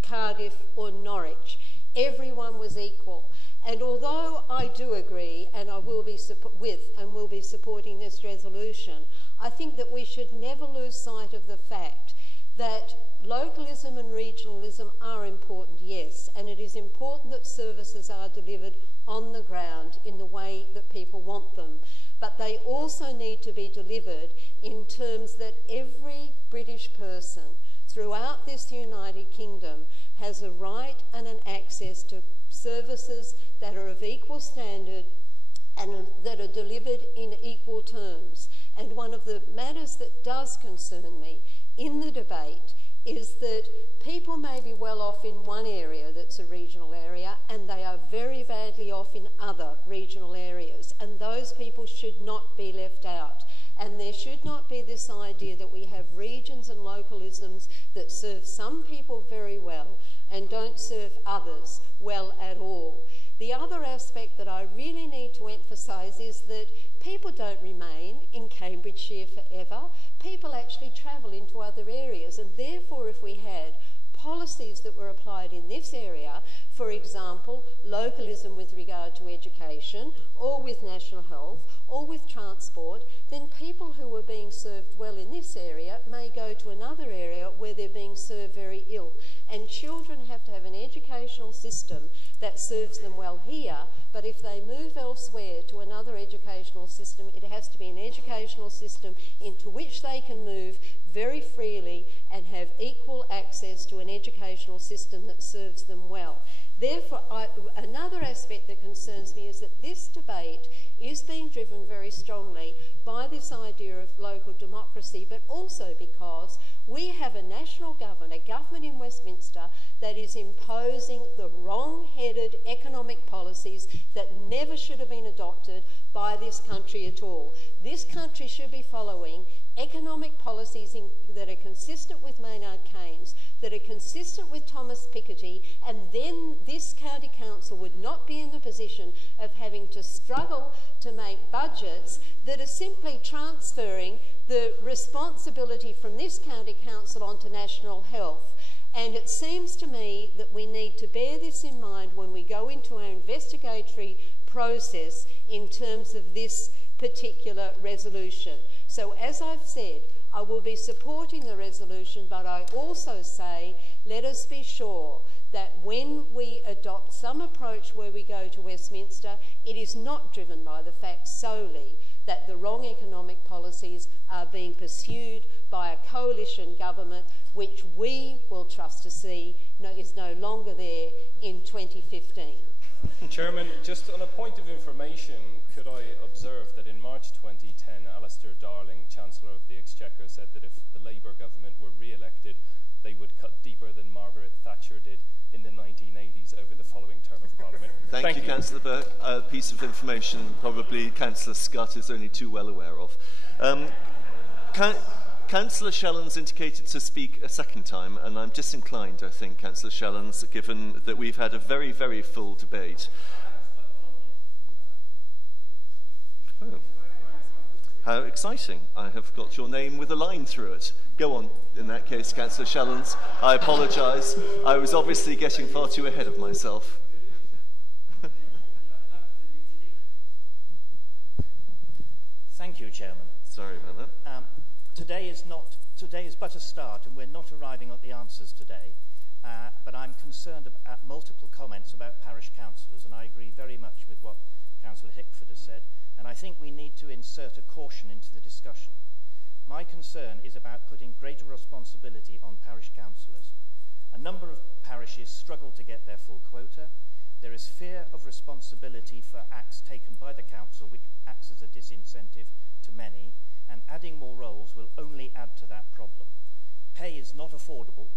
Cardiff or Norwich. Everyone was equal. And although I do agree, and I will be will be supporting this resolution, I think that we should never lose sight of the fact that localism and regionalism are important, yes, and it is important that services are delivered on the ground in the way that people want them. But they also need to be delivered in terms that every British person throughout this United Kingdom has a right and an access to services that are of equal standard and that are delivered in equal terms. And one of the matters that does concern me in the debate is that people may be well off in one area that's a regional area, and they are very badly off in other regional areas, and those people should not be left out. And there should not be this idea that we have regions and localisms that serve some people very well and don't serve others well at all. The other aspect that I really need to emphasise is that people don't remain in Cambridgeshire forever. People actually travel into other areas, and therefore if we had policies that were applied in this area, for example, localism with regard to education, or with national health, or with transport, then people who were being served well in this area may go to another area where they're being served very ill. And children have to have an educational system that serves them well here, but if they move elsewhere to another educational system, it has to be an educational system into which they can move very freely and have equal access to an educational system that serves them well. Therefore, another aspect that concerns me is that this debate is being driven very strongly by this idea of local democracy, but also because we have a national government, a government in Westminster, that is imposing the wrong-headed economic policies that never should have been adopted by this country at all. This country should be following economic policies that are consistent with Maynard Keynes, that are consistent with Thomas Piketty, and then this county council would not be in the position of having to struggle to make budgets that are simply transferring the responsibility from this county council onto national health. And it seems to me that we need to bear this in mind when we go into our investigatory process in terms of this particular resolution. So as I've said, I will be supporting the resolution, but I also say let us be sure that when we adopt some approach where we go to Westminster, it is not driven by the fact solely that the wrong economic policies are being pursued by a coalition government, which we will trust to see is no longer there in 2015. Chairman, just on a point of information, could I observe that in March 2010, Alistair Darling, Chancellor of the Exchequer, said that if the Labour government were re-elected, they would cut deeper than Margaret Thatcher did in the 1980s over the following term of Parliament. Thank you, Councillor Burke. A piece of information probably Councillor Scott is only too well aware of. Councillor Shellens indicated to speak a second time, and I'm disinclined, I think, Councillor Shellens, given that we've had a very, very full debate. Oh. How exciting. I have got your name with a line through it. Go on, in that case, Councillor Shellens. I apologise. I was obviously getting far too ahead of myself. Thank you, Chairman. Sorry about that. today is but a start, and we're not arriving at the answers today. But I'm concerned at multiple comments about parish councillors, and I agree very much with what Councillor Hickford has said. And I think we need to insert a caution into the discussion. My concern is about putting greater responsibility on parish councillors. A number of parishes struggle to get their full quota. There is fear of responsibility for acts taken by the council, which acts as a disincentive to many, and adding more roles will only add to that problem. Pay is not affordable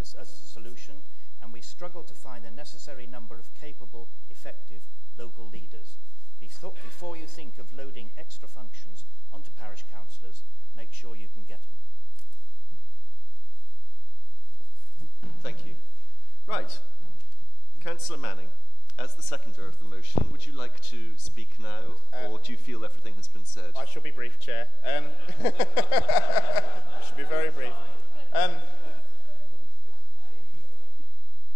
as a solution, and we struggle to find the necessary number of capable, effective local leaders. Before you think of loading extra functions onto parish councillors, make sure you can get them. Thank you. Right. Councillor Manning, as the seconder of the motion, would you like to speak now, or do you feel everything has been said? I shall be brief, Chair. I shall be very brief.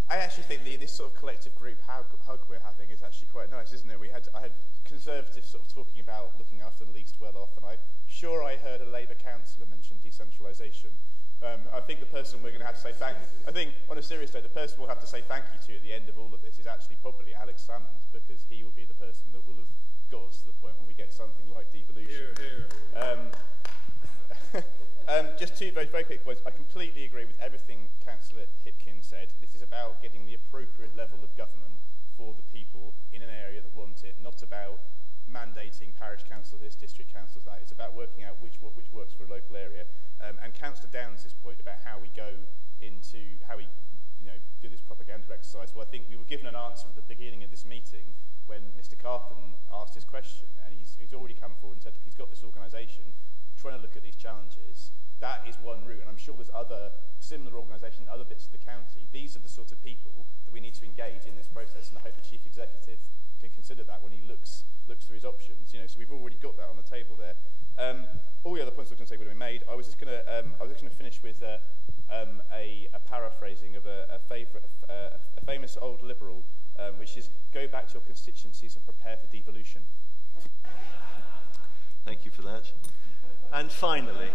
I actually think this sort of collective group hug we're having is actually quite nice, isn't it? I had Conservatives sort of talking about looking after the least well-off, and I'm sure I heard a Labour councillor mention decentralisation. I think the person we're going to have to say thank you. I think, on a serious note, the person we'll have to say thank you to at the end of all of this is actually probably Alex Salmond, because he will be the person that will have got us to the point when we get something like devolution. Just two very, very quick points. I completely agree with everything Councillor Hipkin said. This is about getting the appropriate level of government for the people in an area that want it, not about mandating parish councils this, district councils that. It's about working out which works for a local area. And Councillor Downs' point about how we go into, how we do this propaganda exercise. Well, I think we were given an answer at the beginning of this meeting when Mr. Carpen asked his question, and he's already come forward and said, look, he's got this organisation trying to look at these challenges. That is one route, and I'm sure there's other similar organisations in other bits of the county. These are the sort of people that we need to engage in this process, and I hope the Chief Executive can consider that when he looks through his options. So we've already got that on the table there. All the other points I was going to say would have been made. I was just going to finish with a paraphrasing of a famous old Liberal, which is go back to your constituencies and prepare for devolution. Thank you for that. And finally,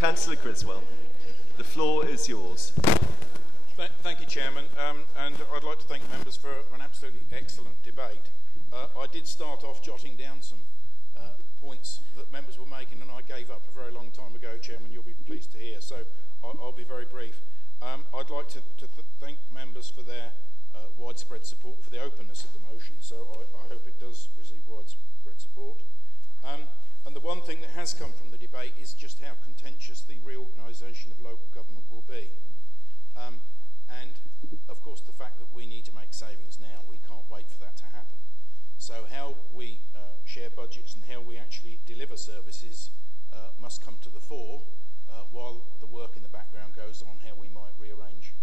Councillor Criswell, the floor is yours. Thank you, Chairman, and I'd like to thank members for an absolutely excellent debate. I did start off jotting down some points that members were making, and I gave up a very long time ago, Chairman, you'll be pleased to hear, so I'll be very brief. I'd like to thank members for their widespread support, for the openness of the motion, so I hope it does receive widespread support. And the one thing that has come from the debate is just how contentious the reorganisation of local government will be. And, of course, the fact that we need to make savings now. We can't wait for that to happen. So how we share budgets and how we actually deliver services must come to the fore while the work in the background goes on how we might rearrange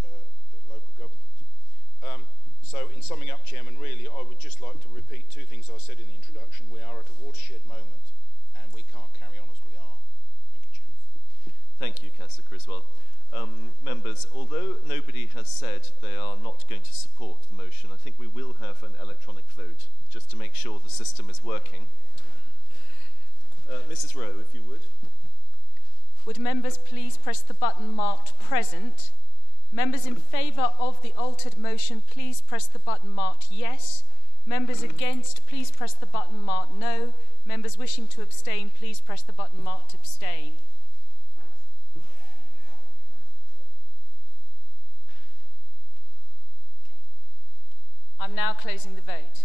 local government. So in summing up, Chairman, really I would just like to repeat two things I said in the introduction. We are at a watershed moment and we can't carry on as we are. Thank you, Chairman. Thank you, Councillor Criswell. Members, although nobody has said they are not going to support the motion, I think we will have an electronic vote just to make sure the system is working. Mrs. Rowe, if you would. Would members please press the button marked present? Members in favour of the altered motion, please press the button marked yes. Members against, please press the button marked no. Members wishing to abstain, please press the button marked abstain. I'm now closing the vote.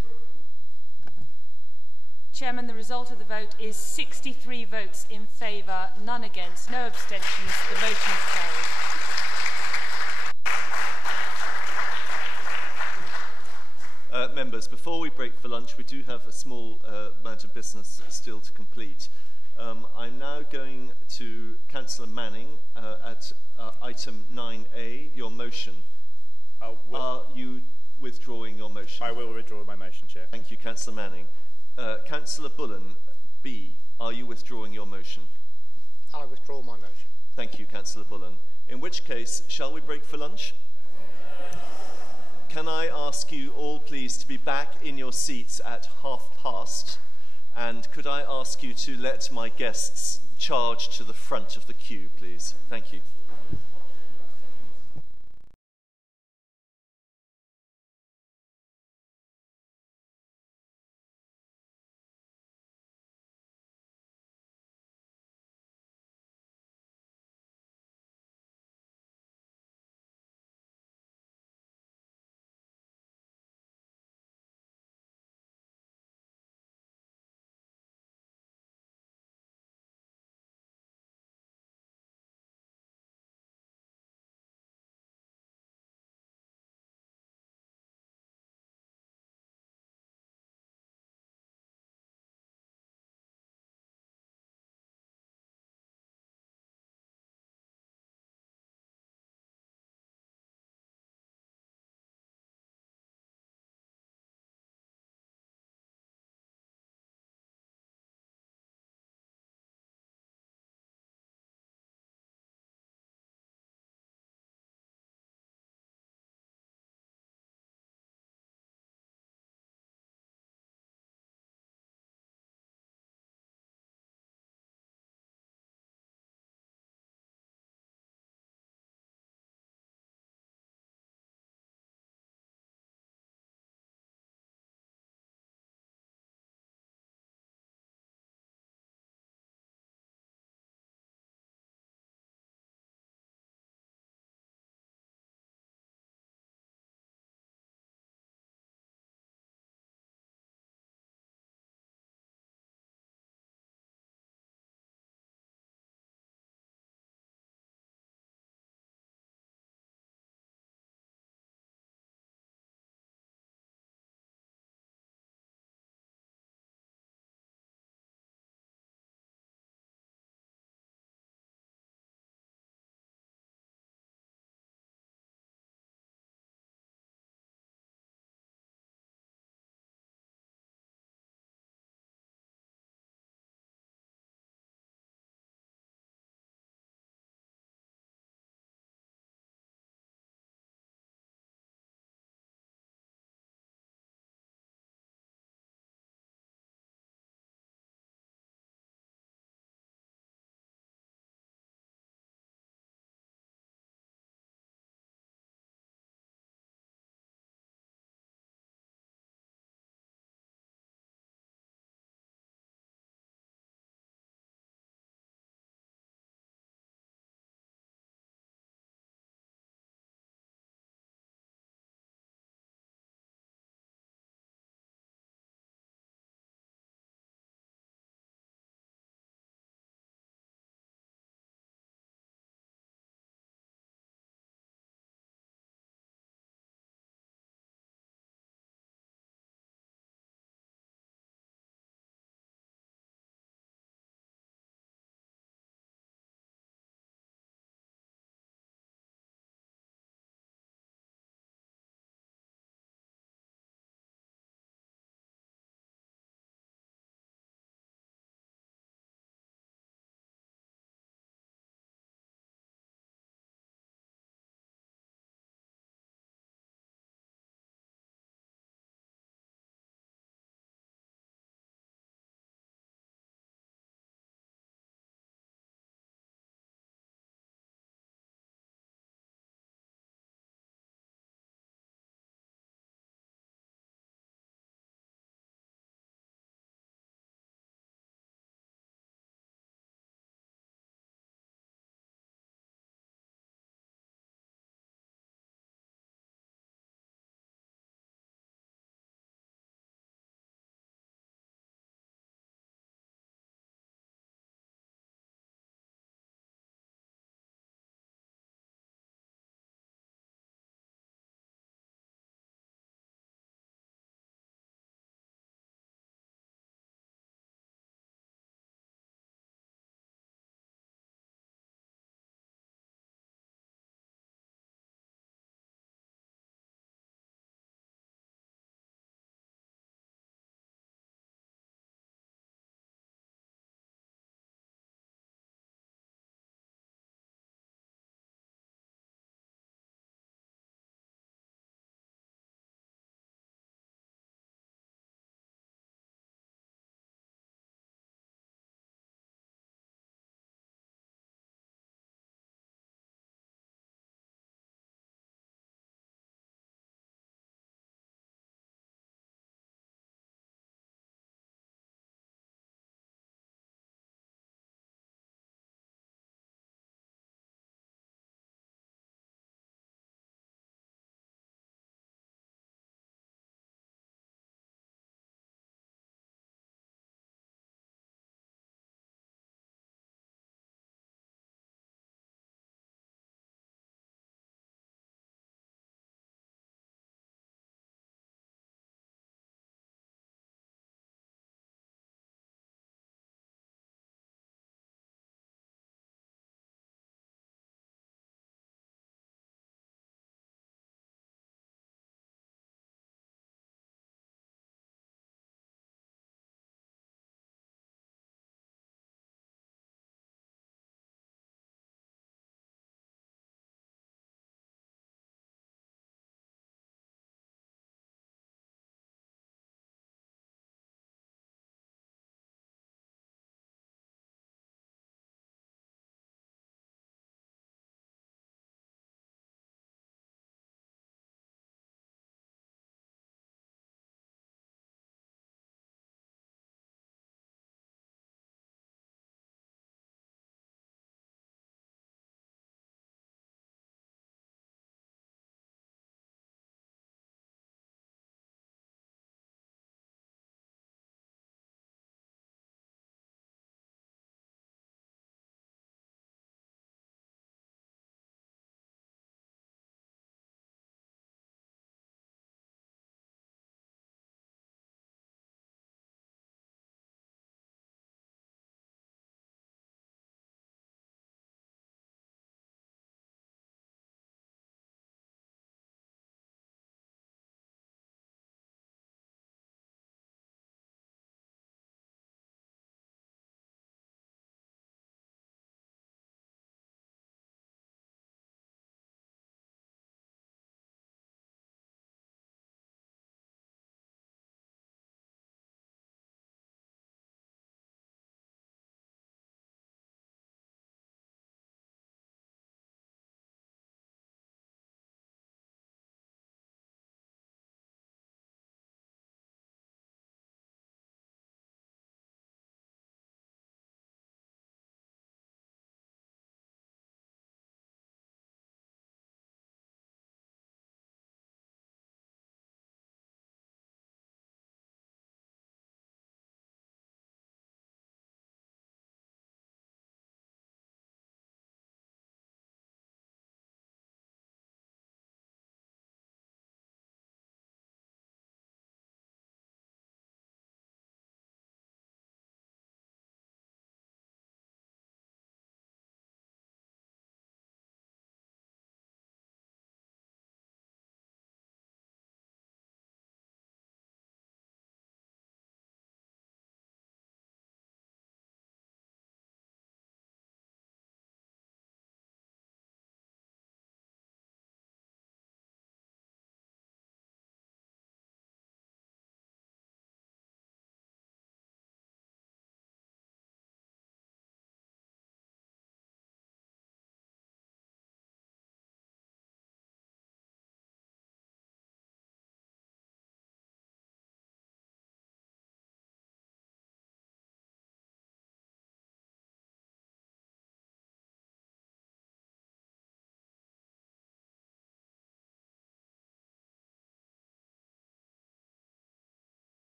Chairman, the result of the vote is 63 votes in favour, none against, no abstentions. The motion is carried. Members, before we break for lunch, we do have a small amount of business still to complete. I'm now going to Councillor Manning at item 9A, your motion. Are you withdrawing your motion? I will withdraw my motion, Chair. Thank you, Councillor Manning. Councillor Bullen, B, are you withdrawing your motion? I withdraw my motion. Thank you, Councillor Bullen. In which case, shall we break for lunch? Can I ask you all, please, to be back in your seats at past? And could I ask you to let my guests charge to the front of the queue, please? Thank you.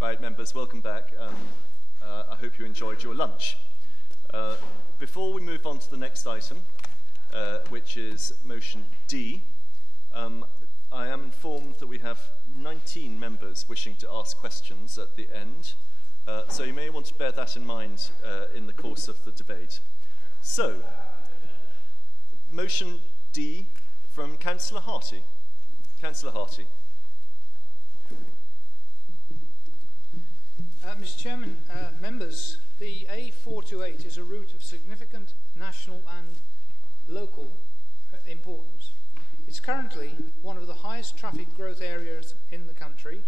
Right, members, welcome back. I hope you enjoyed your lunch. Before we move on to the next item, which is motion D, I am informed that we have 19 members wishing to ask questions at the end, so you may want to bear that in mind in the course of the debate. So, motion D from Councillor Harty. Councillor Harty. Mr. Chairman, members, the A428 is a route of significant national and local importance. It's currently one of the highest traffic growth areas in the country,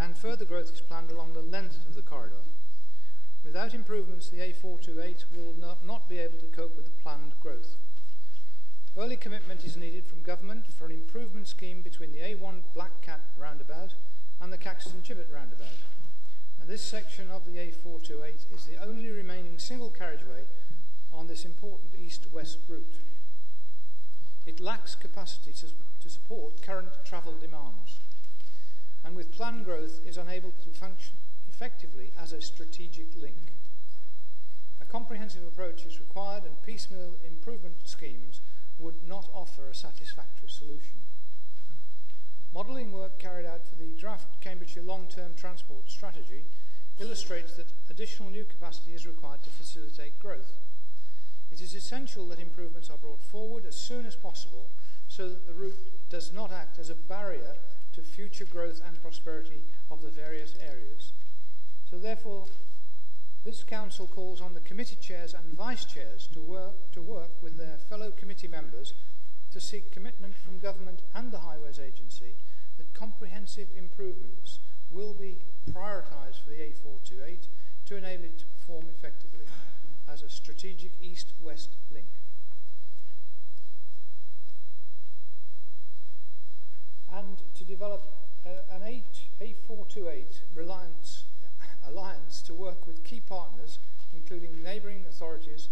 and further growth is planned along the length of the corridor. Without improvements, the A428 will not be able to cope with the planned growth. Early commitment is needed from government for an improvement scheme between the A1 Black Cat roundabout and the Caxton Gibbet roundabout. And this section of the A428 is the only remaining single carriageway on this important east-west route. It lacks capacity to support current travel demands, and with planned growth is unable to function effectively as a strategic link. A comprehensive approach is required, and piecemeal improvement schemes would not offer a satisfactory solution. Modelling work carried out for the draft Cambridgeshire long-term transport strategy illustrates that additional new capacity is required to facilitate growth. It is essential that improvements are brought forward as soon as possible so that the route does not act as a barrier to future growth and prosperity of the various areas. So therefore, this council calls on the committee chairs and vice chairs to work with their fellow committee members to seek commitment from government and the Highways Agency that comprehensive improvements will be prioritised for the A428 to enable it to perform effectively as a strategic east-west link. And to develop an A428 alliance to work with key partners, including neighbouring authorities,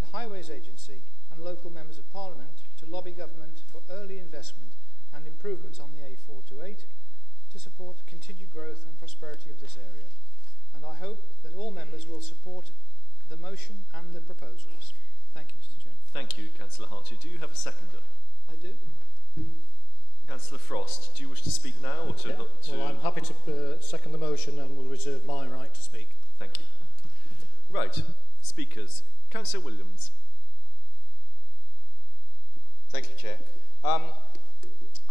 the Highways Agency and local members of Parliament, to lobby government for early investment and improvements on the A428 to support continued growth and prosperity of this area. And I hope that all members will support the motion and the proposals. Thank you, Mr. Chairman. Thank you, Councillor Harty. Do you have a seconder? I do. Councillor Frost, do you wish to speak now or to... Well, I'm happy to second the motion and will reserve my right to speak. Thank you. Right, speakers. Councillor Williams. Thank you, Chair.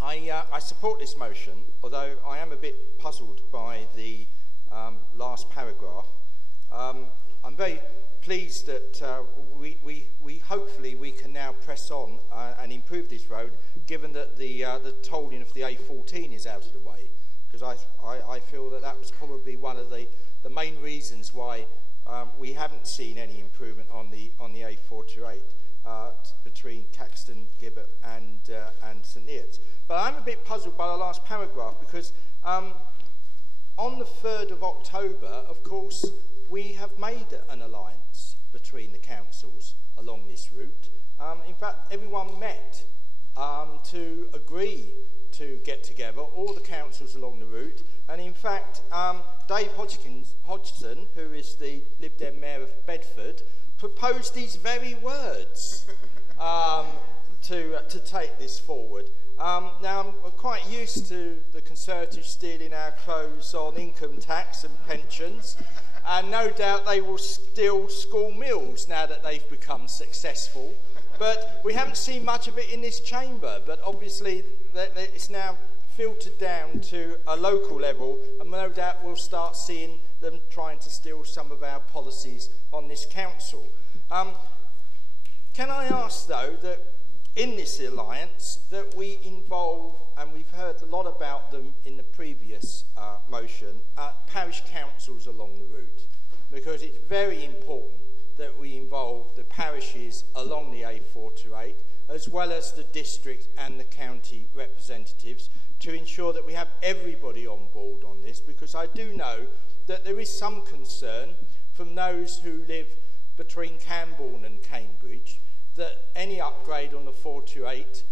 I support this motion, although I am a bit puzzled by the last paragraph. I'm very pleased that we hopefully we can now press on and improve this road, given that the tolling of the A14 is out of the way, because I feel that that was probably one of the main reasons why we haven't seen any improvement on the A428 between Caxton, Gibbet and St Neots. But I'm a bit puzzled by the last paragraph, because on the 3rd of October, of course, we have made an alliance between the councils along this route. In fact, everyone met to agree to get together, all the councils along the route, and in fact, Dave Hodgson, who is the Lib Dem Mayor of Bedford, proposed these very words to take this forward. Now, I'm quite used to the Conservatives stealing our clothes on income tax and pensions, and no doubt they will steal school meals now that they've become successful. But we haven't seen much of it in this chamber, but obviously it's now filtered down to a local level, and no doubt we'll start seeing them trying to steal some of our policies on this council. Can I ask, though, that in this alliance that we involve, and we've heard a lot about them in the previous motion, parish councils along the route, because it's very important that we involve the parishes along the A428, as well as the district and the county representatives, to ensure that we have everybody on board on this, because I do know that there is some concern from those who live between Cambourne and Cambridge that any upgrade on the 428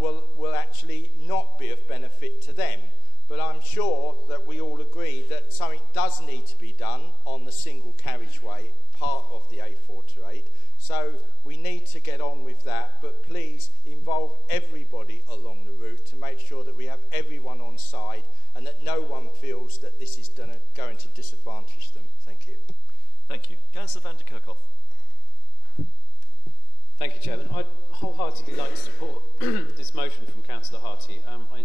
will actually not be of benefit to them. But I'm sure that we all agree that something does need to be done on the single carriageway part of the A428. So we need to get on with that, but please involve everybody along the route to make sure that we have everyone on side and that no one feels that this is going to disadvantage them. Thank you. Thank you. Councillor van der Kerkhoff. Thank you, Chairman. I'd wholeheartedly like to support this motion from Councillor Harty.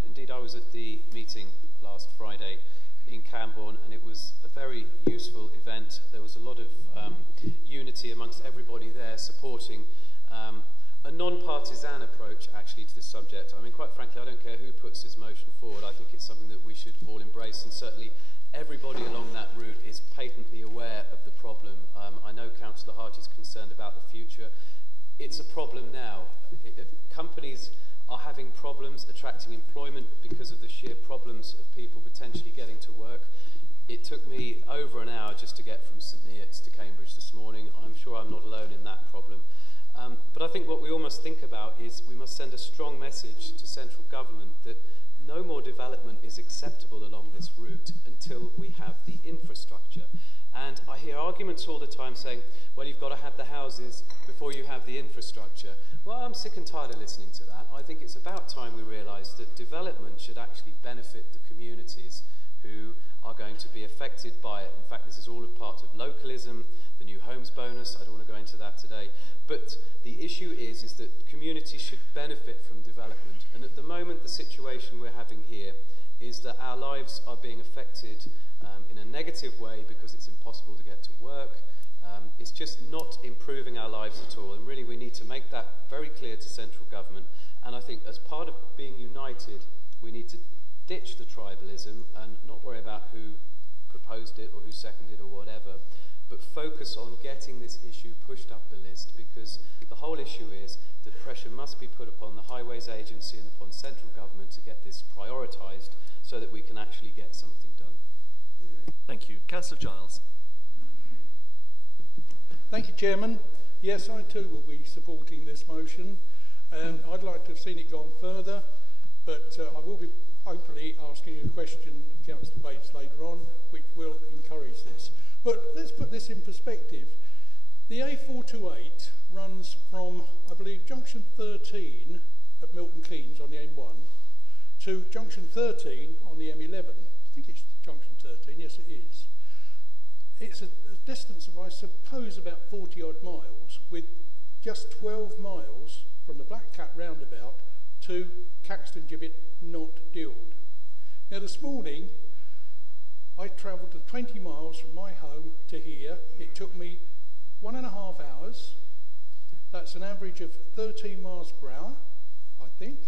Indeed, I was at the meeting last Friday in Camborne, and it was a very useful event. There was a lot of unity amongst everybody there supporting a non-partisan approach actually to this subject. I mean, quite frankly, I don't care who puts this motion forward. I think it's something that we should all embrace, and certainly everybody along that route is patently aware of the problem. I know Councillor Harty's concerned about the future. It's a problem now. Companies are having problems attracting employment because of the sheer problems of people potentially getting to work. It took me over an hour just to get from St Neots to Cambridge this morning. I'm sure I'm not alone in that problem. But I think what we all must think about is we must send a strong message to central government that no more development is acceptable along this route until we have the infrastructure. And I hear arguments all the time saying, well, you've got to have the houses before you have the infrastructure. Well, I'm sick and tired of listening to that. I think it's about time we realise that development should actually benefit the communities who are going to be affected by it. In fact, this is all a part of localism, the new homes bonus. I don't want to go into that today. But the issue is that communities should benefit from development. And at the moment, the situation we're having here is that our lives are being affected in a negative way because it's impossible to get to work. It's just not improving our lives at all. And really, we need to make that very clear to central government. And I think as part of being united, we need to ditch the tribalism and not worry about who proposed it or who seconded it or whatever, but focus on getting this issue pushed up the list, because the whole issue is that pressure must be put upon the Highways Agency and upon central government to get this prioritised so that we can actually get something done. Thank you. Councillor Giles. Thank you, Chairman. Yes, I too will be supporting this motion. I'd like to have seen it gone further, but I will be hopefully asking a question of Councillor Bates later on, which will encourage this. But let's put this in perspective. The A428 runs from, I believe, junction 13 at Milton Keynes on the M1 to junction 13 on the M11. I think it's junction 13, yes it is. It's a distance of, I suppose, about 40 odd miles, with just 12 miles from the Black Cat roundabout to Caxton Gibbet not Dilled. Now this morning I travelled 20 miles from my home to here. It took me 1.5 hours. That's an average of 13 miles per hour, I think.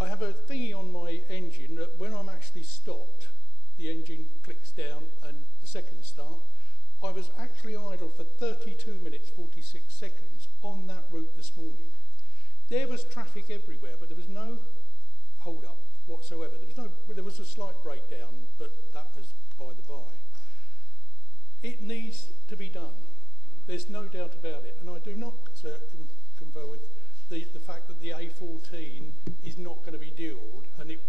I have a thingy on my engine that when I'm actually stopped, the engine clicks down and the seconds start. I was actually idle for 32 minutes 46 seconds on that route this morning. There was traffic everywhere, but there was no hold up whatsoever. There was a slight breakdown, but that was by the by. It needs to be done. There's no doubt about it, and I do not confer with the fact that the A14 is not going to be dealed, and it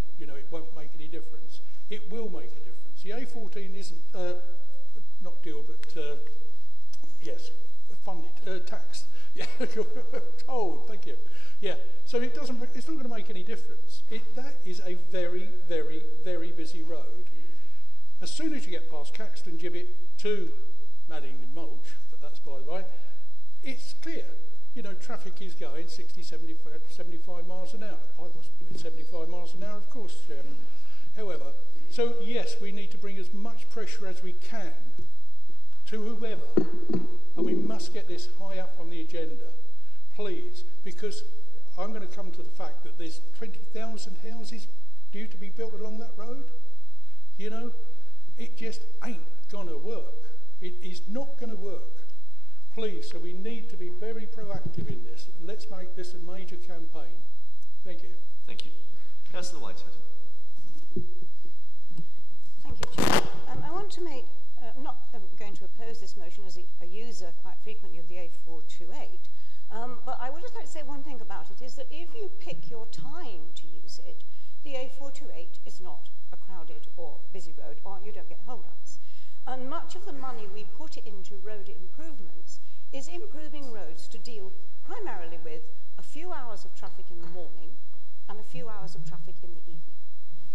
won't make any difference. It will make a difference. The A14 isn't not dealed, but yes, funded, taxed. Yeah, told. Thank you. Yeah, so it doesn't. It's not going to make any difference. That is a very, very, very busy road. As soon as you get past Caxton Gibbet to Maddington Mulch, but that's by the way, it's clear. Traffic is going 60, 75 miles an hour. I wasn't doing 75 miles an hour, of course, Chairman. However, so yes, we need to bring as much pressure as we can to whoever, and we must get this high up on the agenda, please, because I'm going to come to the fact that there's 20,000 houses due to be built along that road. It just ain't going to work. It is not going to work. Please, so we need to be very proactive in this, and let's make this a major campaign. Thank you. Thank you. Councillor Whitehead. Thank you, Chair. I want to make, I'm not going to oppose this motion as a user quite frequently of the A428. But I would just like to say one thing about it, is that if you pick your time to use it, the A428 is not a crowded or busy road, or you don't get hold-ups. And much of the money we put into road improvements is improving roads to deal primarily with a few hours of traffic in the morning and a few hours of traffic in the evening.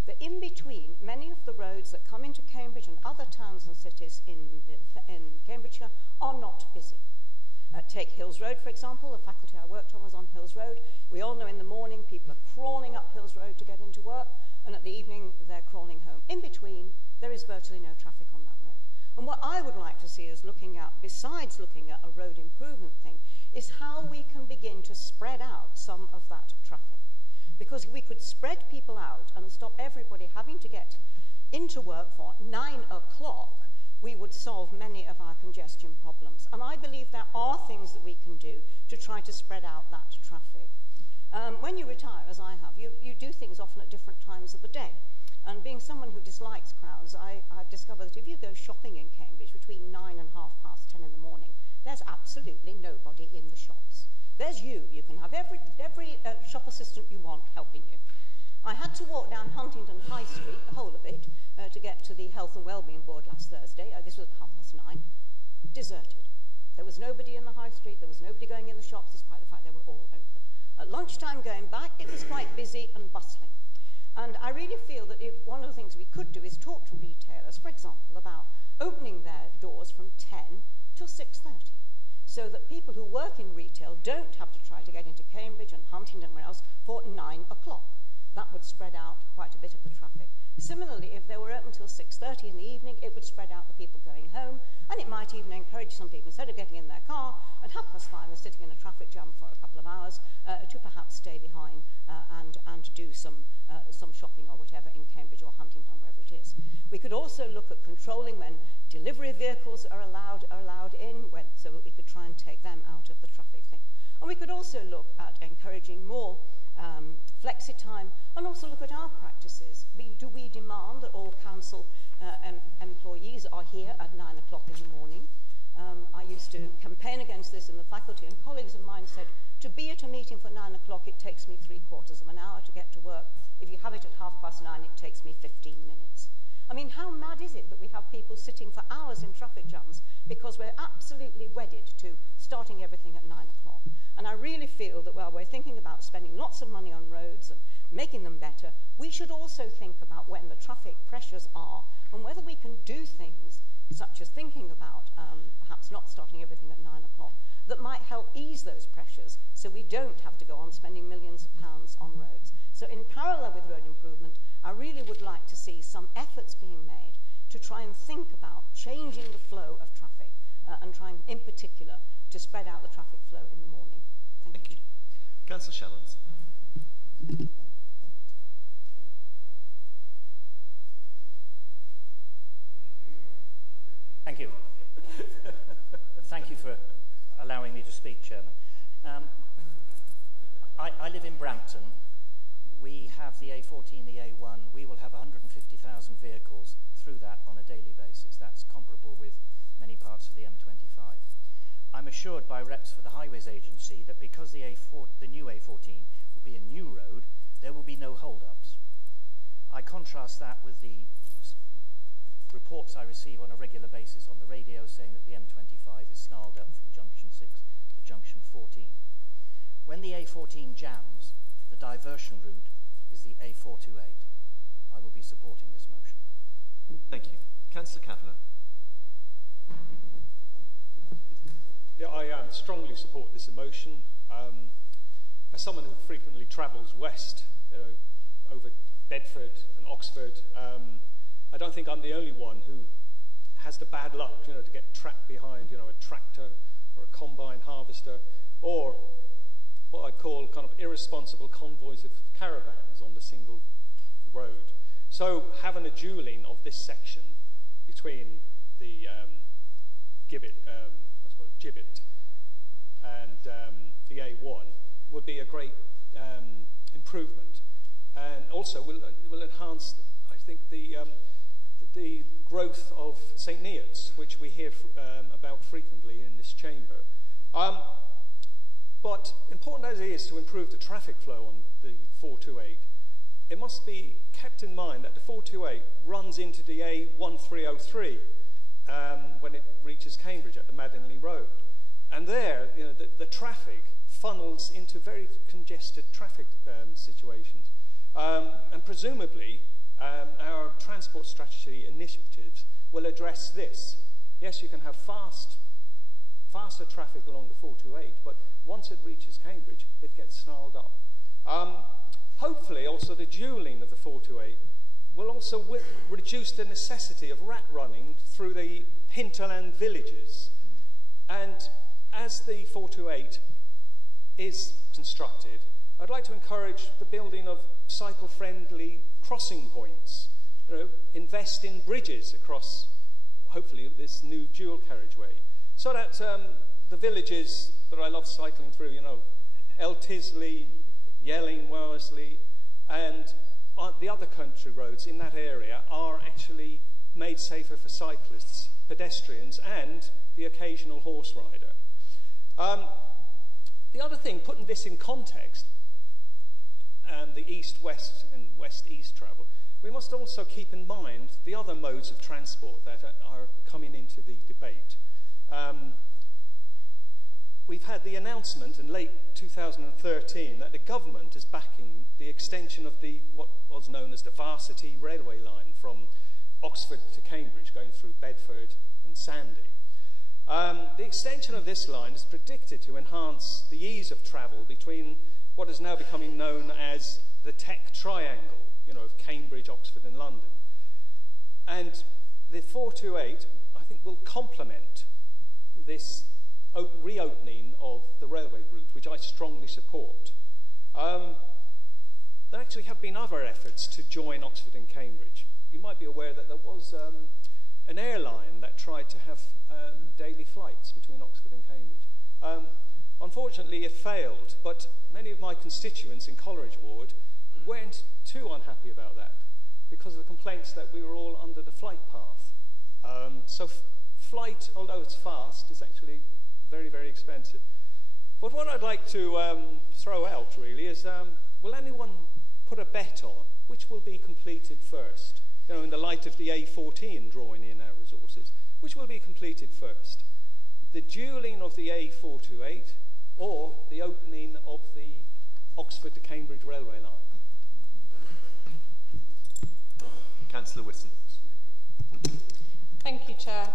But in between, many of the roads that come into Cambridge and other towns and cities in Cambridgeshire are not busy. Take Hills Road, for example. The faculty I worked on was on Hills Road. We all know in the morning people are crawling up Hills Road to get into work, and at the evening they're crawling home. In between, there is virtually no traffic on that road. And what I would like to see us looking at, besides looking at a road improvement thing, is how we can begin to spread out some of that traffic. Because if we could spread people out and stop everybody having to get into work for 9 o'clock, we would solve many of our congestion problems. And I believe there are things that we can do to try to spread out that traffic. When you retire, as I have, you do things often at different times of the day. And being someone who dislikes crowds, I've discovered that if you go shopping in Cambridge between 9 and 10:30 in the morning, there's absolutely nobody in the shops. There's you. You can have every shop assistant you want helping you. I had to walk down Huntingdon High Street, the whole of it, to get to the Health and Wellbeing Board last Thursday. This was at 9:30. Deserted. There was nobody in the high street. There was nobody going in the shops, despite the fact they were all open. At lunchtime going back, it was quite busy and bustling. And I really feel that one of the things we could do is talk to retailers, for example, about opening their doors from 10 till 6:30, so that people who work in retail don't have to try to get into Cambridge and Huntingdon and where else for 9 o'clock. That would spread out quite a bit of the traffic. Similarly, if they were open till 6:30 in the evening, it would spread out the people going home, and it might even encourage some people, instead of getting in their car at 5:30 and sitting in a traffic jam for a couple of hours, to perhaps stay behind and do some shopping or whatever in Cambridge or Huntingdon, wherever it is. We could also look at controlling when delivery vehicles are allowed in, so that we could try and take them out of the traffic thing. And we could also look at encouraging more flexi time, and also look at our practices. Do we demand that all council employees are here at 9 o'clock in the morning? I used to campaign against this in the faculty, and colleagues of mine said, to be at a meeting for 9 o'clock, it takes me 3/4 of an hour to get to work. If you have it at 9:30, it takes me 15 minutes. I mean, how mad is it that we have people sitting for hours in traffic jams because we're absolutely wedded to starting everything at 9 o'clock? And I really feel that while we're thinking about spending lots of money on roads and making them better, we should also think about when the traffic pressures are and whether we can do things such as thinking about perhaps not starting everything at 9 o'clock that might help ease those pressures so we don't have to go on spending millions of pounds on roads. So in parallel with road improvement, I really would like to see some efforts being made to try and think about changing the flow of traffic and trying in particular to spread out the traffic flow in the morning. Thank you. Councillor Shallons. Thank you. Thank you for allowing me to speak, Chairman. I live in Brampton. We have the A14, the A1. We will have 150,000 vehicles through that on a daily basis. That's comparable with many parts of the M25. I'm assured by reps for the Highways Agency that because the new A14 will be a new road, there will be no hold-ups. I contrast that with the reports I receive on a regular basis on the radio saying that the M25 is snarled up from junction 6 to junction 14. When the A14 jams, the diversion route is the A428. I will be supporting this motion. Thank you. Councillor Kavanagh. Yeah, I strongly support this motion. As someone who frequently travels west, over Bedford and Oxford, I don't think I'm the only one who has the bad luck, to get trapped behind, a tractor or a combine harvester, or what I call kind of irresponsible convoys of caravans on the single road. So having a dualling of this section between the gibbet and the A1 would be a great improvement, and also will enhance, I think, the growth of St. Neots, which we hear about frequently in this chamber. But important as it is to improve the traffic flow on the 428, it must be kept in mind that the 428 runs into the A1303 when it reaches Cambridge at the Madinley Road. And there, you know, the traffic funnels into very congested traffic situations. And presumably, our transport strategy initiatives will address this. Yes, you can have faster traffic along the 428, but once it reaches Cambridge, it gets snarled up. Hopefully, also the dualling of the 428 will also reduce the necessity of rat running through the hinterland villages. And as the 428 is constructed, I'd like to encourage the building of cycle-friendly crossing points. You know, invest in bridges across, hopefully, this new dual carriageway, so that the villages that I love cycling through, you know, Eltisley, Yelling, Wellesley, and the other country roads in that area are actually made safer for cyclists, pedestrians, and the occasional horse rider. The other thing, putting this in context, the east-west and west-east travel, we must also keep in mind the other modes of transport that are coming into the debate. We've had the announcement in late 2013 that the government is backing the extension of what was known as the Varsity Railway line from Oxford to Cambridge, going through Bedford and Sandy. The extension of this line is predicted to enhance the ease of travel between what is now becoming known as the Tech Triangle, you know, of Cambridge, Oxford and London. And the 428, I think, will complement this reopening of the railway route, which I strongly support. There actually have been other efforts to join Oxford and Cambridge. You might be aware that there was an airline that tried to have daily flights between Oxford and Cambridge. Unfortunately, it failed, but many of my constituents in Coleridge Ward weren't too unhappy about that because of the complaints that we were all under the flight path. So flight, although it's fast, is actually very, very expensive. But what I'd like to throw out really is, will anyone put a bet on which will be completed first? You know, in the light of the A14 drawing in our resources, which will be completed first? The dualling of the A428 or the opening of the Oxford to Cambridge railway line? Councillor Whitson. Thank you, Chair.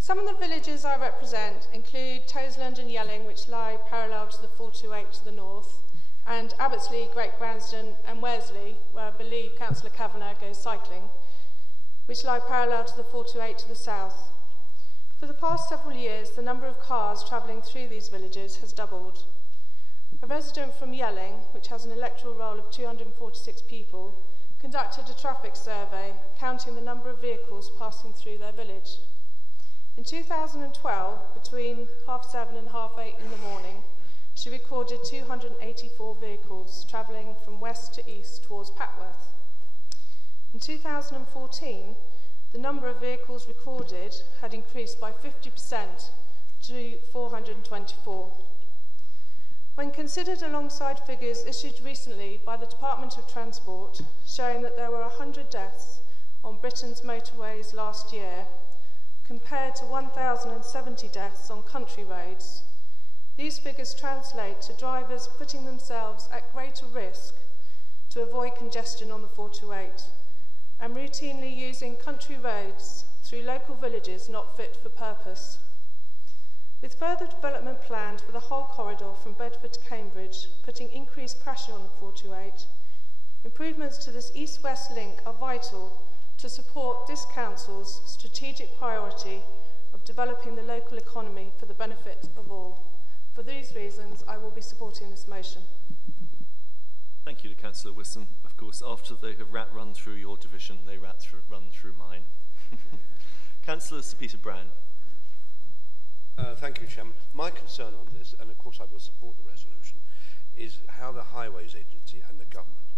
Some of the villages I represent include Toseland and Yelling, which lie parallel to the 428 to the north, and Abbottsley, Great Gransden and Wesley, where I believe Councillor Kavanagh goes cycling, which lie parallel to the 428 to the south. For the past several years, the number of cars travelling through these villages has doubled. A resident from Yelling, which has an electoral roll of 246 people, conducted a traffic survey counting the number of vehicles passing through their village. In 2012, between 7:30 and 8:30 in the morning, she recorded 284 vehicles travelling from west to east towards Patworth. In 2014, the number of vehicles recorded had increased by 50% to 424. When considered alongside figures issued recently by the Department of Transport showing that there were 100 deaths on Britain's motorways last year, compared to 1,070 deaths on country roads, these figures translate to drivers putting themselves at greater risk to avoid congestion on the 428 and routinely using country roads through local villages not fit for purpose. With further development planned for the whole corridor from Bedford to Cambridge, putting increased pressure on the 428, improvements to this east-west link are vital to support this Council's strategic priority of developing the local economy for the benefit of all. For these reasons, I will be supporting this motion. Thank you to Councillor Whitson. Of course, after they have run through your division, they run through mine. Councillor Sir Peter Brown. Thank you, Chairman. My concern on this, and of course I will support the resolution, is how the Highways Agency and the government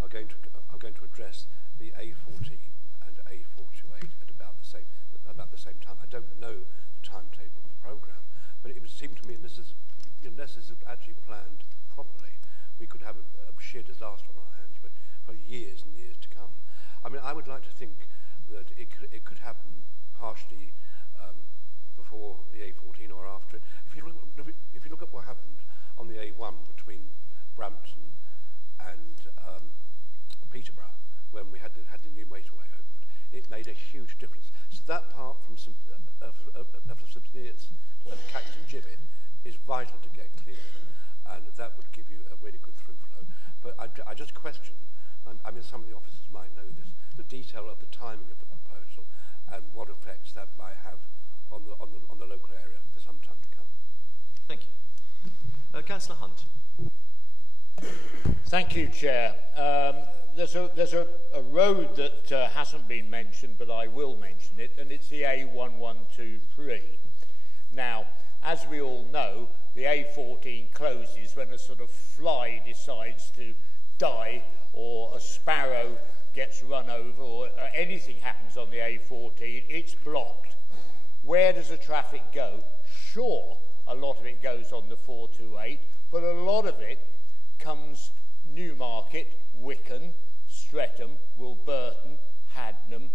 are going to address the A14 and A428 at about the same time. I don't know the timetable of the programme, but it would seem to me, and this is unless it's actually planned properly, we could have a sheer disaster on our hands for years and years to come. I mean, I would like to think that it could happen partially before the A14 or after it. If you look at what happened on the A1 between Brampton and Peterborough, when we had the new motorway opened, it made a huge difference. So that part from St Neots to Caxton Gibbet is vital to get cleared, and that would give you a really good through flow. But I just question, I mean, some of the officers might know this, the detail of the timing of the proposal and what effects that might have on the local area for some time to come. Thank you. Councillor Hunt. Thank you, Chair. There's a road that hasn't been mentioned, but I will mention it, and it's the A1123. Now, as we all know, the A14 closes when a sort of fly decides to die, or a sparrow gets run over, or anything happens on the A14, it's blocked. Where does the traffic go? Sure, a lot of it goes on the 428, but a lot of it comes Newmarket, Wickham, Streatham, Wilburton, Hadnam,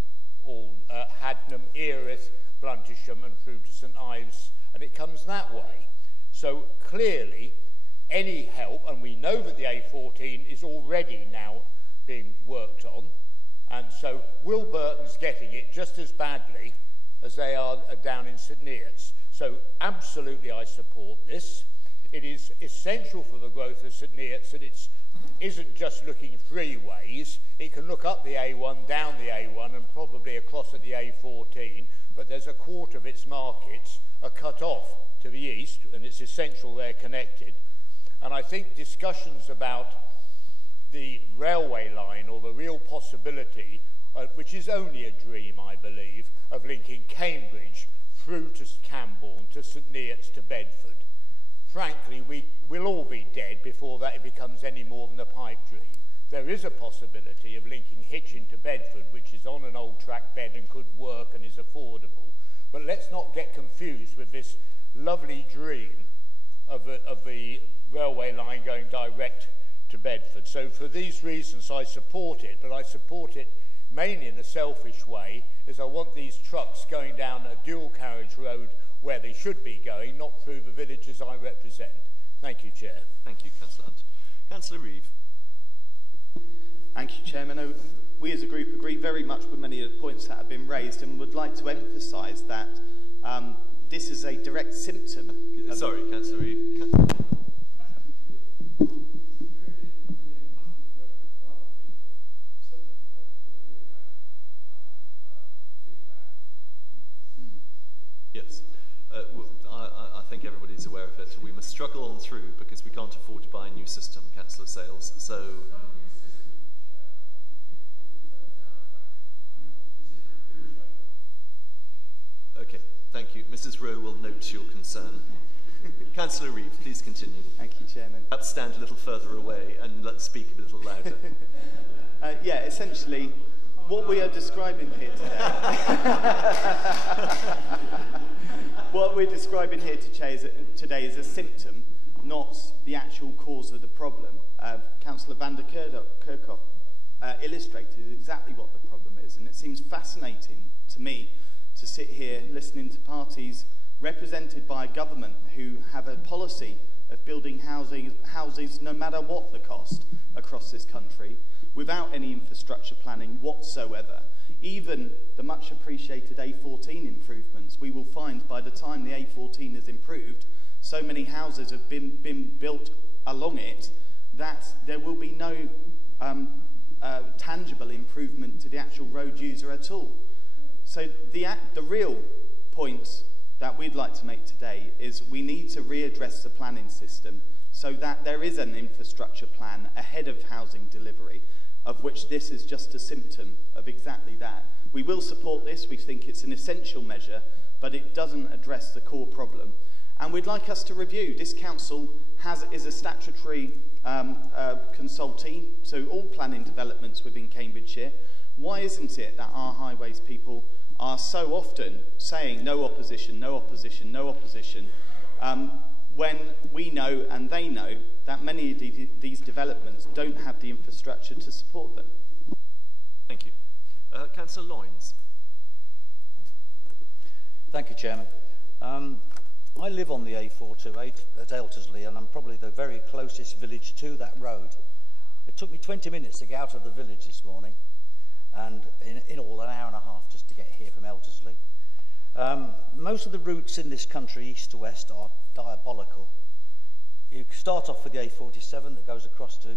Erith, Bluntisham and through to St Ives, and it comes that way. So clearly any help, and we know that the A14 is already now being worked on, and so Wilburton's getting it just as badly as they are down in St Neots. So absolutely I support this. It is essential for the growth of St Neots that it isn't just looking three ways. It can look up the A1, down the A1 and probably across at the A14, but there's a quarter of its markets are cut off to the east, and it's essential they're connected. And I think discussions about the railway line, or the real possibility, which is only a dream I believe, of linking Cambridge through to Camborne, to St Neots, to Bedford. Frankly, we'll all be dead before that becomes any more than a pipe dream. There is a possibility of linking Hitchin to Bedford, which is on an old track bed and could work and is affordable. But let's not get confused with this lovely dream of the railway line going direct to Bedford. So for these reasons I support it, but I support it mainly in a selfish way, is I want these trucks going down a dual carriage road where they should be going, not through the villages I represent. Thank you, Chair. Thank you, Councillor Hunt. Councillor Reeve. Thank you, Chairman. We as a group agree very much with many of the points that have been raised, and would like to emphasise that this is a direct symptom. Sorry, Councillor Reeve. Yes, I think everybody's aware of it. We must struggle on through because we can't afford to buy a new system, Councillor Sales. So. Okay, thank you. Mrs. Rowe will note your concern. Councillor Reeve, please continue. Thank you, Chairman. Perhaps stand a little further away and let's speak a little louder. Yeah, essentially, what we are describing here today is a symptom, not the actual cause of the problem. Councillor van der Kerkhoff illustrated exactly what the problem is, and it seems fascinating to me to sit here listening to parties represented by a government who have a policy of building houses no matter what the cost across this country, without any infrastructure planning whatsoever. Even the much appreciated A14 improvements, we will find by the time the A14 is improved, so many houses have been built along it that there will be no tangible improvement to the actual road user at all. So the real point that we'd like to make today is we need to readdress the planning system so that there is an infrastructure plan ahead of housing delivery, of which this is just a symptom of exactly that. We will support this. We think it's an essential measure, but it doesn't address the core problem. And we'd like us to review. This council is a statutory consultee to all planning developments within Cambridgeshire. Why isn't it that our highways people are so often saying no opposition, no opposition, no opposition, when we know and they know that many of these developments don't have the infrastructure to support them. Thank you. Councillor Loynes. Thank you, Chairman. I live on the A428 at Eltersley, and I'm probably the very closest village to that road. It took me 20 minutes to get out of the village this morning, and in all an hour and a half just to get here from Eltersley. Most of the routes in this country, east to west, are diabolical. You start off with the A47 that goes across to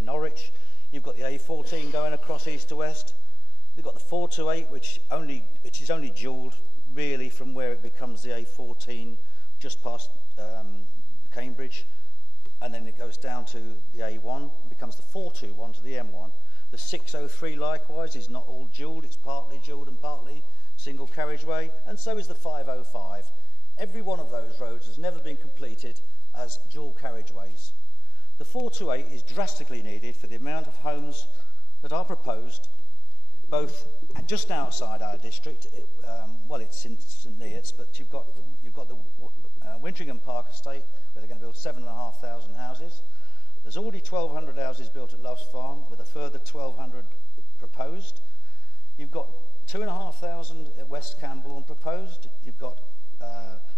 Norwich. You've got the A14 going across east to west. You've got the 428, which is only dualled really from where it becomes the A14 just past Cambridge, and then it goes down to the A1 and becomes the 421 to the M1. The 603 likewise is not all dualled, it's partly dualled and partly single carriageway, and so is the 505. Every one of those roads has never been completed as dual carriageways. The 428 is drastically needed for the amount of homes that are proposed, both just outside our district. Well, it's in St Neots, but you've got the Wintringham Park estate where they're going to build 7,500 houses. There's already 1,200 houses built at Love's Farm with a further 1,200 proposed. You've got 2,500 at West Camborne proposed. You've got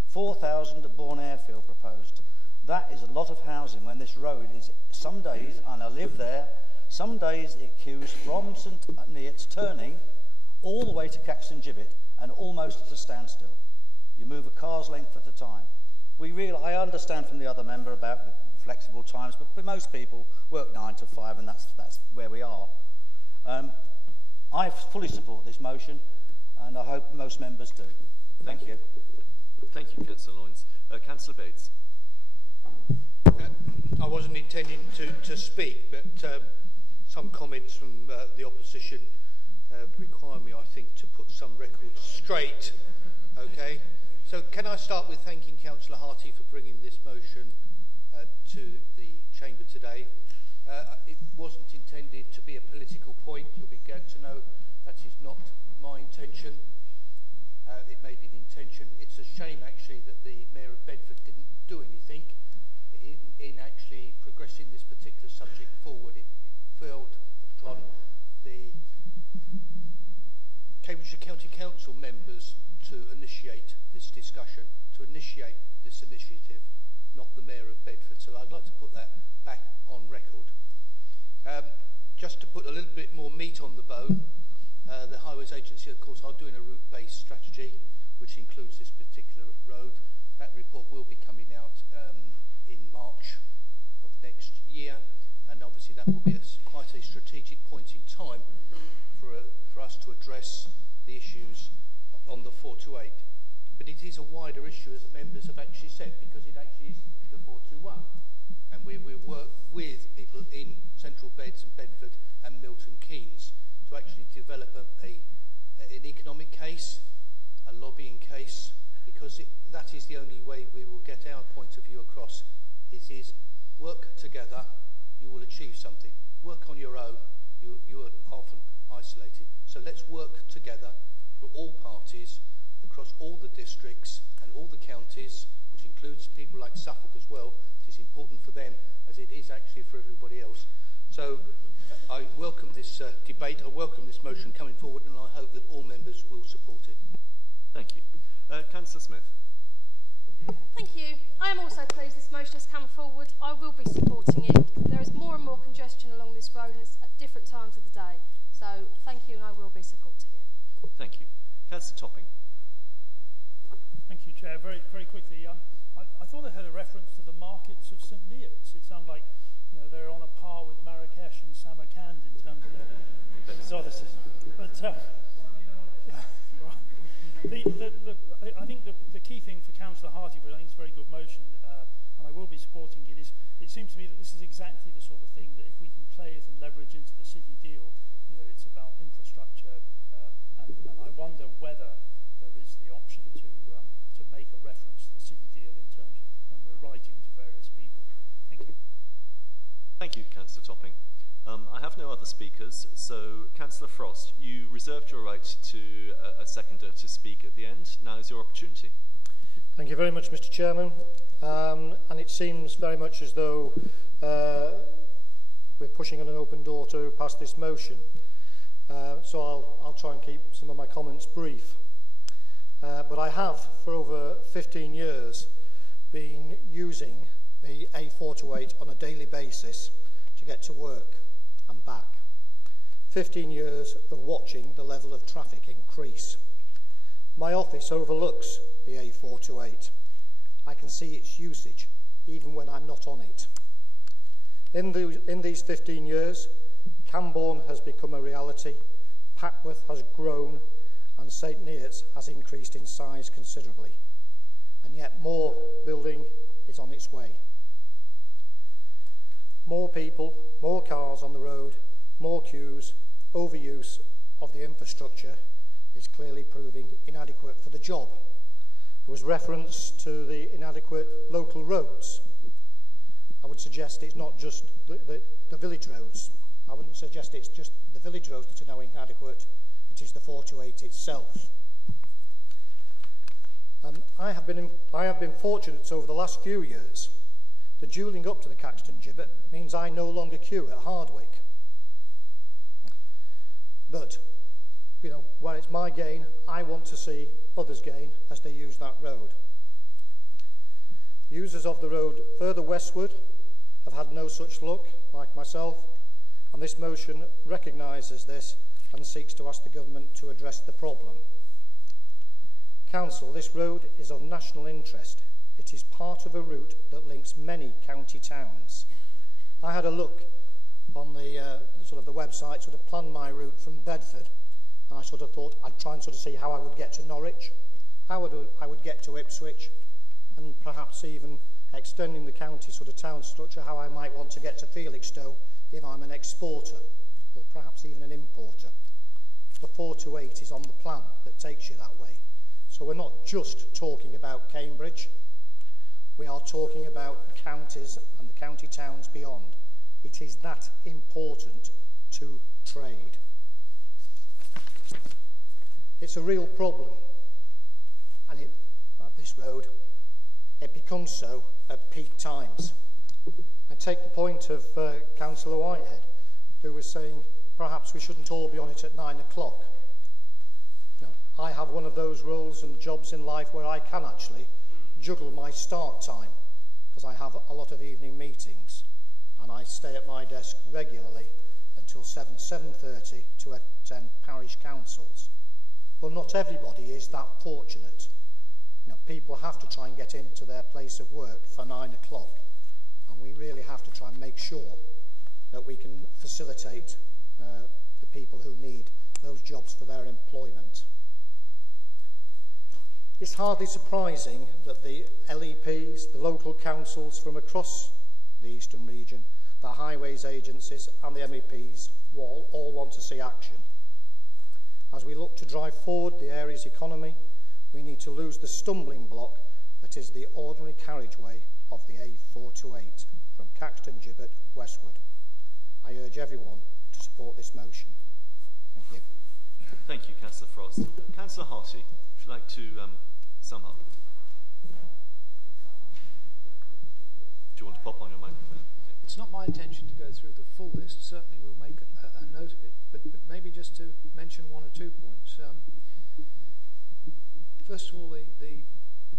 4,000 at Bourne Airfield proposed. That is a lot of housing when this road is, some days, and I live there, some days it queues from St Neots turning all the way to Caxton Gibbet and almost at a standstill. You move a car's length at a time. I understand from the other member about the flexible times, but for most people work 9 to 5 and that's where we are. I fully support this motion and I hope most members do. Thank you. Thank you, Councillor Loynes. Councillor Bates. I wasn't intending to speak, but some comments from the opposition require me, I think, to put some records straight. Okay? So can I start with thanking Councillor Harty for bringing this motion to the Chamber today. It wasn't intended to be a political point. You'll be glad to know that is not my intention. It may be the intention. It's a shame, actually, that the Mayor of Bedford didn't do anything in actually progressing this particular subject forward. It failed upon the Cambridgeshire County Council members to initiate this discussion, to initiate this initiative, not the Mayor of Bedford. So I'd like to put that back on record. Just to put a little bit more meat on the bone, the Highways Agency, of course, are doing a route-based strategy, which includes this particular road. That report will be coming out in March of next year, and obviously that will be quite a strategic point in time for us to address the issues on the 428. But it is a wider issue, as the members have actually said, because it actually is the 421. And we work with people in Central Beds and Bedford and Milton Keynes to actually develop an economic case, a lobbying case, because that is the only way we will get our point of view across. It is work together, you will achieve something. Work on your own, you are often isolated. So let's work together for all parties, across all the districts and all the counties, which includes people like Suffolk as well. It is important for them as it is actually for everybody else. So I welcome this debate, I welcome this motion coming forward, and I hope that all members will support it. Thank you. Councillor Smith. Thank you. I am also pleased this motion has come forward. I will be supporting it. There is more and more congestion along this road, and it's at different times of the day. So thank you, and I will be supporting it. Thank you. Councillor Topping. Thank you, Chair. Very, very quickly, I thought I heard a reference to the markets of St Neots. It sounded like, they're on a par with Marrakesh and Samarkand in terms of their exoticism. But I think the key thing for Councillor Harty, but I think it's a very good motion, and I will be supporting it, is it seems to me that this is exactly the sort of thing that if we can play it and leverage into the city deal, it's about infrastructure, and I wonder whether there is the option to make a reference to the city deal in terms of when we're writing to various people. Thank you. Thank you, Councillor Topping. I have no other speakers, so Councillor Frost, you reserved your right to a seconder to speak at the end. Now is your opportunity. Thank you very much, Mr. Chairman. and it seems very much as though we're pushing on an open door to pass this motion. So I'll try and keep some of my comments brief. But I have, for over 15 years, been using the A428 on a daily basis to get to work and back. 15 years of watching the level of traffic increase. My office overlooks the A428. I can see its usage even when I'm not on it. In these 15 years, Cambourne has become a reality, Packworth has grown, and St Neots has increased in size considerably. And yet more building is on its way. More people, more cars on the road, more queues, overuse of the infrastructure is clearly proving inadequate for the job. There was reference to the inadequate local roads. I would suggest it's not just the village roads. I wouldn't suggest it's just the village roads that are now inadequate. It is the 428 itself. I have been fortunate over the last few years. The duelling up to the Caxton gibbet means I no longer queue at Hardwick. But, you know, where it's my gain, I want to see others gain as they use that road. Users of the road further westward have had no such luck, like myself, and this motion recognises this and seeks to ask the government to address the problem. Council, this road is of national interest. It is part of a route that links many county towns. I had a look on the sort of the website, sort of planned my route from Bedford, and I sort of thought I'd try and sort of see how I would get to Norwich, how I would get to Ipswich, and perhaps even extending the county sort of town structure, how I might want to get to Felixstowe if I'm an exporter, or perhaps even an importer. The 428 is on the plan that takes you that way. So we're not just talking about Cambridge, we are talking about counties and the county towns beyond. It is that important to trade. It's a real problem, and this road, it becomes so at peak times. I take the point of Councillor Whitehead, who was saying perhaps we shouldn't all be on it at 9 o'clock. I have one of those roles and jobs in life where I can actually juggle my start time, because I have a lot of evening meetings, and I stay at my desk regularly until 7:30 to attend parish councils. But not everybody is that fortunate. You know, people have to try and get into their place of work for 9 o'clock, and we really have to try and make sure that we can facilitate the people who need those jobs for their employment. It's hardly surprising that the LEPs, the local councils from across the Eastern region, the highways agencies and the MEPs all want to see action. As we look to drive forward the area's economy, we need to lose the stumbling block that is the ordinary carriageway of the A428 from Caxton Gibbet westward. I urge everyone to support this motion. Thank you. Thank you, Councillor Frost. Councillor Harty, would you like to sum up? Do you want to pop on your microphone? It's not my intention to go through the full list. Certainly we'll make a note of it, but maybe just to mention one or 2 points. First of all, the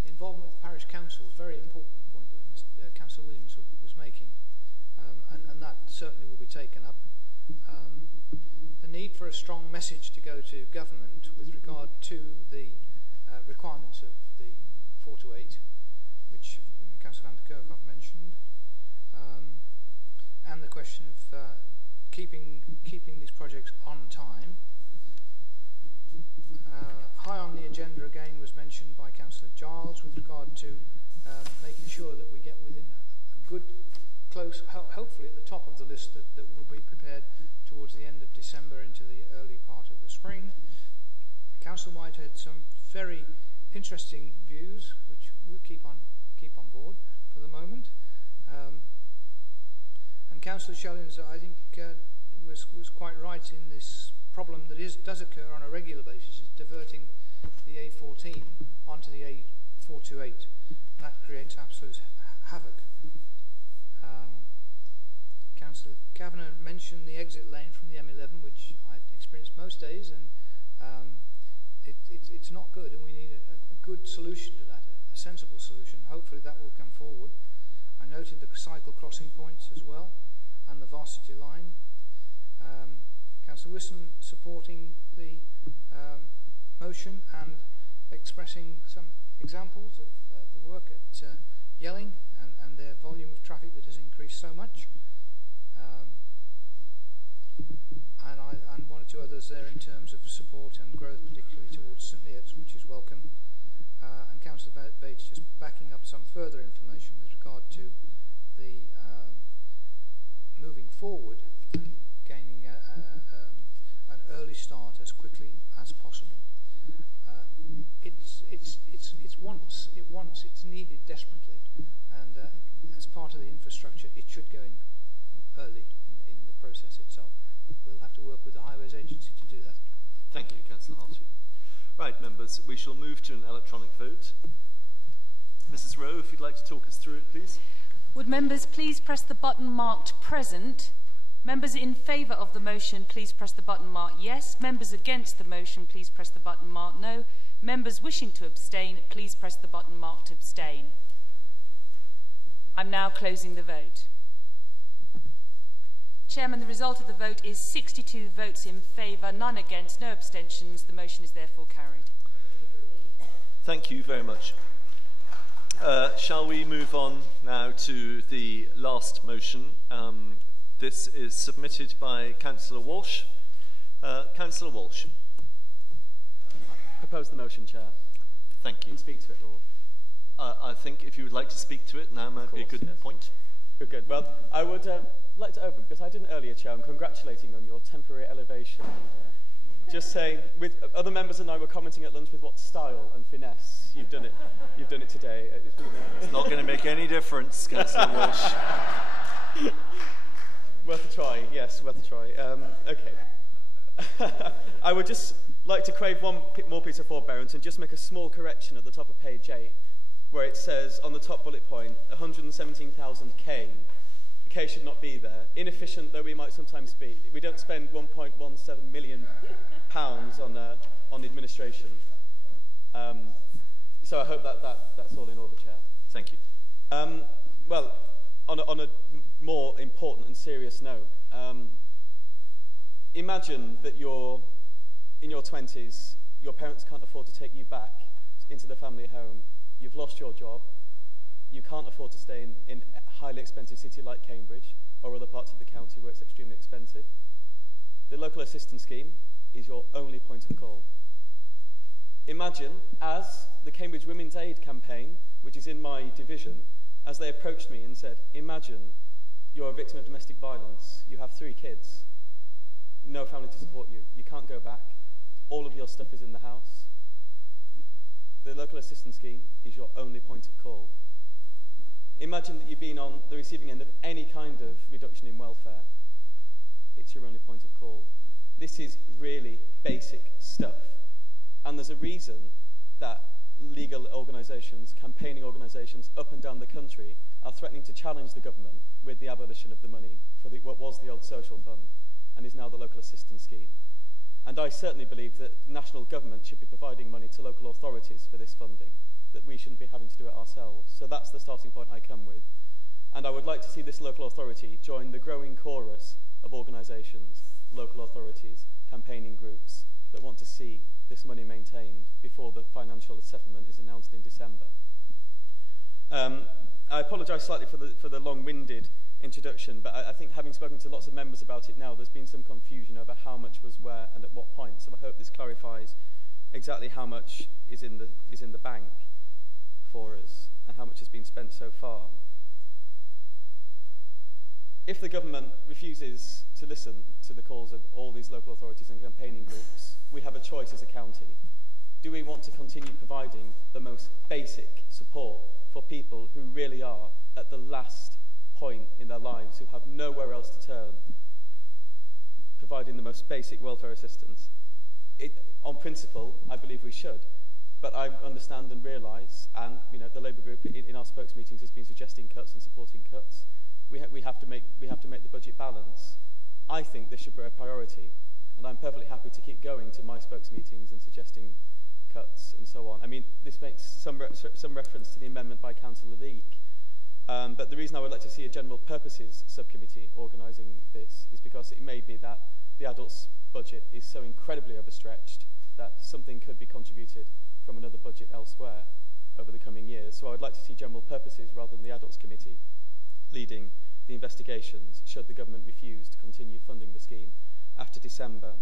involvement with parish council is a very important point that Councillor Williams was making, and that certainly will be taken up. The need for a strong message to go to government with regard to the requirements of the 428, which Councillor van der Kerkhoff mentioned, and the question of keeping these projects on time. High on the agenda again was mentioned by Councillor Giles with regard to making sure that we get within a good, close, hopefully at the top of the list that will be prepared towards the end of December into the early part of the spring. Councillor White had some very interesting views, which we'll keep on board for the moment. And Councillor Shellins, I think, was quite right in this problem that does occur on a regular basis, is diverting the A14 onto the 428, and that creates absolute havoc. Councillor Kavanagh mentioned the exit lane from the M11, which I'd experienced most days, and it's not good, and we need a good solution to that, a sensible solution. Hopefully that will come forward. I noted the cycle crossing points as well, and the varsity line. Councillor Wilson supporting the motion and expressing some examples of the work at Yelling and their volume of traffic that has increased so much. And one or two others there in terms of support and growth, particularly towards St Neots, which is welcome. And Councillor Bates just backing up some further information with regard to the moving forward and gaining an early start as quickly as possible. It's needed desperately, and as part of the infrastructure, it should go in early in the process itself. But we'll have to work with the Highways Agency to do that. Thank you, Councillor Harty. Right, members, we shall move to an electronic vote. Mrs. Rowe, if you'd like to talk us through it, please. Would members please press the button marked present? Members in favour of the motion, please press the button marked yes. Members against the motion, please press the button marked no. Members wishing to abstain, please press the button marked abstain. I'm now closing the vote. Chairman, the result of the vote is 62 votes in favour, none against, no abstentions. The motion is therefore carried. Thank you very much. Shall we move on now to the last motion? This is submitted by Councillor Walsh. Councillor Walsh. Propose the motion, Chair. Thank you. And speak to it, Lord. I think if you would like to speak to it, now might be a good point. Good. Well, I would like to open, because I didn't earlier, Chair, I'm congratulating on your temporary elevation. And, just saying, with other members and I were commenting at lunch with what style and finesse you've done it. You've done it today. It's not going to make any difference, Councillor Walsh. Worth a try, yes, worth a try. Okay. I would just like to crave one more piece of forbearance and just make a small correction at the top of page 8, where it says on the top bullet point, 117,000 K. The K should not be there. Inefficient though we might sometimes be, we don't spend £1.17 million on administration. So I hope that's all in order, Chair. Thank you. Well, on a more important and serious note, imagine that you're in your 20s, your parents can't afford to take you back into the family home, you've lost your job, you can't afford to stay in a highly expensive city like Cambridge or other parts of the county where it's extremely expensive. The local assistance scheme is your only point of call. Imagine, as the Cambridge Women's Aid campaign, which is in my division, as they approached me and said, imagine you're a victim of domestic violence, you have 3 kids, no family to support you, you can't go back, all of your stuff is in the house. The local assistance scheme is your only point of call. Imagine that you've been on the receiving end of any kind of reduction in welfare. It's your only point of call. This is really basic stuff. And there's a reason that legal organisations, campaigning organisations up and down the country are threatening to challenge the government with the abolition of the money for what was the old social fund and is now the local assistance scheme. And I certainly believe that national government should be providing money to local authorities for this funding, that we shouldn't be having to do it ourselves. So that's the starting point I come with. And I would like to see this local authority join the growing chorus of organisations, local authorities, campaigning groups that want to see this money maintained before the financial settlement is announced in December. I apologise slightly for the long-winded introduction, but I think having spoken to lots of members about it now, there's been some confusion over how much was where and at what point. So I hope this clarifies exactly how much is in the bank for us and how much has been spent so far. If the government refuses to listen to the calls of all these local authorities and campaigning groups, we have a choice as a county. Do we want to continue providing the most basic support for people who really are at the last point in their lives, who have nowhere else to turn, providing the most basic welfare assistance? On principle, I believe we should. But I understand and realise, and the Labour group in our spokes meetings has been suggesting cuts and supporting cuts. We have to make the budget balance. I think this should be a priority, and I'm perfectly happy to keep going to my spokes meetings and suggesting cuts and so on. I mean, this makes some reference to the amendment by Councillor Leek, but the reason I would like to see a general purposes subcommittee organising this is because it may be that the adults' budget is so incredibly overstretched that something could be contributed from another budget elsewhere over the coming years. So I would like to see general purposes rather than the adults committee leading the investigations should the government refuse to continue funding the scheme after December.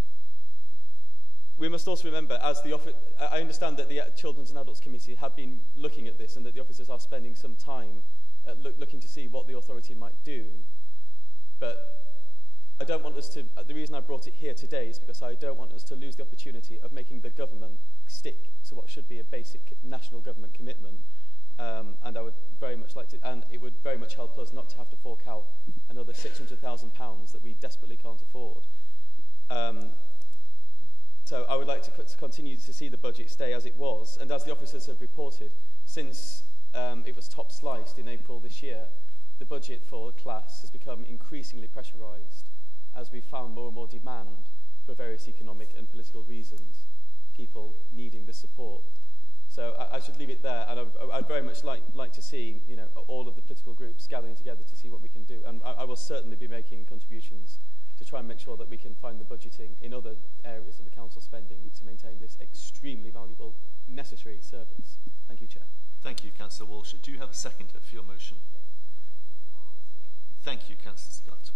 We must also remember, I understand that the Children's and Adults Committee have been looking at this and that the officers are spending some time looking to see what the authority might do, but I don't want us to, the reason I brought it here today is because I don't want us to lose the opportunity of making the government stick to what should be a basic national government commitment. And I would very much like to, and it would very much help us not to have to fork out another £600,000 that we desperately can't afford. So I would like to continue to see the budget stay as it was, and as the officers have reported, since it was top sliced in April this year, the budget for the class has become increasingly pressurised as we found more and more demand for various economic and political reasons, people needing the support. So I should leave it there, and I'd very much like to see all of the political groups gathering together to see what we can do, and I will certainly be making contributions to try and make sure that we can find the budgeting in other areas of the council spending to maintain this extremely valuable, necessary service. Thank you, Chair. Thank you, Councillor Walsh. Do you have a seconder for your motion? Thank you, Councillor Scott.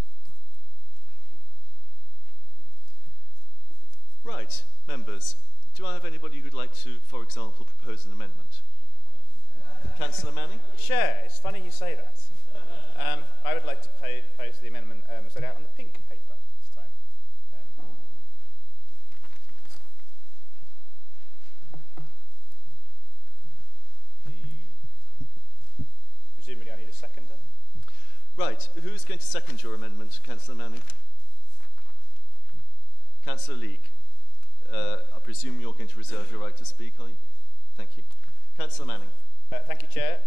Right, members, do I have anybody who'd like to, for example, propose an amendment? Councillor Manning? Chair, it's funny you say that. I would like to propose the amendment set out on the pink paper this time. Presumably I need a seconder. Right, who's going to second your amendment, Councillor Manning? Councillor Leek. I presume you're going to reserve your right to speak, are you? Thank you. Councillor Manning. Thank you, Chair.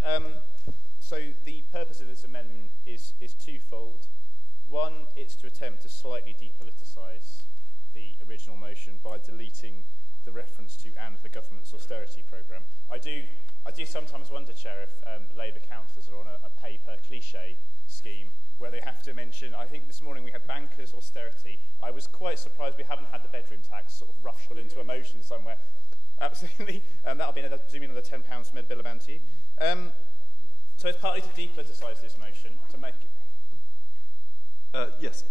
So the purpose of this amendment is twofold. One, it's to attempt to slightly depoliticise the original motion by deleting the reference to "and the government's austerity programme." I do sometimes wonder, Chair, if Labour councillors are on a pay-per-cliche scheme where they have to mention, I think this morning we had bankers, austerity. I was quite surprised we haven't had the bedroom tax sort of ruffled into a motion somewhere. Absolutely. That'll be, presumably, another £10 from Ed Billabanti. So it's partly to depoliticise this motion, to make it... Yes.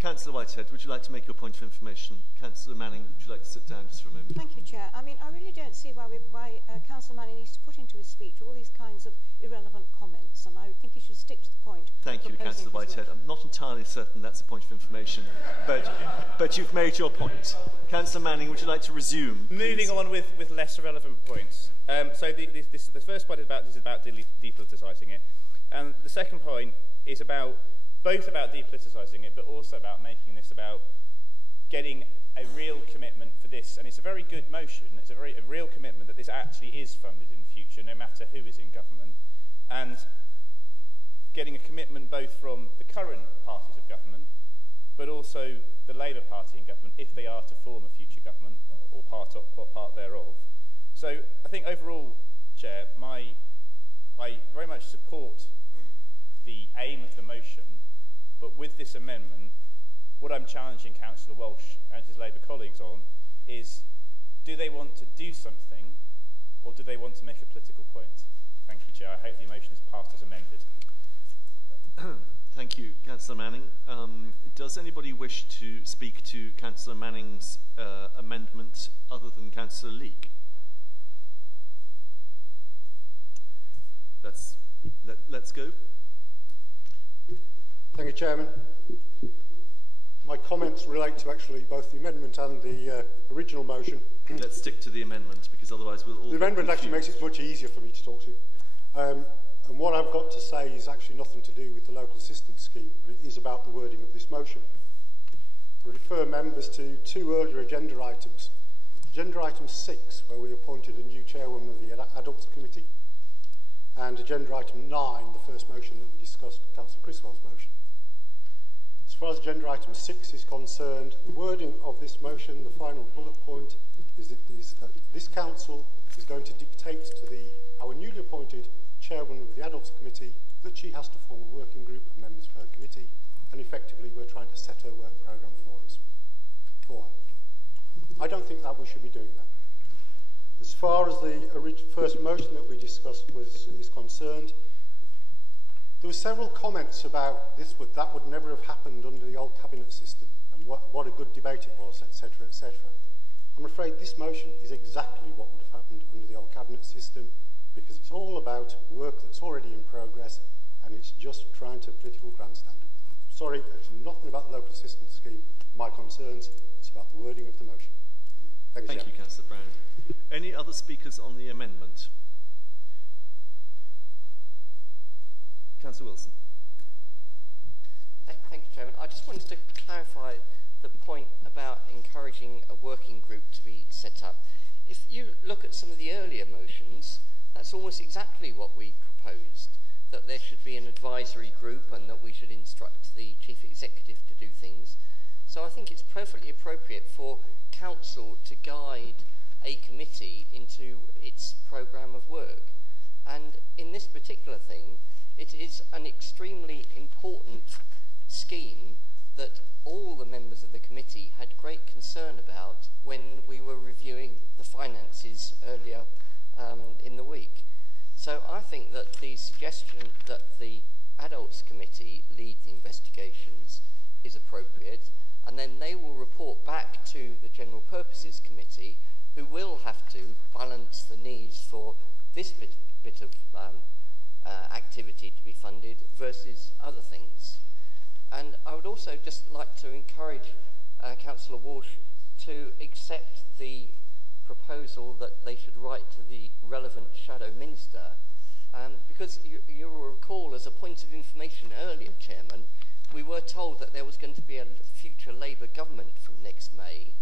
Councillor Whitehead, would you like to make your point of information? Councillor Manning, would you like to sit down just for a moment? Thank you, Chair. I mean, I really don't see why Councillor Manning needs to put into his speech all these kinds of irrelevant comments, and I think he should stick to the point. Thank you, Councillor Whitehead. I'm not entirely certain that's a point of information, but you've made your point. Councillor Manning, would you like to resume? Moving on with less relevant points. So the first point is about depoliticising it, and the second point is both about depoliticising it, but also about making this about getting a real commitment for this. And it's a very good motion. It's a real commitment that this actually is funded in future, no matter who is in government, and getting a commitment both from the current parties of government, but also the Labour Party in government, if they are to form a future government or part thereof. So I think overall, Chair, I very much support the aim of the motion. But with this amendment, what I'm challenging Councillor Walsh and his Labour colleagues on is, do they want to do something, or do they want to make a political point? Thank you, Chair. I hope the motion is passed as amended. Thank you, Councillor Manning. Does anybody wish to speak to Councillor Manning's amendment other than Councillor Leek? Let's go. Thank you, Chairman. My comments relate to actually both the amendment and the original motion. Let's stick to the amendment, because otherwise we'll all... The amendment actually makes it much easier for me to talk to. And what I've got to say is actually nothing to do with the local assistance scheme, but it is about the wording of this motion. I refer members to two earlier agenda items. Agenda item 6, where we appointed a new chairwoman of the Adults Committee, and agenda item 9, the first motion that we discussed, Councillor Criswell's motion. As far as agenda item 6 is concerned, the wording of this motion, the final bullet point, is that this council is going to dictate to our newly appointed chairwoman of the Adults Committee that she has to form a working group of members of her committee, and effectively we're trying to set her work programme for her. I don't think that we should be doing that. As far as the first motion that we discussed is concerned, there were several comments about that would never have happened under the old cabinet system, and what a good debate it was, etc., etc. I'm afraid this motion is exactly what would have happened under the old cabinet system, because it's all about work that's already in progress, and it's just trying to political grandstand. Sorry, it's nothing about the local assistance scheme, my concerns, it's about the wording of the motion. Thank you, Councillor Brown. Any other speakers on the amendment? Councillor Wilson. Thank you, Chairman. I just wanted to clarify the point about encouraging a working group to be set up. If you look at some of the earlier motions, that's almost exactly what we proposed, that there should be an advisory group and that we should instruct the Chief Executive to do things. So I think it's perfectly appropriate for Council to guide a committee into its programme of work. And in this particular thing, it is an extremely important scheme that all the members of the committee had great concern about when we were reviewing the finances earlier in the week. So I think that the suggestion that the Adults Committee lead the investigations is appropriate, and then they will report back to the General Purposes Committee, who will have to balance the needs for this bit of activity to be funded versus other things. And I would also just like to encourage Councillor Walsh to accept the proposal that they should write to the relevant Shadow Minister, because you will recall, as a point of information earlier, Chairman, we were told that there was going to be a future Labour government from next May,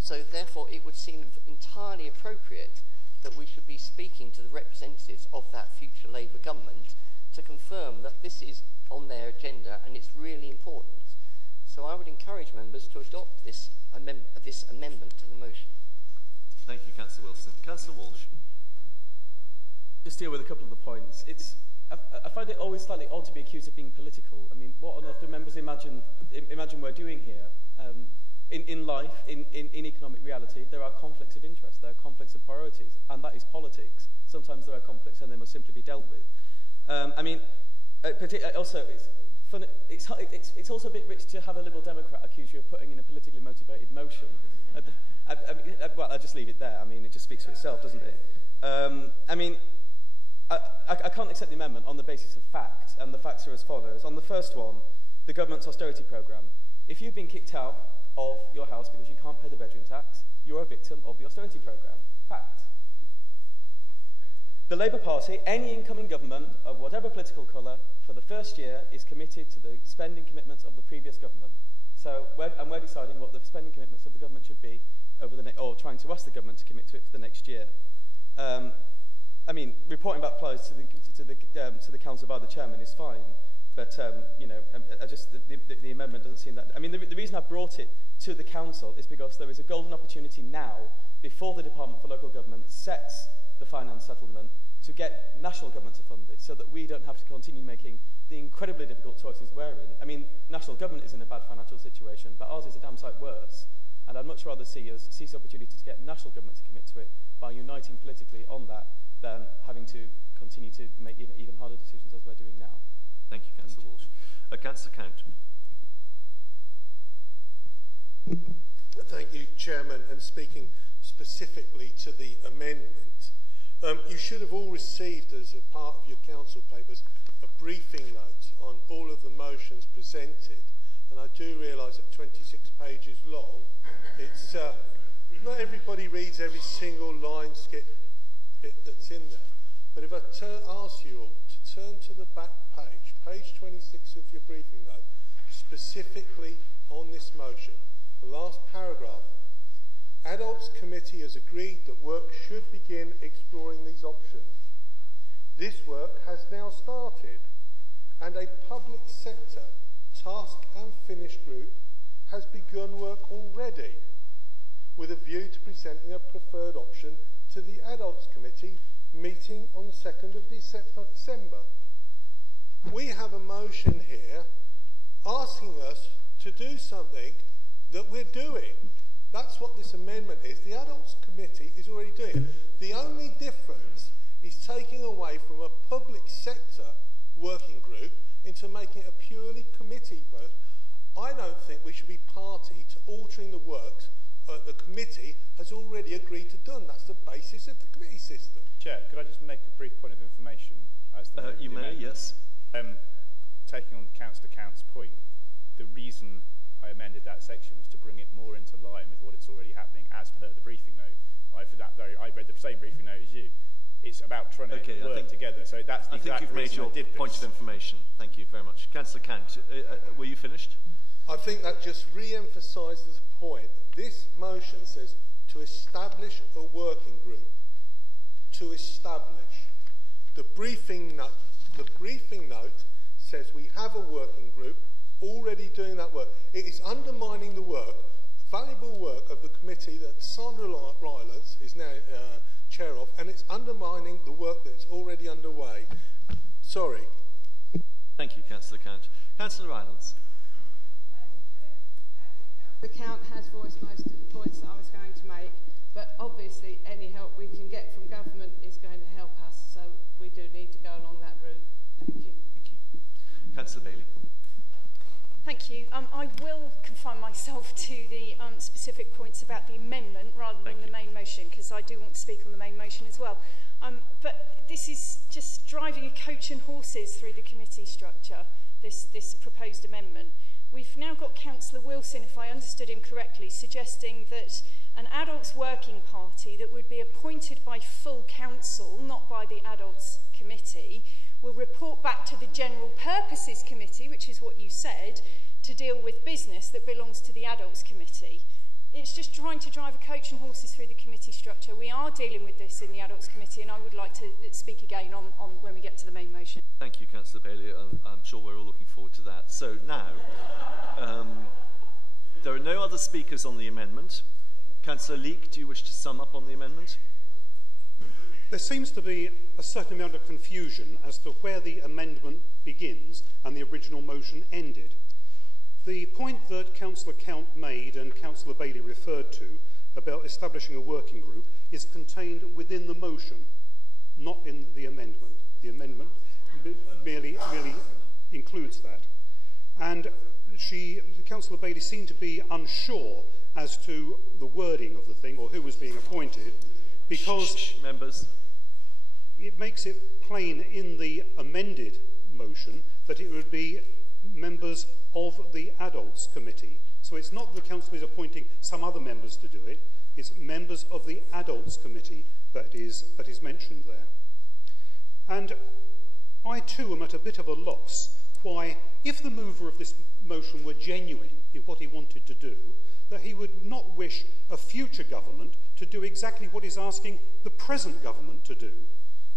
so therefore it would seem entirely appropriate that we should be speaking to the representatives of that future Labour government to confirm that this is on their agenda and it's really important. So I would encourage members to adopt this amendment to the motion. Thank you, Councillor Wilson. Councillor Walsh. Just deal with a couple of the points. I find it always slightly odd to be accused of being political. I mean, what on earth do members imagine we're doing here? In life, in economic reality, there are conflicts of interest, there are conflicts of priorities, and that is politics. Sometimes there are conflicts and they must simply be dealt with. I mean, also, it's also a bit rich to have a Liberal Democrat accuse you of putting in a politically motivated motion. Well, I'll just leave it there. I mean, it just speaks for itself, doesn't it? I mean, I can't accept the amendment on the basis of fact, and the facts are as follows. On the first one, the government's austerity programme. If you've been kicked out of your house because you can't pay the bedroom tax, you're a victim of the austerity programme. Fact. The Labour Party, any incoming government of whatever political colour, for the first year is committed to the spending commitments of the previous government. So we're deciding what the spending commitments of the government should be over the or trying to ask the government to commit to it for the next year. I mean, reporting back plies to the council by the chairman is fine, but you know, the amendment doesn't seem that. I mean, the reason I brought it to the council is because there is a golden opportunity now, before the Department for Local Government sets the finance settlement, to get national government to fund this, so that we don't have to continue making the incredibly difficult choices we're in. I mean, national government is in a bad financial situation, but ours is a damn sight worse. And I'd much rather see us seize the opportunity to get national government to commit to it by uniting politically on that than having to continue to make even harder decisions as we're doing now. Thank you, Councillor Walsh. Councillor Count. Thank you, Chairman. And speaking specifically to the amendment, you should have all received, as a part of your council papers, a briefing note on all of the motions presented. And I do realise that 26 pages long, it's not everybody reads every single line skip bit that's in there. But if I ask you all to turn to the back page, page 26 of your briefing note, specifically on this motion, the last paragraph, Adults Committee has agreed that work should begin exploring these options. This work has now started, and a public sector task and finish group has begun work already, with a view to presenting a preferred option to the Adults Committee meeting on 2nd of December. We have a motion here asking us to do something that we're doing. That's what this amendment is. The Adults Committee is already doing it. The only difference is taking away from a public sector working group into making it a purely committee vote. I don't think we should be party to altering the works the committee has already agreed to do. That's the basis of the committee system. Chair, could I just make a brief point of information? As you may, yes. Taking on Councillor Count's point, the reason I amended that section was to bring it more into line with what it's already happening as per the briefing note. I read the same briefing note as you. It's about trying to work together. So that's the I think you've made your point of information. Thank you very much. Councillor Count, were you finished? I think that just re-emphasises the point. This motion says to establish a working group. To establish. The briefing note says we have a working group already doing that work. It is undermining the work, valuable work of the committee that Sandra Rylance is now chair of, and it's undermining the work that's already underway. Sorry. Thank you, Councillor Count. Councillor Rylance. The Count has voiced most of the points that I was going to make, but obviously any help we can get from government is going to help us, so we do need to go along that route. Thank you. Thank you. Councillor Bailey. Thank you. I will confine myself to the specific points about the amendment rather than the main motion, because I do want to speak on the main motion as well. But this is just driving a coach and horses through the committee structure, this proposed amendment. We've now got Councillor Wilson, if I understood him correctly, suggesting that an adults working party that would be appointed by full council, not by the adults committee, will report back to the General Purposes Committee, which is what you said, to deal with business that belongs to the Adults Committee. It's just trying to drive a coach and horses through the committee structure. We are dealing with this in the Adults Committee, and I would like to speak again on when we get to the main motion. Thank you, Councillor Bailey. I'm sure we're all looking forward to that. So now, there are no other speakers on the amendment. Councillor Leek, do you wish to sum up on the amendment? There seems to be a certain amount of confusion as to where the amendment begins and the original motion ended. The point that Councillor Count made and Councillor Bailey referred to about establishing a working group is contained within the motion, not in the amendment. The amendment merely includes that. And Councillor Bailey seemed to be unsure as to the wording of the thing or who was being appointed, because members, it makes it plain in the amended motion that it would be members of the Adults Committee. So it's not the council is appointing some other members to do it, it's members of the Adults Committee that is mentioned there. And I too am at a bit of a loss why, if the mover of this motion were genuine in what he wanted to do, that he would not wish a future government to do exactly what he's asking the present government to do.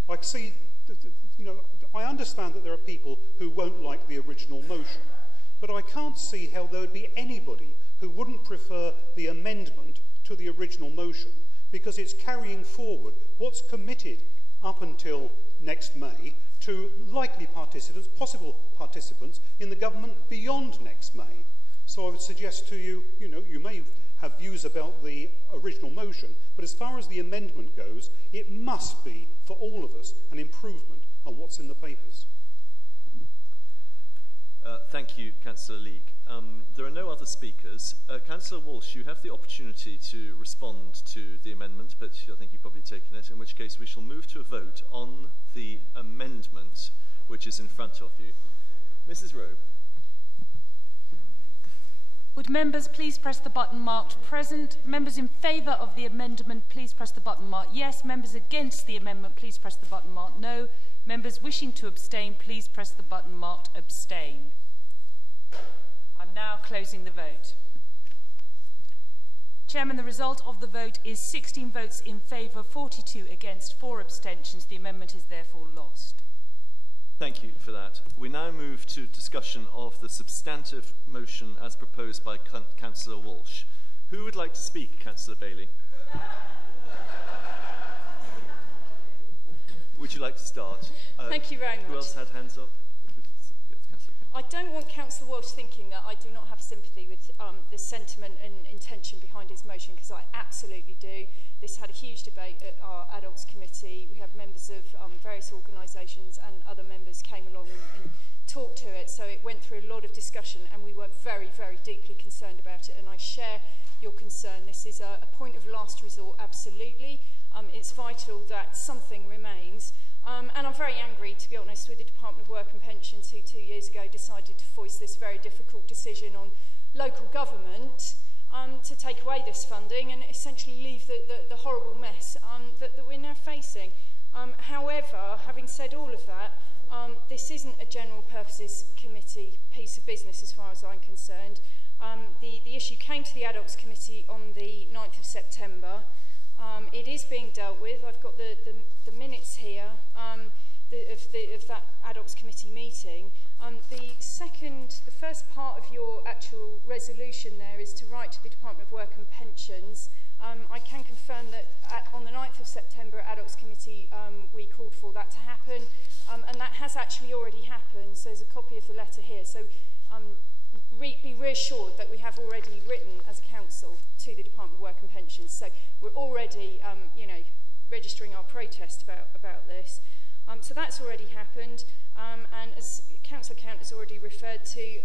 I understand that there are people who won't like the original motion, but I can't see how there would be anybody who wouldn't prefer the amendment to the original motion, because it's carrying forward what's committed up until next May to likely participants, possible participants in the government beyond next May. So I would suggest to you, you may have views about the original motion, but as far as the amendment goes, it must be, for all of us, an improvement on what's in the papers. Thank you, Councillor Leek. There are no other speakers. Councillor Walsh, you have the opportunity to respond to the amendment, but I think you've probably taken it, in which case we shall move to a vote on the amendment which is in front of you. Mrs. Rowe. Would members please press the button marked present? Members in favour of the amendment, please press the button marked yes. Members against the amendment, please press the button marked no. Members wishing to abstain, please press the button marked abstain. I'm now closing the vote. Chairman, the result of the vote is 16 votes in favour, 42 against, 4 abstentions. The amendment is therefore lost. Thank you for that. We now move to discussion of the substantive motion as proposed by Councillor Walsh. Who would like to speak, Councillor Bailey? Would you like to start? Thank you very much. Who else had hands up? I don't want Councillor Walsh thinking that I do not have sympathy with the sentiment and intention behind his motion, because I absolutely do. This had a huge debate at our Adults Committee. We had members of various organisations and other members came along and talked to it, so it went through a lot of discussion and we were very, very deeply concerned about it, and I share your concern. This is a point of last resort, absolutely. It's vital that something remains. And I'm very angry, to be honest, with the Department of Work and Pensions, who 2 years ago decided to foist this very difficult decision on local government to take away this funding and essentially leave the horrible mess that we're now facing. However, having said all of that, this isn't a General Purposes Committee piece of business as far as I'm concerned. The issue came to the Adults Committee on the 9th of September. It is being dealt with. I've got the minutes here of that Adults Committee meeting. The first part of your actual resolution there is to write to the Department of Work and Pensions. I can confirm that on the 9th of September at Adults Committee we called for that to happen, and that has actually already happened. So there's a copy of the letter here. So be reassured that we have already written as a council to the Department of Work and Pensions. So we're already, registering our protest about this. So that's already happened. And as Councillor Count has already referred to,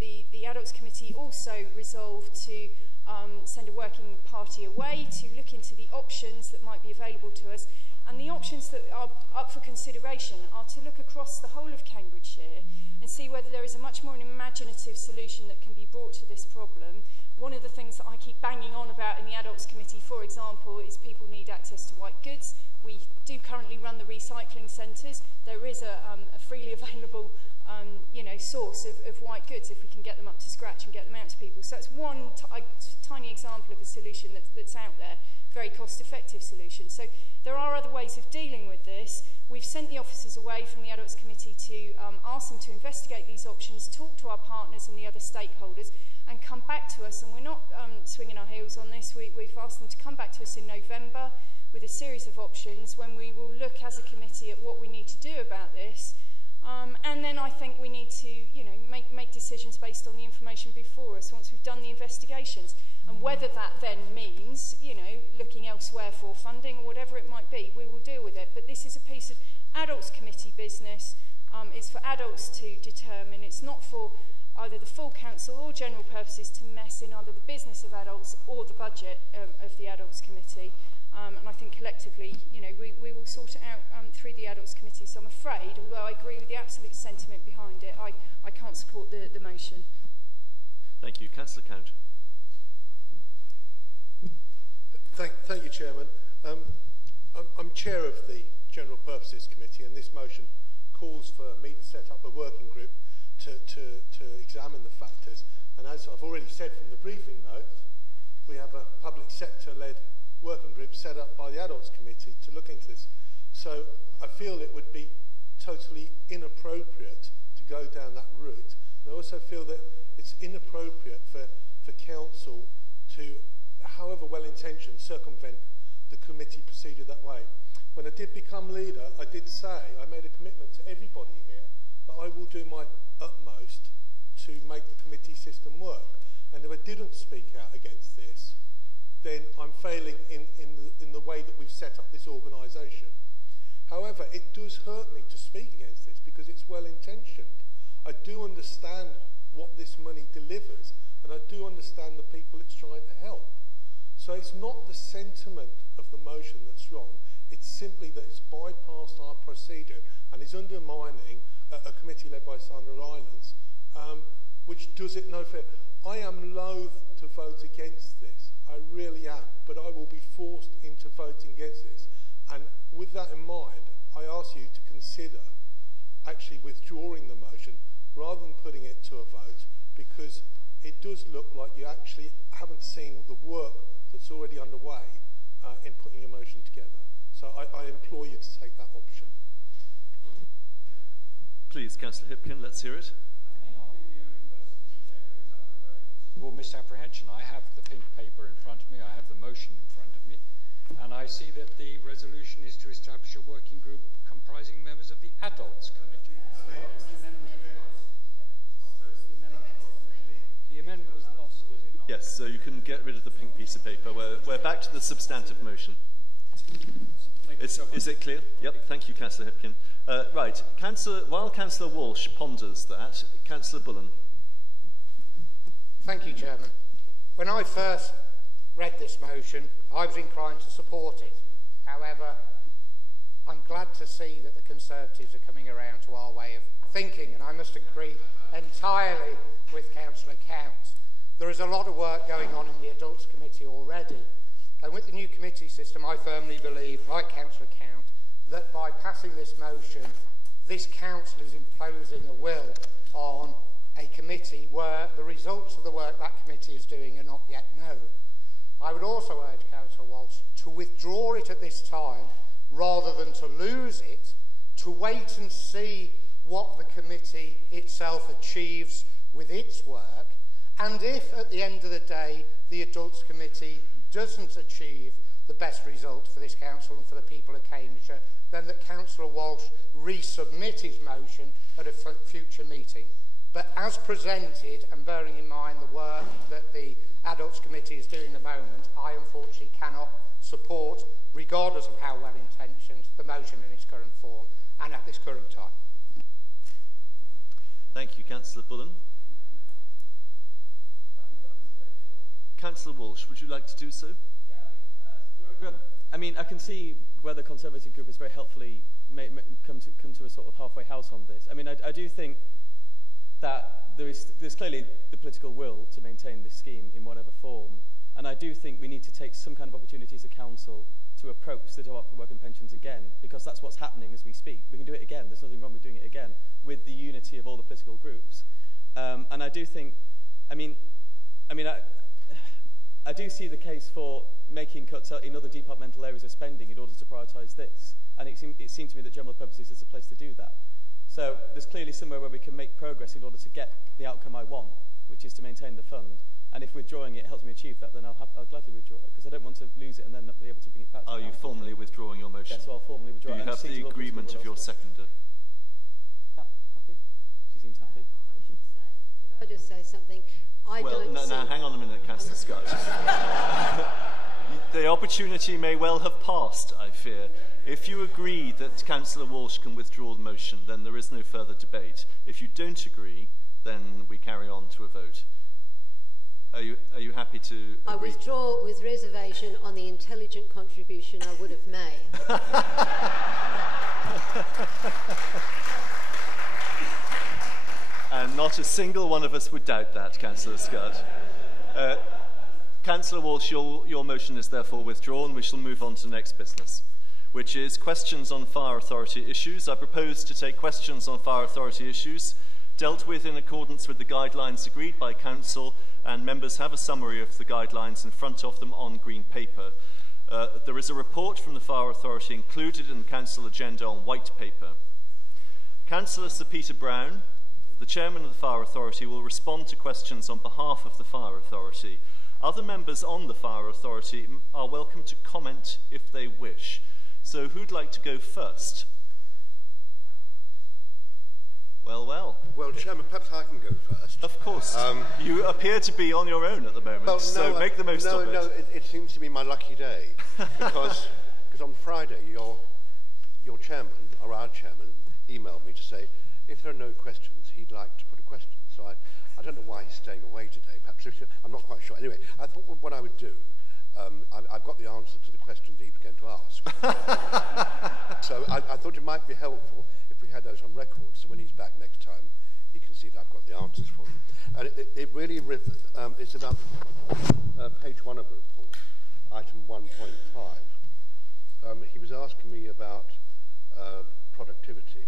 the Adults Committee also resolved to send a working party away to look into the options that might be available to us. And the options that are up for consideration are to look across the whole of Cambridgeshire and see whether there is a much more imaginative solution that can be brought to this problem. One of the things that I keep banging on about in the Adults Committee, for example, is people need access to white goods. We do currently run the recycling centres. There is a freely available source of white goods if we can get them up to scratch and get them out to people. So that's one tiny example of a solution that's out there, very cost-effective solution. So there are other ways of dealing with this. We've sent the officers away from the Adults Committee to ask them to investigate these options, talk to our partners and the other stakeholders, and come back to us. And we're not swinging our heels on this. We've asked them to come back to us in November with a series of options when we will look as a committee at what we need to do about this. And then I think we need to, make decisions based on the information before us once we've done the investigations. And whether that then means, looking elsewhere for funding or whatever it might be, we will deal with it. But this is a piece of Adults Committee business. It's for adults to determine. It's not for either the full council or General Purposes to mess in either the business of adults or the budget of the Adults Committee. And I think collectively, we will sort it out through the Adults Committee. So I'm afraid, although I agree with the absolute sentiment behind it, I can't support the motion. Thank you. Councillor Count. Thank you, Chairman. I'm chair of the General Purposes Committee, and this motion calls for me to set up a working group to examine the factors. And as I've already said from the briefing notes, we have a public sector-led working group set up by the Adults Committee to look into this. So I feel it would be totally inappropriate to go down that route. And I also feel that it's inappropriate for council to, however well-intentioned, circumvent the committee procedure that way. When I did become leader, I did say, I made a commitment to everybody here that I will do my utmost to make the committee system work. And if I didn't speak out against this, then I'm failing in the way that we've set up this organisation. However, it does hurt me to speak against this because it's well-intentioned. I do understand what this money delivers, and I do understand the people it's trying to help. So it's not the sentiment of the motion that's wrong, it's simply that it's bypassed our procedure and is undermining a committee led by Sandra Rylance, which does it no fair. I am loath to vote against this, I really am, but I will be forced into voting against this. And with that in mind, I ask you to consider actually withdrawing the motion rather than putting it to a vote, because it does look like you actually haven't seen the work that's already underway in putting your motion together. So I implore you to take that option. Please, Councillor Hipkin, let's hear it. Well, misapprehension. I have the pink paper in front of me, I have the motion in front of me, and I see that the resolution is to establish a working group comprising members of the Adults Committee. The amendment was lost, was it not? Yes, so you can get rid of the pink piece of paper. We're back to the substantive motion. Is it clear? Yep, thank you, Councillor Hipkin. Right, while Councillor Walsh ponders that, Councillor Bullen. Thank you, Chairman. When I first read this motion, I was inclined to support it. However, I'm glad to see that the Conservatives are coming around to our way of thinking, and I must agree entirely with Councillor Counts. There is a lot of work going on in the Adults Committee already, and with the new committee system, I firmly believe, like Councillor Count, that by passing this motion, this council is imposing a will on a committee where the results of the work that committee is doing are not yet known. I would also urge Councillor Walsh to withdraw it at this time rather than to lose it, to wait and see what the committee itself achieves with its work, and if at the end of the day the Adults Committee doesn't achieve the best result for this council and for the people of Cambridgeshire, then that Councillor Walsh resubmit his motion at a future meeting. But as presented, and bearing in mind the work that the Adults Committee is doing at the moment, I unfortunately cannot support, regardless of how well-intentioned, the motion in its current form and at this current time. Thank you, Councillor Bullen. Councillor Walsh, would you like to do so? I mean, I can see where the Conservative group has very helpfully come to a sort of halfway house on this. I mean, I do think that there's clearly the political will to maintain this scheme in whatever form, and I do think we need to take some kind of opportunity as a council to approach the Department for Work and Pensions again, because that's what's happening as we speak. We can do it again. There's nothing wrong with doing it again with the unity of all the political groups. And I do think, I do see the case for making cuts in other departmental areas of spending in order to prioritise this, and it seemed to me that general purposes is the place to do that. So there's clearly somewhere where we can make progress in order to get the outcome I want, which is to maintain the fund. And if withdrawing it helps me achieve that, then I'll gladly withdraw it, because I don't want to lose it and then not be able to bring it back. Are you formally withdrawing your motion? Yes, so I'll formally withdraw it. Do you have the agreement of your seconder? Yeah, happy? She seems happy. Could I just say something? Now hang on a minute, Councillor Scott. The opportunity may well have passed, I fear. If you agree that Councillor Walsh can withdraw the motion, then there is no further debate. If you don't agree, then we carry on to a vote. Are you happy to agree? I withdraw with reservation on the intelligent contribution I would have made. And not a single one of us would doubt that, Councillor Scott. Councillor Walsh, your motion is therefore withdrawn. We shall move on to the next business, which is questions on fire authority issues. I propose to take questions on fire authority issues dealt with in accordance with the guidelines agreed by Council, and members have a summary of the guidelines in front of them on green paper. There is a report from the Fire Authority included in the Council agenda on white paper. Councillor Sir Peter Brown, the Chairman of the Fire Authority, will respond to questions on behalf of the Fire Authority. Other members on the Fire Authority are welcome to comment if they wish. So who'd like to go first? Well, Chairman, perhaps I can go first. Of course. You appear to be on your own at the moment, so make the most of it. No, it seems to be my lucky day, because on Friday your chairman, or our chairman, emailed me to say if there are no questions, he'd like to put a question. So I don't know why he's staying away today. Perhaps I'm not quite sure. Anyway, I thought what I would do, I've got the answer to the questions he was going to ask. So I thought it might be helpful if we had those on record, so when he's back next time, he can see that I've got the answers for him. And it really, it's about page 1 of the report, item 1.5. He was asking me about productivity.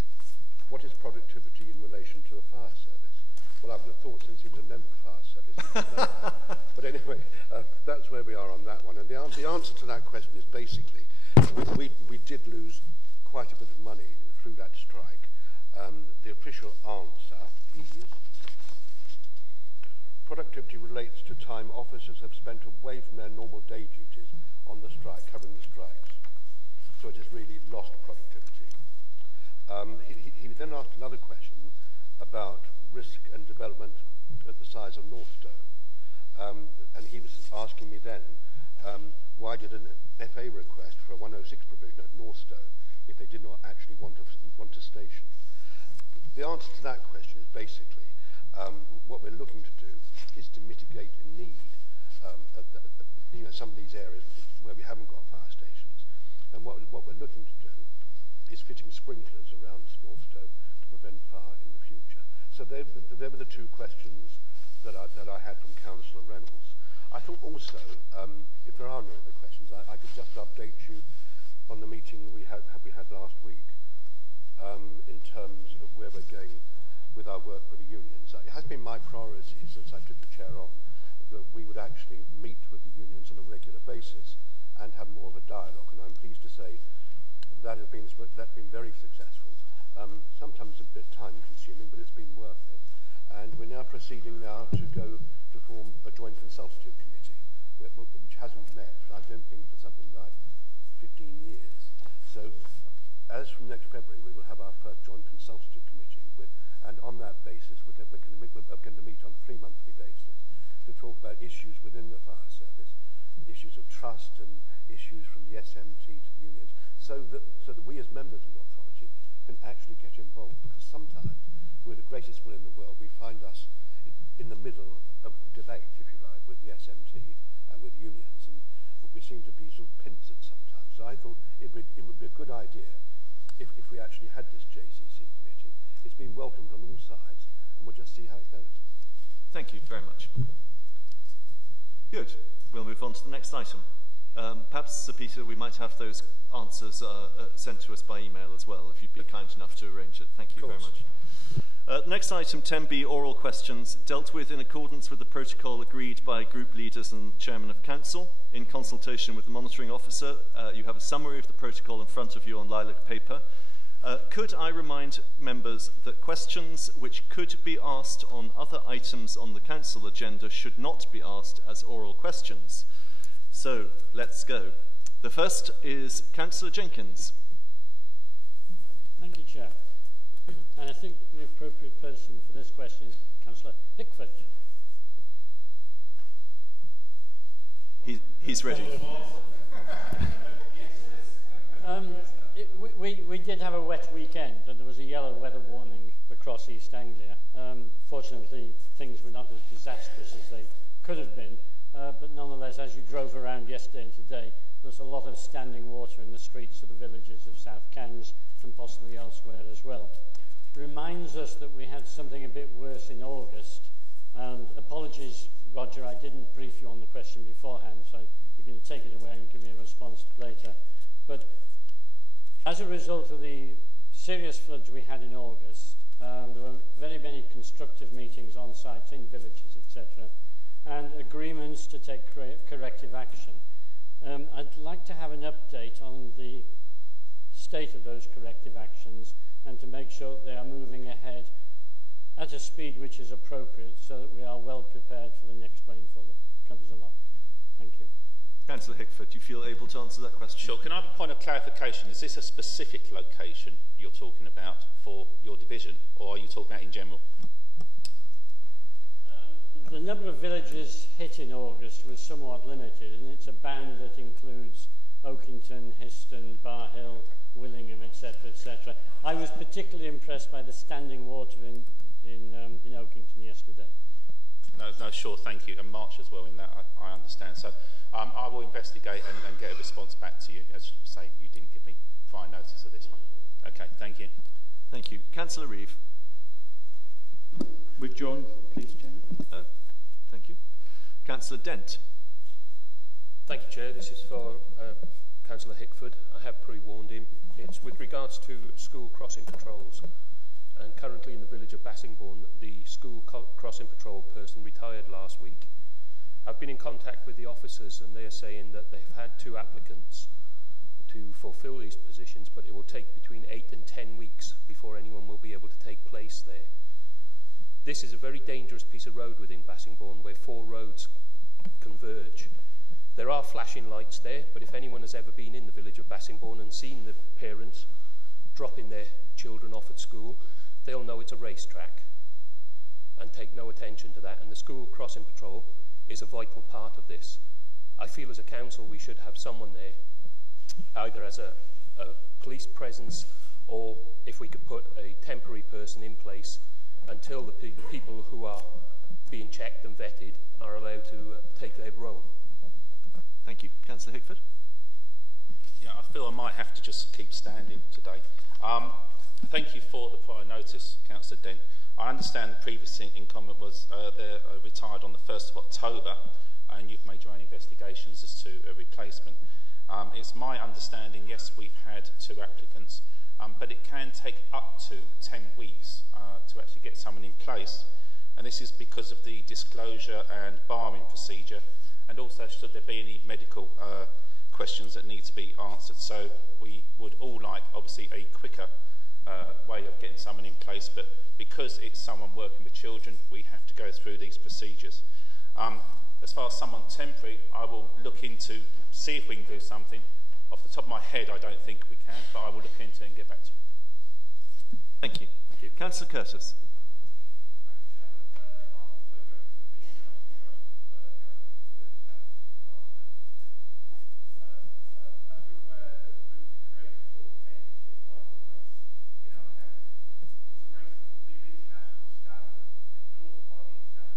What is productivity in relation to the fire service? Well, I've thought since he was a member of Fire Service. But anyway, that's where we are on that one. And the answer to that question is basically, we did lose quite a bit of money through that strike. The official answer is, productivity relates to time officers have spent away from their normal day duties on the strike, covering the strikes. So it has really lost productivity. He then asked another question about risk and development at the size of Northstowe. And he was asking me then, why did an FA request for a 106 provision at Northstowe if they did not actually want a station? The answer to that question is basically, what we're looking to do is to mitigate a need some of these areas where we haven't got fire stations. And what we're looking to do is fitting sprinklers around Northstowe to prevent fire in the future. So they were the two questions that I had from Councillor Reynolds. I thought also, if there are no other questions, I could just update you on the meeting we had last week in terms of where we're going with our work with the unions. It has been my priority since I took the chair on that we would actually meet with the unions on a regular basis and have more of a dialogue. And I'm pleased to say that's been very successful. Sometimes a bit time-consuming, but it's been worth it. And we're now proceeding to go to form a joint consultative committee, which hasn't met, I don't think, for something like 15 years. So, as from next February, we will have our first joint consultative committee, and on that basis, we're going to meet on a 3-monthly basis to talk about issues within the fire service, issues of trust and issues from the SMT to the unions, so that we as members of the authority can actually get involved, because sometimes we're the greatest will in the world. We find us in the middle of the debate, if you like, with the SMT and with unions, and we seem to be sort of pincered sometimes. So I thought it would be a good idea if we actually had this JCC committee. It's been welcomed on all sides, and we'll just see how it goes. Thank you very much. Good. We'll move on to the next item. Perhaps, Sir Peter, we might have those answers sent to us by email as well, if you'd be kind enough to arrange it. Thank you very much. Next item, 10B, oral questions, dealt with in accordance with the protocol agreed by group leaders and chairman of council. In consultation with the monitoring officer, you have a summary of the protocol in front of you on lilac paper. Could I remind members that questions which could be asked on other items on the council agenda should not be asked as oral questions? So, let's go. The first is Councillor Jenkins. Thank you, Chair. And I think the appropriate person for this question is Councillor Hickford. He's ready. We did have a wet weekend, and there was a yellow weather warning across East Anglia. Fortunately, things were not as disastrous as they could have been, but nonetheless, as you drove around yesterday and today, there's a lot of standing water in the streets of the villages of South Cambs and possibly elsewhere as well. Reminds us that we had something a bit worse in August, and apologies, Roger, I didn't brief you on the question beforehand, so you're going to take it away and give me a response later. But as a result of the serious floods we had in August, there were very many constructive meetings on site in villages, etc., and agreements to take corrective action. I'd like to have an update on the state of those corrective actions and to make sure that they are moving ahead at a speed which is appropriate so that we are well prepared for the next rainfall that comes along. Thank you. Councillor Hickford, do you feel able to answer that question? Sure. Can I have a point of clarification? Is this a specific location you're talking about for your division, or are you talking about in general? The number of villages hit in August was somewhat limited, and it's a band that includes Oakington, Histon, Bar Hill, Willingham, etc., etc. I was particularly impressed by the standing water in Oakington yesterday. No, sure, thank you. And March as well in that, I understand. So I will investigate and get a response back to you. As you say, you didn't give me prior notice of this one. Okay, thank you. Thank you. Councillor Reeve. Withdrawn, please, Chairman. Thank you. Councillor Dent. Thank you, Chair. This is for Councillor Hickford. I have pre-warned him. It's with regards to school crossing patrols. and currently in the village of Bassingbourne, the school crossing patrol person retired last week. I've been in contact with the officers, and they are saying that they've had 2 applicants to fulfill these positions, but it will take between 8 and 10 weeks before anyone will be able to take place there. This is a very dangerous piece of road within Bassingbourne where 4 roads converge. There are flashing lights there, but if anyone has ever been in the village of Bassingbourne and seen the parents dropping their children off at school, they'll know it's a racetrack and take no attention to that. And the school crossing patrol is a vital part of this. I feel as a council we should have someone there, either as a police presence, or if we could put a temporary person in place until the people who are being checked and vetted are allowed to take their role. Thank you. Councillor Hickford? Yeah, I feel I might have to just keep standing today. Thank you for the prior notice, Councillor Dent. I understand the previous incumbent was retired on the 1st of October, and you've made your own investigations as to a replacement. It's my understanding, yes, we've had 2 applicants, but it can take up to 10 weeks to actually get someone in place. And this is because of the disclosure and barring procedure, and also should there be any medical questions that need to be answered. So we would all like, obviously, a quicker way of getting someone in place, but because it's someone working with children, we have to go through these procedures. As far as someone temporary, I will look into, see if we can do something. Off the top of my head, I don't think we can, but I will look into it and get back to you. Thank you. Thank you. Councillor Curtis.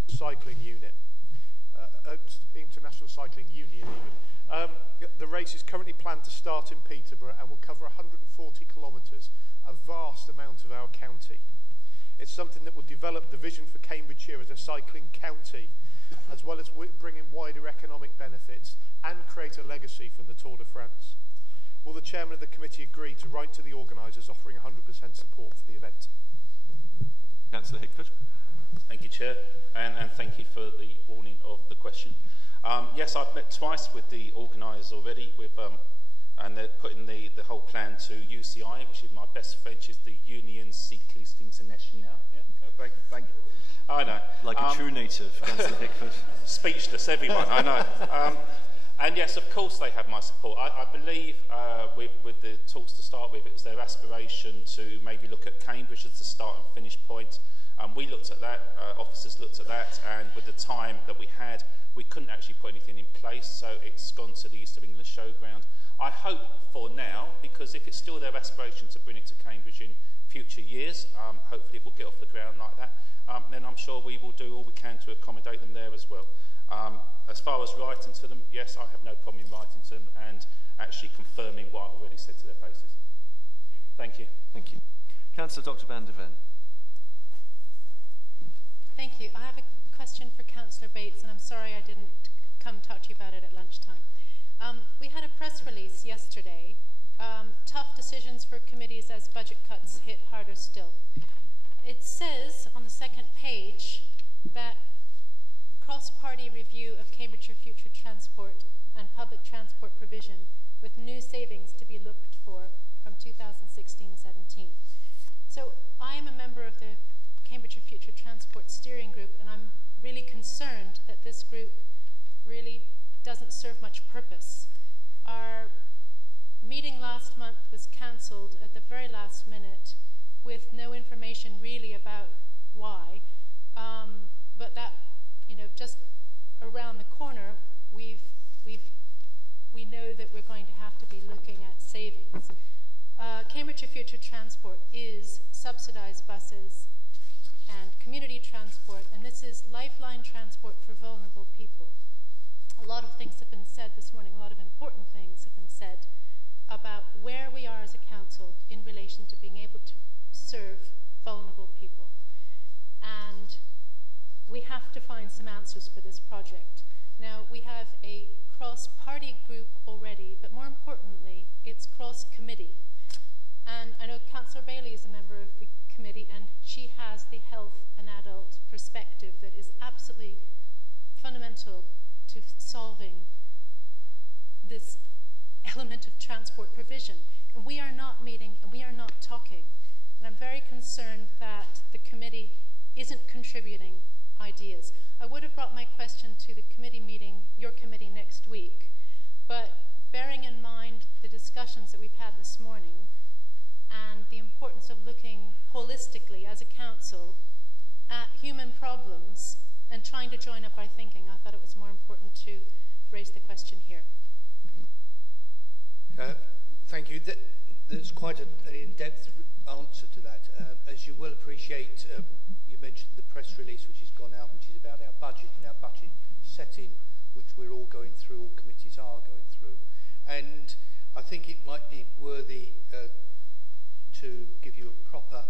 Cycling unit, International Cycling Union even. The race is currently planned to start in Peterborough and will cover 140 kilometres, a vast amount of our county. It's something that will develop the vision for Cambridgeshire as a cycling county, as well as bring in wider economic benefits and create a legacy from the Tour de France. Will the chairman of the committee agree to write to the organisers offering 100% support for the event? Councillor Hickford. Thank you, Chair, and thank you for the warning of the question. Yes, I've met twice with the organisers already, and they're putting the whole plan to UCI, which is my best French, is the Union Cycliste Internationale. Yeah, thank you. I know. Like a true native, Councillor Hickford. Speechless, everyone, I know. And yes, of course they have my support. I believe with the talks to start with, it was their aspiration to maybe look at Cambridge as the start and finish point. We looked at that, officers looked at that, and with the time that we had, we couldn't actually put anything in place, so it's gone to the East of England Showground. I hope for now, because if it's still their aspiration to bring it to Cambridge in future years, hopefully it will get off the ground like that, then I'm sure we will do all we can to accommodate them there as well. As far as writing to them, yes, I have no problem in writing to them and actually confirming what I've already said to their faces. Thank you. Thank you. Councillor Dr. van der Ven. Thank you. I have a question for Councillor Bates, and I'm sorry I didn't come talk to you about it at lunchtime. We had a press release yesterday, tough decisions for committees as budget cuts hit harder still. It says on the second page that cross-party review of Cambridgeshire future transport and public transport provision with new savings to be looked for from 2016-17. So I am a member of the Cambridgeshire Future Transport Steering Group, and I'm really concerned that this group really doesn't serve much purpose. Our meeting last month was cancelled at the very last minute with no information really about why, but that, you know, just around the corner, we know that we're going to have to be looking at savings. Cambridgeshire Future Transport is subsidised buses and community transport, and this is lifeline transport for vulnerable people. A lot of things have been said this morning, a lot of important things have been said about where we are as a council in relation to being able to serve vulnerable people. And we have to find some answers for this project. Now, we have a cross-party group already, but more importantly, it's cross-committee. And I know Councillor Bailey is a member of the committee, and she has the health and adult perspective that is absolutely fundamental to solving this element of transport provision. And we are not meeting and we are not talking. And I'm very concerned that the committee isn't contributing ideas. I would have brought my question to the committee meeting, your committee next week, but bearing in mind the discussions that we've had this morning and the importance of looking holistically as a council at human problems and trying to join up our thinking, I thought it was more important to raise the question here. Thank you. There's quite an in-depth answer to that. As you will appreciate, you mentioned the press release which has gone out, which is about our budget and our budget setting, which we're all going through, all committees are going through. And I think it might be worthy to give you a proper,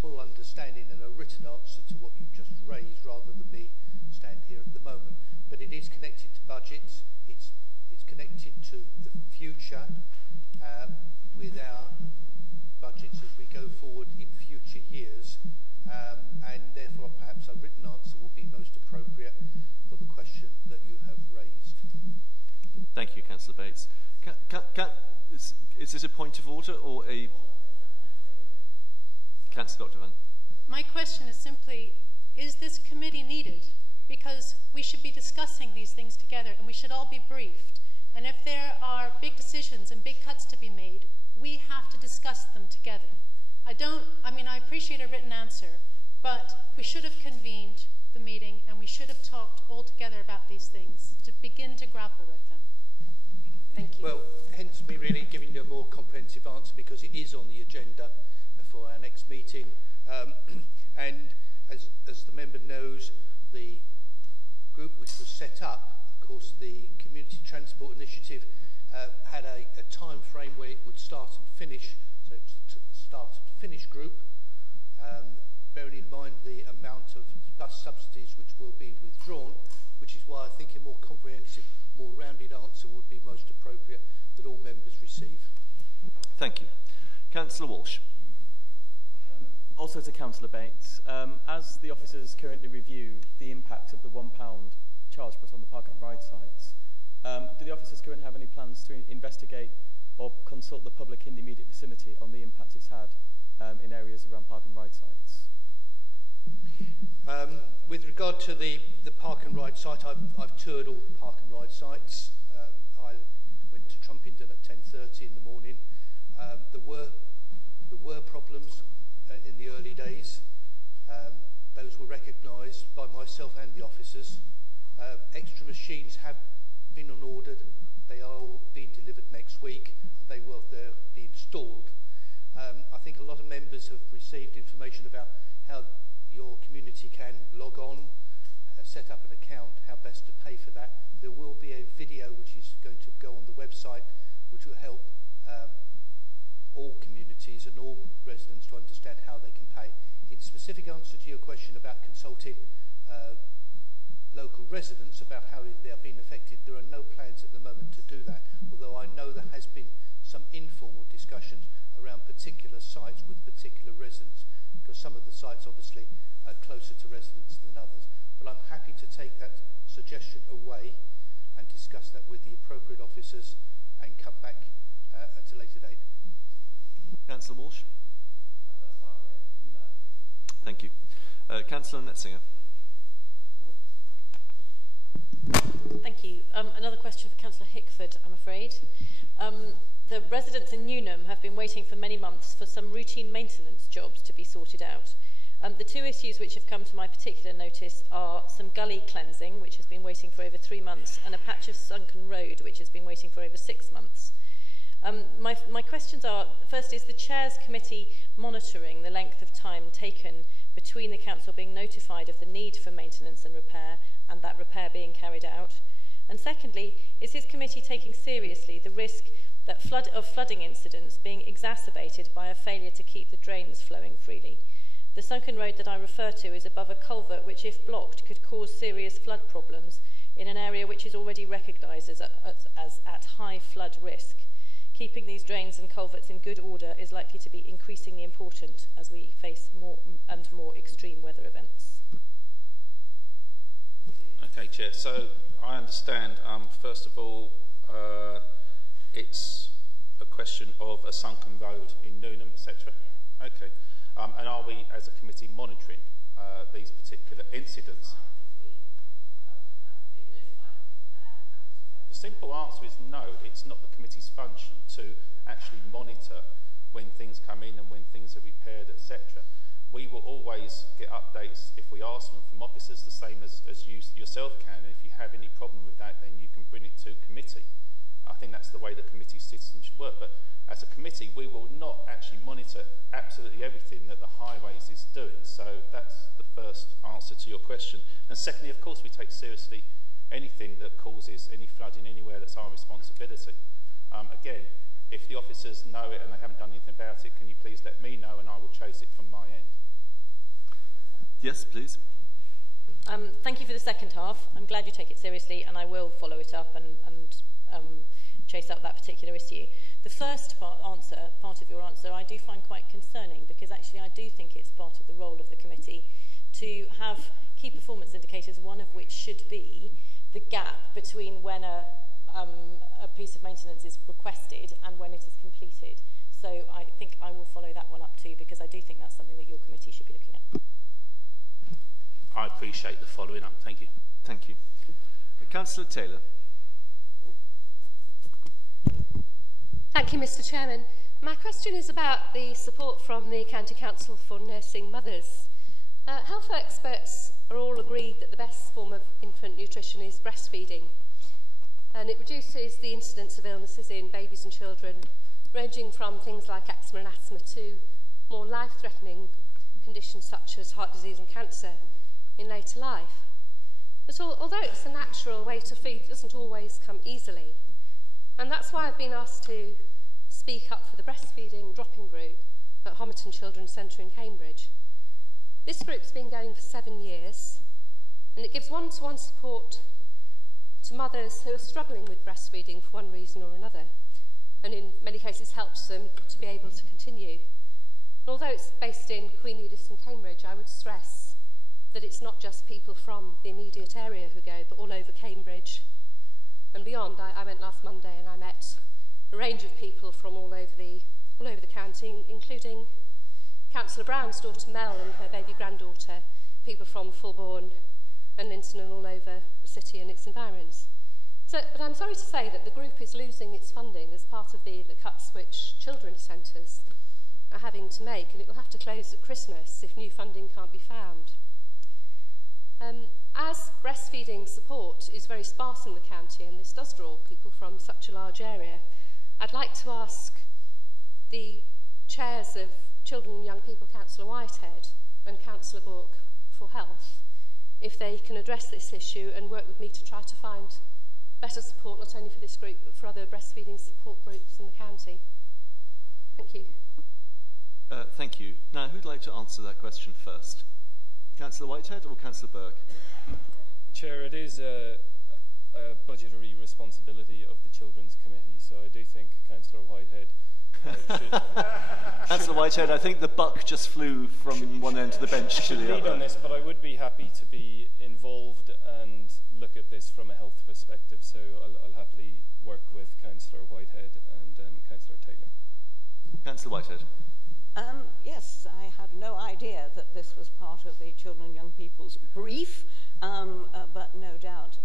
full understanding and a written answer to what you've just raised, rather than me stand here at the moment. But it is connected to budgets, it's connected to the future with our budgets as we go forward in future years, and therefore perhaps a written answer will be most appropriate for the question that you have raised. Thank you, Councillor Bates. Is this a point of order or a... Councillor Dr. Van. My question is simply, is this committee needed? Because we should be discussing these things together and we should all be briefed. And if there are big decisions and big cuts to be made, we have to discuss them together. I appreciate a written answer, but we should have convened the meeting and we should have talked all together about these things to begin to grapple with them. Thank you. Well, hence me really giving you a more comprehensive answer, because it is on the agenda for our next meeting. And as the member knows, the group which was set up, of course, the Community Transport Initiative had a time frame where it would start and finish, so it was a start and finish group, bearing in mind the amount of bus subsidies which will be withdrawn, which is why I think a more comprehensive, more rounded answer would be most appropriate that all members receive. Thank you. Councillor Walsh. Also to Councillor Bates, as the officers currently review the impact of the £1 charge put on the park and ride sites, do the officers currently have any plans to investigate or consult the public in the immediate vicinity on the impact it's had in areas around park and ride sites? With regard to the park and ride site, I've toured all the park and ride sites. I went to Trumpington at 10:30 in the morning. There were problems in the early days. Those were recognised by myself and the officers. Extra machines have been ordered. They are all being delivered next week, and they will be installed. I think a lot of members have received information about how your community can log on, set up an account, how best to pay for that. There will be a video which is going to go on the website, which will help all communities and all residents to understand how they can pay. In specific answer to your question about consulting local residents about how they are being affected, there are no plans at the moment to do that, although I know there has been some informal discussions around particular sites with particular residents, because some of the sites obviously are closer to residents than others. But I'm happy to take that suggestion away and discuss that with the appropriate officers and come back at a later date. Councillor Walsh. Thank you. Councillor Netzinger. Thank you. Another question for Councillor Hickford, I'm afraid. The residents in Newnham have been waiting for many months for some routine maintenance jobs to be sorted out. The two issues which have come to my particular notice are some gully cleansing, which has been waiting for over 3 months, and a patch of sunken road, which has been waiting for over 6 months. My questions are, first, is the Chairs Committee monitoring the length of time taken between the Council being notified of the need for maintenance and repair and that repair being carried out? And secondly, is his committee taking seriously the risk that flooding incidents being exacerbated by a failure to keep the drains flowing freely? The sunken road that I refer to is above a culvert which, if blocked, could cause serious flood problems in an area which is already recognised as at high flood risk. keeping these drains and culverts in good order is likely to be increasingly important as we face more and more extreme weather events. Okay, Chair. So I understand, first of all, it's a question of a sunken road in Newnham, etc. Okay. And are we, as a committee, monitoring these particular incidents? The simple answer is no. It's not the committee's function to actually monitor when things come in and when things are repaired, etc. We will always get updates if we ask them from officers, the same as you yourself can. And if you have any problem with that, then you can bring it to committee. I think that's the way the committee system should work. But as a committee, we will not actually monitor absolutely everything that the Highways is doing. So that's the first answer to your question. And secondly, of course, we take seriously anything that causes any flooding anywhere. That's our responsibility. Again, if the officers know it and they haven't done anything about it, can you please let me know and I will chase it from my end? Yes, please. Thank you for the second half. I'm glad you take it seriously, and I will follow it up and chase up that particular issue. The first part of your answer, I do find quite concerning, because actually I do think it's part of the role of the committee to have key performance indicators, one of which should be the gap between when a piece of maintenance is requested and when it is completed. So I think I will follow that one up too, because I do think that's something that your committee should be looking at. I appreciate the following up. Thank you. Thank you. Councillor Taylor. Thank you, Mr. Chairman. My question is about the support from the County Council for Nursing Mothers. Health experts are all agreed that the best form of infant nutrition is breastfeeding, and it reduces the incidence of illnesses in babies and children, ranging from things like eczema and asthma to more life-threatening conditions such as heart disease and cancer in later life. But although it's a natural way to feed, it doesn't always come easily. And that's why I've been asked to speak up for the breastfeeding drop-in group at Homerton Children's Centre in Cambridge. This group's been going for 7 years, and it gives one-to-one support to mothers who are struggling with breastfeeding for one reason or another, and in many cases helps them to be able to continue. And although it's based in Queen Edith in Cambridge, I would stress that it's not just people from the immediate area who go, but all over Cambridge and beyond. I went last Monday and I met a range of people from all over the county, including Councillor Brown's daughter Mel and her baby granddaughter, people from Fulbourn and Linton and all over the city and its environs. But I'm sorry to say that the group is losing its funding as part of the cuts which children's centres are having to make, and it will have to close at Christmas if new funding can't be found. As breastfeeding support is very sparse in the county, and this does draw people from such a large area, I'd like to ask the chairs of Children and Young People, Councillor Whitehead and Councillor Bourke for Health, if they can address this issue and work with me to try to find better support not only for this group but for other breastfeeding support groups in the county. Thank you. Thank you. Now, who'd like to answer that question first? Councillor Whitehead or Councillor Burke? Chair, it is a budgetary responsibility of the Children's Committee, so I do think Councillor Whitehead Councillor Whitehead, I think the buck just flew from one end of the bench to the other. Lead on this, but I would be happy to be involved and look at this from a health perspective, so I'll happily work with Councillor Whitehead and Councillor Taylor. Councillor Whitehead. Yes, I had no idea that this was part of the Children and Young People's brief, but no doubt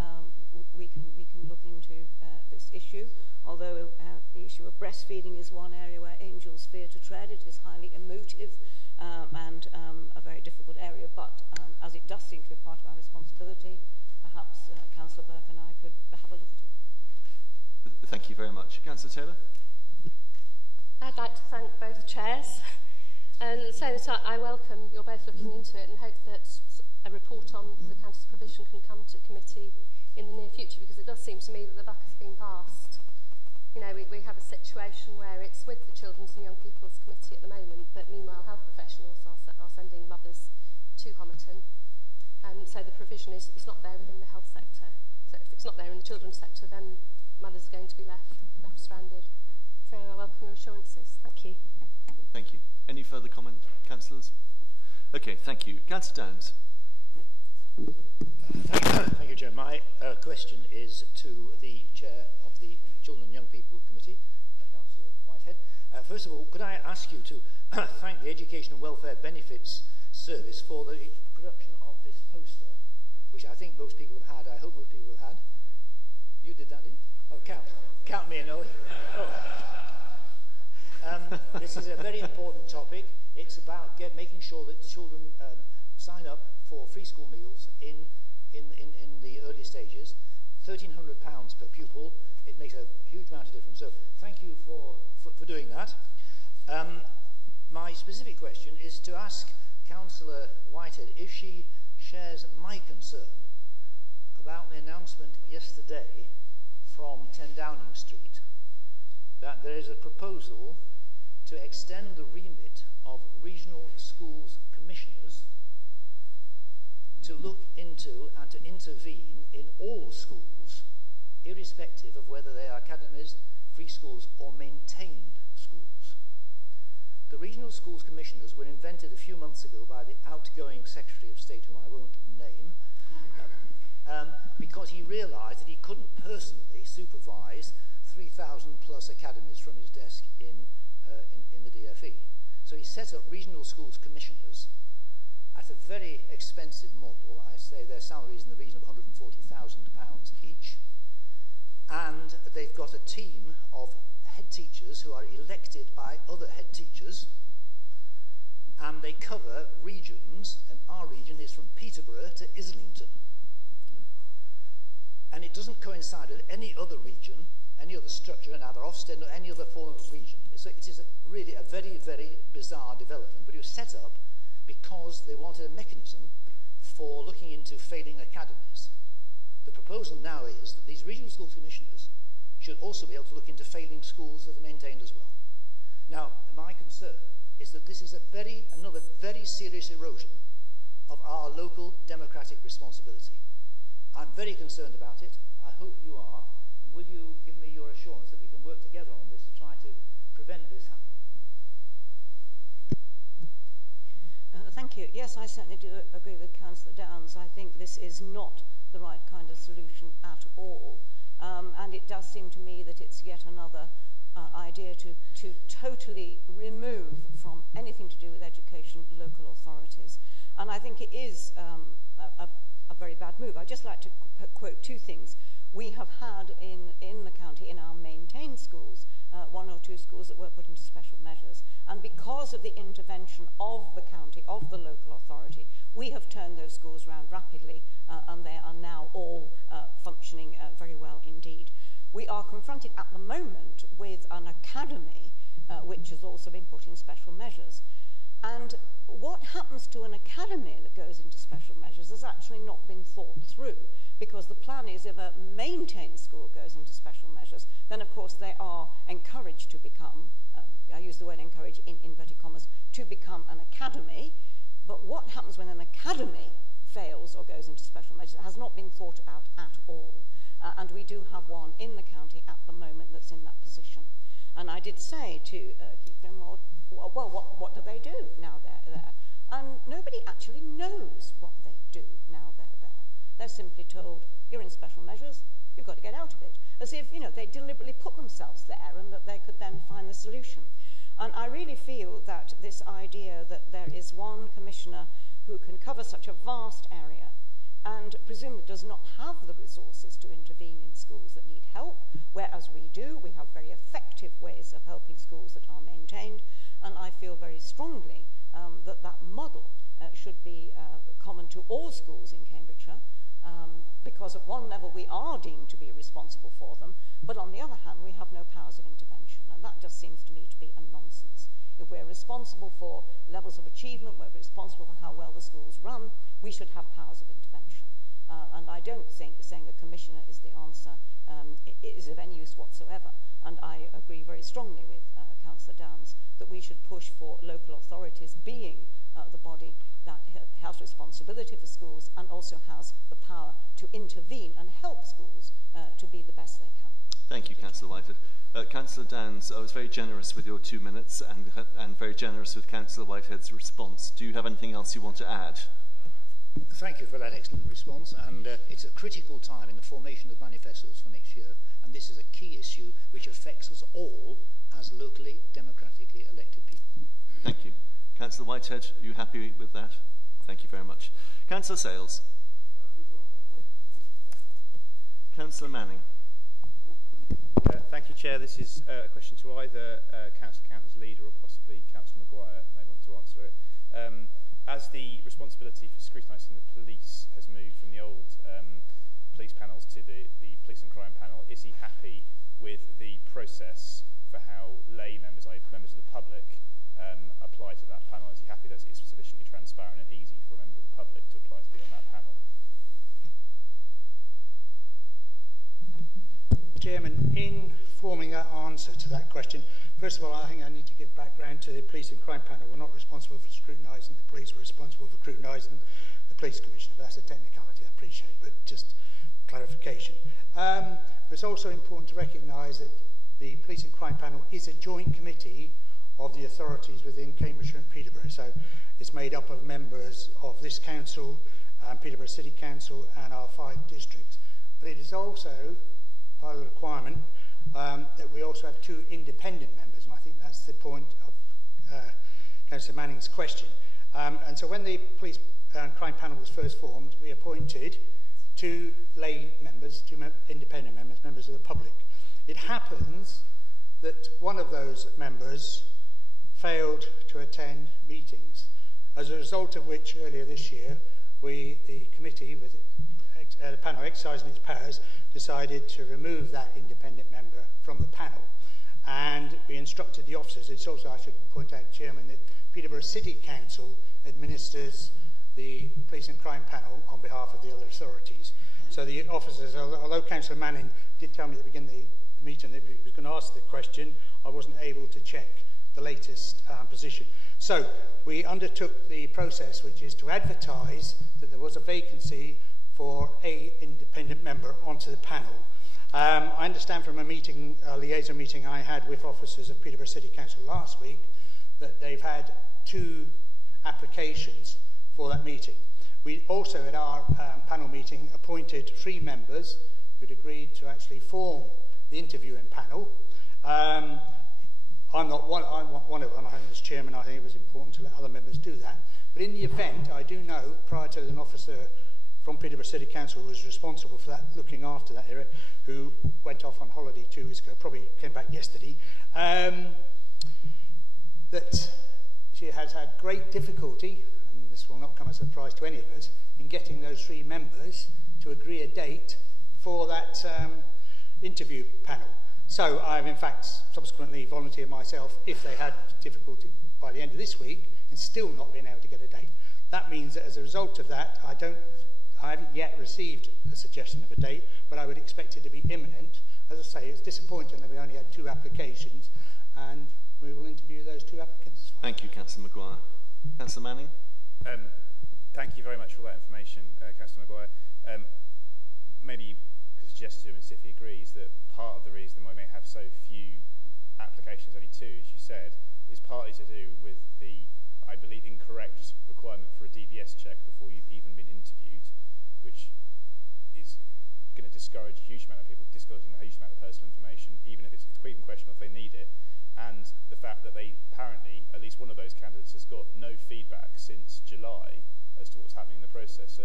we can look into this issue. Although the issue of breastfeeding is one area where angels fear to tread, it is highly emotive and a very difficult area. But as it does seem to be part of our responsibility, perhaps Councillor Burke and I could have a look at it. Thank you very much, Councillor Taylor. I'd like to thank both chairs and say that I welcome you're both looking into it and hope that a report on the county's provision can come to committee in the near future, because it does seem to me that the buck has been passed. You know, we have a situation where it's with the Children's and Young People's Committee at the moment, but meanwhile health professionals are sending mothers to Homerton. So the provision is not there within the health sector. So if it's not there in the children's sector, then mothers are going to be left stranded. So I welcome your assurances. Thank you. Thank you. Any further comment, councillors? Okay, thank you. Councillor Downs. Thank you, Chair. My question is to the Chair of the Children and Young People Committee, Councillor Whitehead. First of all, could I ask you to thank the Education and Welfare Benefits Service for the production of this poster, which I think most people have had. I hope most people have had. You did that, did you? Oh, count me in, Ollie. Oh. This is a very important topic. It's about making sure that children sign up for free school meals in the early stages. £1,300 per pupil. It makes a huge amount of difference. So thank you for doing that. My specific question is to ask Councillor Whitehead if she shares my concern about the announcement yesterday from 10 Downing Street that there is a proposal to extend the remit of regional schools commissioners to look into and to intervene in all schools, irrespective of whether they are academies, free schools or maintained schools. The regional schools commissioners were invented a few months ago by the outgoing Secretary of State, whom I won't name, because he realised that he couldn't personally supervise 3,000 plus academies from his desk in the DFE. So he set up regional schools commissioners at a very expensive model. I say their salaries in the region of £140,000 each. And they've got a team of head teachers who are elected by other head teachers. And they cover regions, and our region is from Peterborough to Islington. And it doesn't coincide with any other region, any other structure in either Ofsted or any other form of region. So it is really a very, very bizarre development. But it was set up because they wanted a mechanism for looking into failing academies. The proposal now is that these regional schools commissioners should also be able to look into failing schools that are maintained as well. Now, my concern is that this is another very serious erosion of our local democratic responsibility. I'm very concerned about it. I hope you are. And will you give me your assurance that we can work together on this to try to prevent this happening? Thank you. Yes, I certainly do agree with Councillor Downs. I think this is not the right kind of solution at all. And it does seem to me that it's yet another idea to totally remove from anything to do with education local authorities. And I think it is a very bad move. I'd just like to quote two things. We have had in the county, in our maintained schools, one or two schools that were put into special measures. And because of the intervention of the county, of the local authority, we have turned those schools around rapidly, and they are now all functioning very well indeed. We are confronted at the moment with an academy which has also been put in special measures. And what happens to an academy that goes into special measures has actually not been thought through, because the plan is if a maintained school goes into special measures, then of course they are encouraged to become, I use the word encourage in inverted commas, to become an academy. But what happens when an academy fails or goes into special measures has not been thought about at all. And we do have one in the county at the moment that's in that position. And I did say to Keith Grimwald, well, what do they do now they're there? And nobody actually knows what they do now they're there. They're simply told, you're in special measures, you've got to get out of it. As if, they deliberately put themselves there and that they could then find the solution. And I really feel that this idea that there is one commissioner who can cover such a vast area and presumably does not have the resources to intervene in schools that need help, whereas we do. We have very effective ways of helping schools that are maintained, and I feel very strongly that that model should be common to all schools in Cambridgeshire, because at one level we are deemed to be responsible for them, but on the other hand we have no powers of intervention, and that just seems to me to be a nonsense. If we're responsible for levels of achievement, we're responsible for how well the schools run, we should have powers of intervention. And I don't think saying a commissioner is the answer is of any use whatsoever. And I agree very strongly with Councillor Downs that we should push for local authorities being the body that has responsibility for schools and also has the power to intervene and help schools to be the best they can. Thank you, Councillor Whitehead. Councillor Downs, I was very generous with your 2 minutes and very generous with Councillor Whitehead's response. Do you have anything else you want to add? Thank you for that excellent response, and it's a critical time in the formation of manifestos for next year, and this is a key issue which affects us all as locally, democratically elected people. Thank you. Councillor Whitehead, are you happy with that? Thank you very much. Councillor Sales. Councillor Manning. Thank you, Chair. This is a question to either Councillor Cantons Leader or possibly Councillor Maguire may want to answer it. As the responsibility for scrutinising the police has moved from the old police panels to the police and crime panel, is he happy with the process for how lay members, members of the public, apply to that panel? Is he happy that it's sufficiently transparent and easy for a member of the public to apply to be on that panel? Chairman, in forming an answer to that question, first of all, I think I need to give background to the Police and Crime Panel. We're not responsible for scrutinising the police, we're responsible for scrutinising the Police Commissioner. That's a technicality I appreciate, but just clarification. It's also important to recognise that the Police and Crime Panel is a joint committee of the authorities within Cambridgeshire and Peterborough. So it's made up of members of this council, Peterborough City Council, and our 5 districts. But it is also part of the requirement that we also have 2 independent members, and I think that's the point of Councillor Manning's question. And so when the Police and Crime Panel was first formed, we appointed 2 lay members, 2 independent members, members of the public. It happens that one of those members failed to attend meetings, as a result of which earlier this year the committee, with the panel exercising its powers, decided to remove that independent member from the panel. And we instructed the officers. It's also, I should point out, Chairman, that Peterborough City Council administers the Police and Crime Panel on behalf of the other authorities. So the officers, although Councillor Manning did tell me at the beginning of the meeting that he was going to ask the question, I wasn't able to check the latest position. So we undertook the process, which is to advertise that there was a vacancy for an independent member onto the panel. I understand from a meeting, a liaison meeting I had with officers of Peterborough City Council last week, that they've had 2 applications for that meeting. We also, at our panel meeting, appointed 3 members who'd agreed to actually form the interviewing panel. I'm one of them. I think as chairman, I think it was important to let other members do that. But in the event, I do know, prior to an officer from Peterborough City Council who was responsible for that, looking after that area, who went off on holiday 2 weeks ago, probably came back yesterday, that she has had great difficulty, and this will not come as a surprise to any of us, in getting those 3 members to agree a date for that interview panel. So I've in fact subsequently volunteered myself, if they had difficulty by the end of this week, and still not being able to get a date. That means that as a result of that, I haven't yet received a suggestion of a date, but I would expect it to be imminent. As I say, it's disappointing that we only had 2 applications, and we will interview those 2 applicants. Thank you, Councillor Maguire. Councillor Manning? Thank you very much for that information, Councillor Maguire. Maybe you could suggest to him, and see if he agrees, that part of the reason why we may have so few applications, only 2, as you said, is partly to do with the, I believe, incorrect requirement for a DBS check before you've even been interviewed, which is going to discourage a huge amount of people disclosing a huge amount of personal information, even if it's even questionable if they need it. And the fact that they apparently, at least one of those candidates, has got no feedback since July as to what's happening in the process. So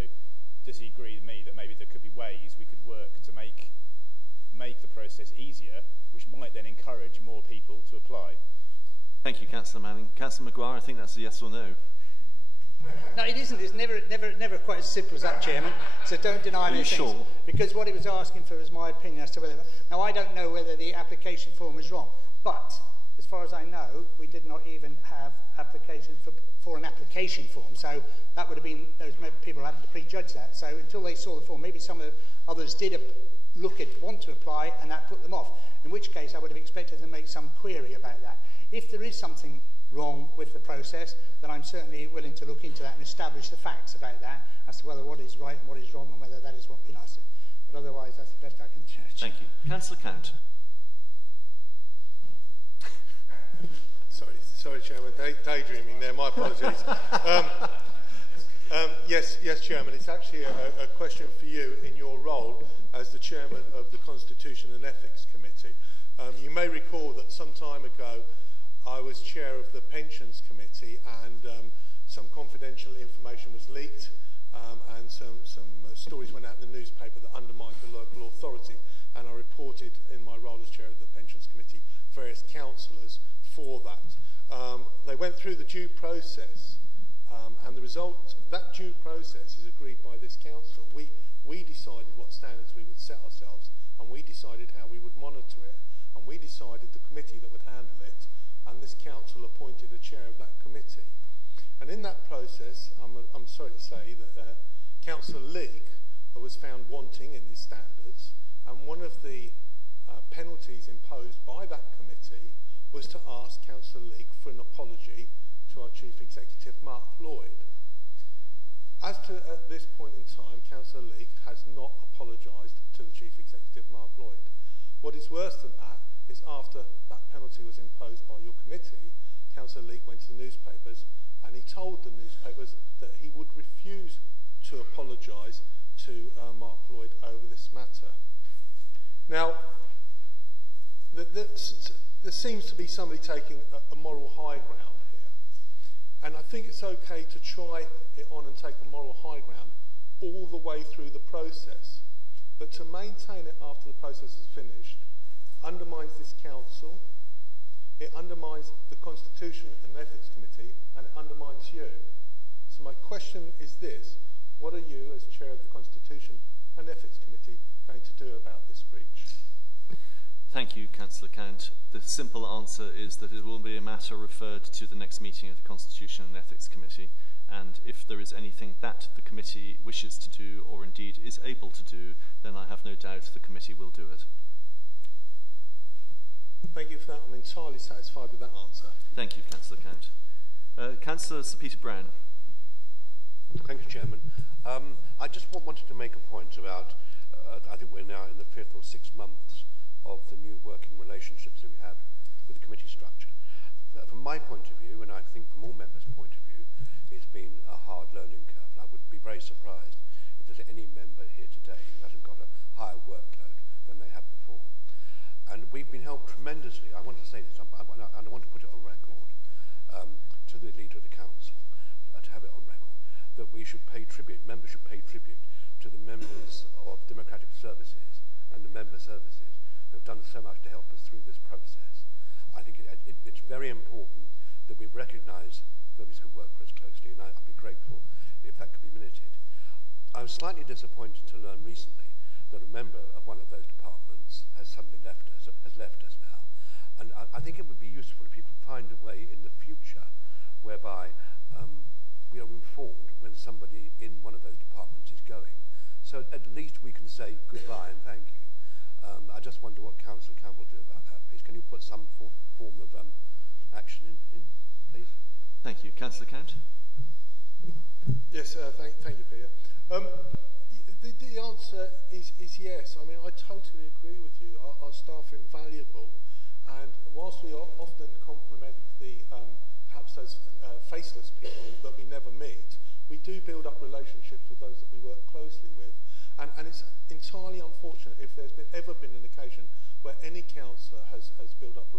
does he agree with me that maybe there could be ways we could work to make the process easier, which might then encourage more people to apply? Thank you, Councillor Manning. Councillor Maguire, I think that's a yes or no. No, it isn't. It's never quite as simple as that, Chairman. So don't deny me. Are you sure? Because what it was asking for was my opinion as to whether. Now, I don't know whether the application form is wrong, but as far as I know, we did not even have applications for an application form. So that would have been those people having to prejudge that. So until they saw the form, maybe some of the others did want to apply, and that put them off. In which case, I would have expected them to make some query about that. If there is something wrong with the process, then I'm certainly willing to look into that and establish the facts about that as to whether what is right and what is wrong, and whether that is what we've been asked to. but otherwise that's the best I can judge. Thank you. Councillor Count. Sorry, Chairman, daydreaming there, my apologies. Yes, Chairman, it's actually a question for you in your role as the Chairman of the Constitution and Ethics Committee. You may recall that some time ago I was Chair of the Pensions Committee, and some confidential information was leaked, and some stories went out in the newspaper that undermined the local authority, and I reported in my role as Chair of the Pensions Committee various councillors for that. They went through the due process, and the result, that due process is agreed by this council. We decided what standards we would set ourselves, and we decided how we would monitor it, and we decided the committee that would handle it, and this council appointed a chair of that committee. And in that process, I'm sorry to say that Councillor Leake was found wanting in his standards, and one of the penalties imposed by that committee was to ask Councillor Leake for an apology to our Chief Executive, Mark Lloyd. As to at this point in time, Councillor Leake has not apologised to the Chief Executive, Mark Lloyd. What is worse than that is after that penalty was imposed by your committee, Councillor Leake went to the newspapers and he told the newspapers that he would refuse to apologise to Mark Lloyd over this matter. Now, there seems to be somebody taking a moral high ground here. And I think it's okay to try it on and take a moral high ground all the way through the process. But to maintain it after the process is finished undermines this council, it undermines the Constitution and Ethics Committee, and it undermines you. So my question is this: what are you, as Chair of the Constitution and Ethics Committee, going to do about this breach? Thank you, Councillor Count. The simple answer is that it will be a matter referred to the next meeting of the Constitution and Ethics Committee, and if there is anything that the committee wishes to do, or indeed is able to do, then I have no doubt the committee will do it. Thank you for that. I'm entirely satisfied with that answer. Thank you, Councillor Count. Councillor Sir Peter Brown. Thank you, Chairman. I just wanted to make a point about, I think we're now in the 5th or 6th months of the new working relationships that we have with the committee structure. From my point of view, and I think from all members' point of view, it's been a hard learning curve, and I would be very surprised if there's any member here today who hasn't got a higher workload than they have before. And we've been helped tremendously. I want to say this, and I want to put it on record to the leader of the council, to have it on record, that we should pay tribute, members should pay tribute to the members of democratic services and the member services who have done so much to help us through this process. I think it's very important that we recognise those who work for us closely, and I'd be grateful if that could be minuted. I was slightly disappointed to learn recently that a member of one of those departments has suddenly left us now. And I think it would be useful if you could find a way in the future whereby we are informed when somebody in one of those departments is going, so at least we can say goodbye and thank you. I just wonder what Councillor Campbell will do about that, please. Can you put some form of action in, please? Thank you. Councillor Count? Yes, thank you, Peter. The answer is yes. I mean, I totally agree with you. Our staff are invaluable, and whilst we often compliment the perhaps those faceless people that we never meet, we do build up relationships with those that we work closely with. And it's entirely unfortunate if there's ever been an occasion where any councillor has built up a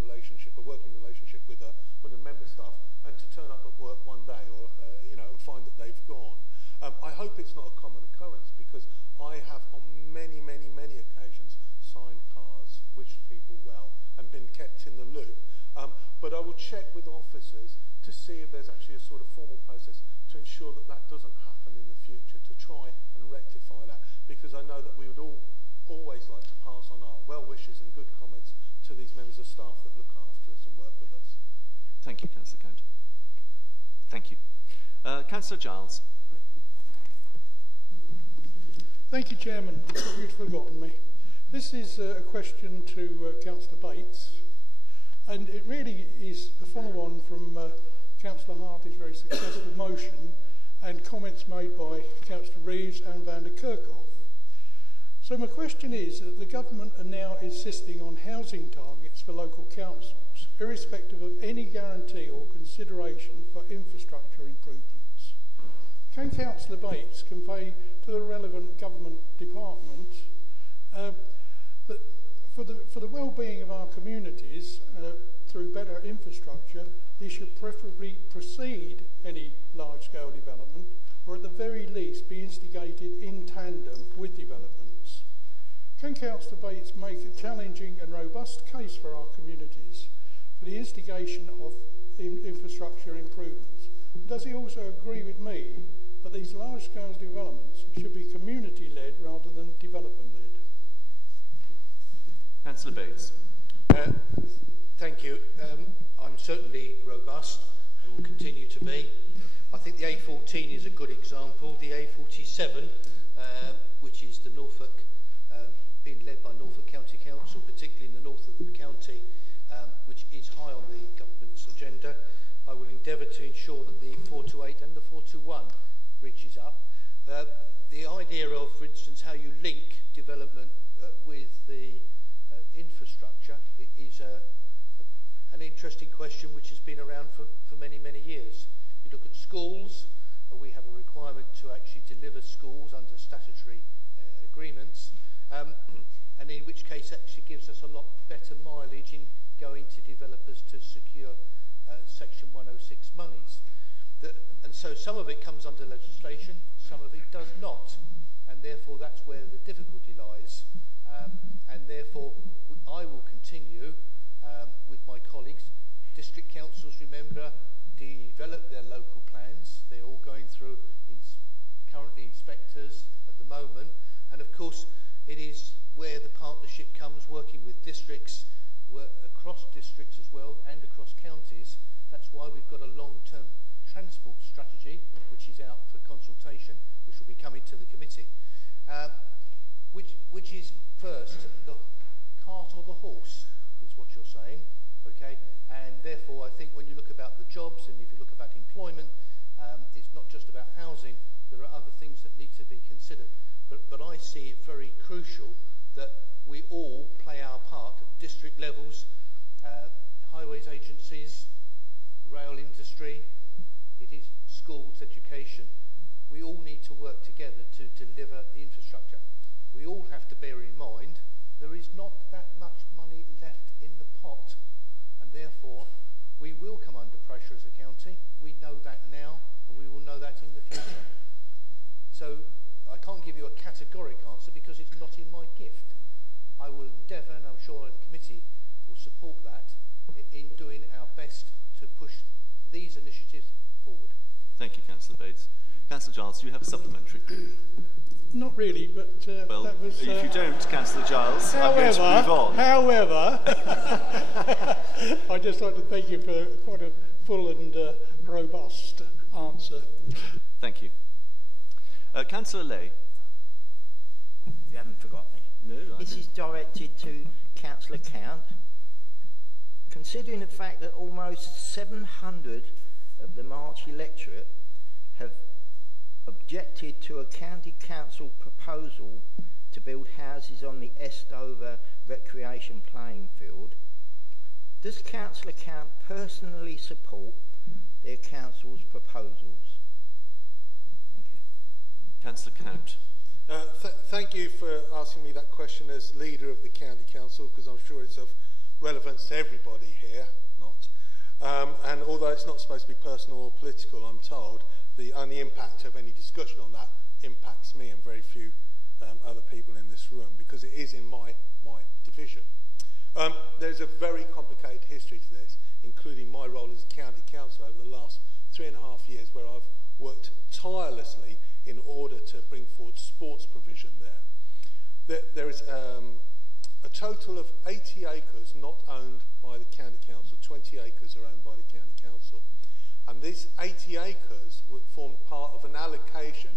working relationship with a member of staff, and to turn up at work one day or and find that they've gone. I hope it's not a common occurrence, because I have on many occasions signed cards, wished people well, and been kept in the loop. But I will check with officers to see if there's actually a sort of formal process to ensure that that doesn't happen in the future, to try and rectify that, because I know that we would always like to pass on our well wishes and good comments to these members of staff that look after us and work with us. Thank you, Councillor Count. Thank you. Councillor Giles. Thank you, Chairman. You'd forgotten me. This is a question to Councillor Bates, and it really is a follow-on from Councillor Hartley's very successful motion and comments made by Councillor Reeves and Van der Kerkhoff. So my question is that the government are now insisting on housing targets for local councils, irrespective of any guarantee or consideration for infrastructure improvements. Can Councillor Bates convey to the relevant government department that for the well-being of our communities, through better infrastructure, they should preferably precede any large-scale development, or at the very least be instigated in tandem with developments? Can Councillor Bates make a challenging and robust case for our communities for the instigation of infrastructure improvements? Does he also agree with me that these large-scale developments should be community-led rather than development-led? Councillor Bates. Thank you. I'm certainly robust and will continue to be. I think the A14 is a good example. The A47, which is the Norfolk, being led by Norfolk County Council, particularly in the north of the county, which is high on the government's agenda. I will endeavour to ensure that the 428 and the 421 reaches up. The idea of, for instance, how you link development with the infrastructure is an interesting question which has been around for many, many years. You look at schools, we have a requirement to actually deliver schools under statutory agreements, and in which case actually gives us a lot better mileage in going to developers to secure Section 106 monies. And so some of it comes under legislation, some of it does not, and therefore that's where the difficulty lies. And therefore I will continue with my colleagues. District councils, remember, develop their local plans. They're all going through currently inspectors at the moment, and of course it is where the partnership comes, working with districts, across districts as well and across counties. That's why we've got a long-term transport strategy which is out for consultation, which will be coming to the committee, which is first the cart or the horse is what you're saying, okay? And therefore I think when you look about the jobs and if you look about employment, it's not just about housing, there are other things that need to be considered. But I see it very crucial that we all play our part at district levels, highways agencies, rail industry, it is schools, education. We all need to work together to deliver the infrastructure. We all have to bear in mind there is not that much money left in the pot, and therefore we will come under pressure as a county. We know that now, and we will know that in the future. So I can't give you a categoric answer because it's not in my gift. I will endeavour, and I'm sure the committee will support that, in doing our best to push these initiatives forward. Thank you, Councillor Bates. Councillor Giles, do you have a supplementary? Not really, but well, that was... if you don't, Councillor Giles, I'm going to move on. However, I'd just like to thank you for quite a full and robust answer. Thank you. Councillor Lay. You haven't forgotten me. No, This is directed to Councillor Count. Considering the fact that almost 700 of the March electorate have objected to a county council proposal to build houses on the Estover recreation playing field, does Councillor Count personally support their council's proposals? Thank you. Councillor Count. Thank you for asking me that question as leader of the county council, because I'm sure it's of relevance to everybody here, not. And although it's not supposed to be personal or political, I'm told the only impact of any discussion on that impacts me and very few other people in this room, because it is in my division. There's a very complicated history to this, including my role as county councillor over the last 3.5 years, where I've worked tirelessly in order to bring forward sports provision there. There is a total of 80 acres not owned by the county council. 20 acres are owned by the county council. And these 80 acres would form part of an allocation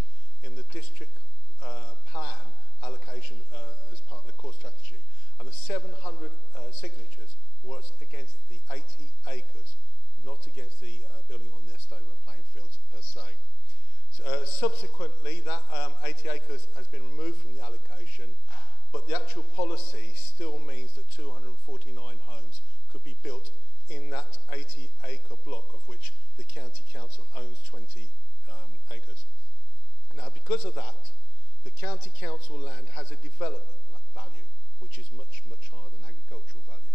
in the district plan allocation as part of the core strategy. And the 700 signatures was against the 80 acres, not against the building on the Estover playing fields per se. Subsequently, that 80 acres has been removed from the allocation, but the actual policy still means that 249 homes could be built in that 80-acre block, of which the county council owns 20 acres. Now, because of that, the county council land has a development value, which is much, much higher than agricultural value.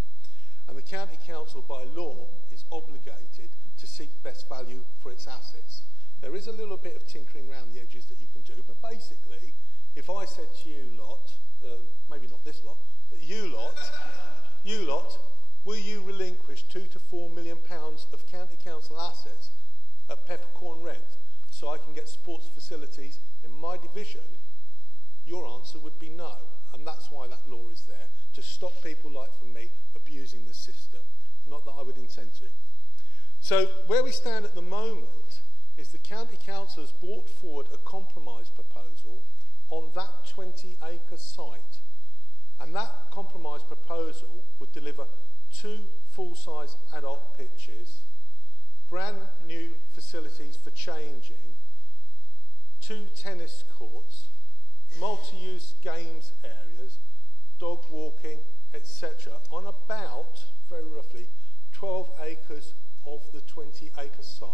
And the county council, by law, is obligated to seek best value for its assets. There is a little bit of tinkering around the edges that you can do, but basically, if I said to you lot, maybe not this lot, but you lot, will you relinquish £2 to £4 million of county council assets at peppercorn rent so I can get sports facilities in my division? Your answer would be no, and that's why that law is there, to stop people like from me abusing the system. Not that I would intend to. So where we stand at the moment is the county council has brought forward a compromise proposal on that 20-acre site, and that compromise proposal would deliver 2 full-size adult pitches, brand new facilities for changing, 2 tennis courts, multi-use games areas, dog walking, etc., on about, very roughly, 12 acres of the 20-acre site.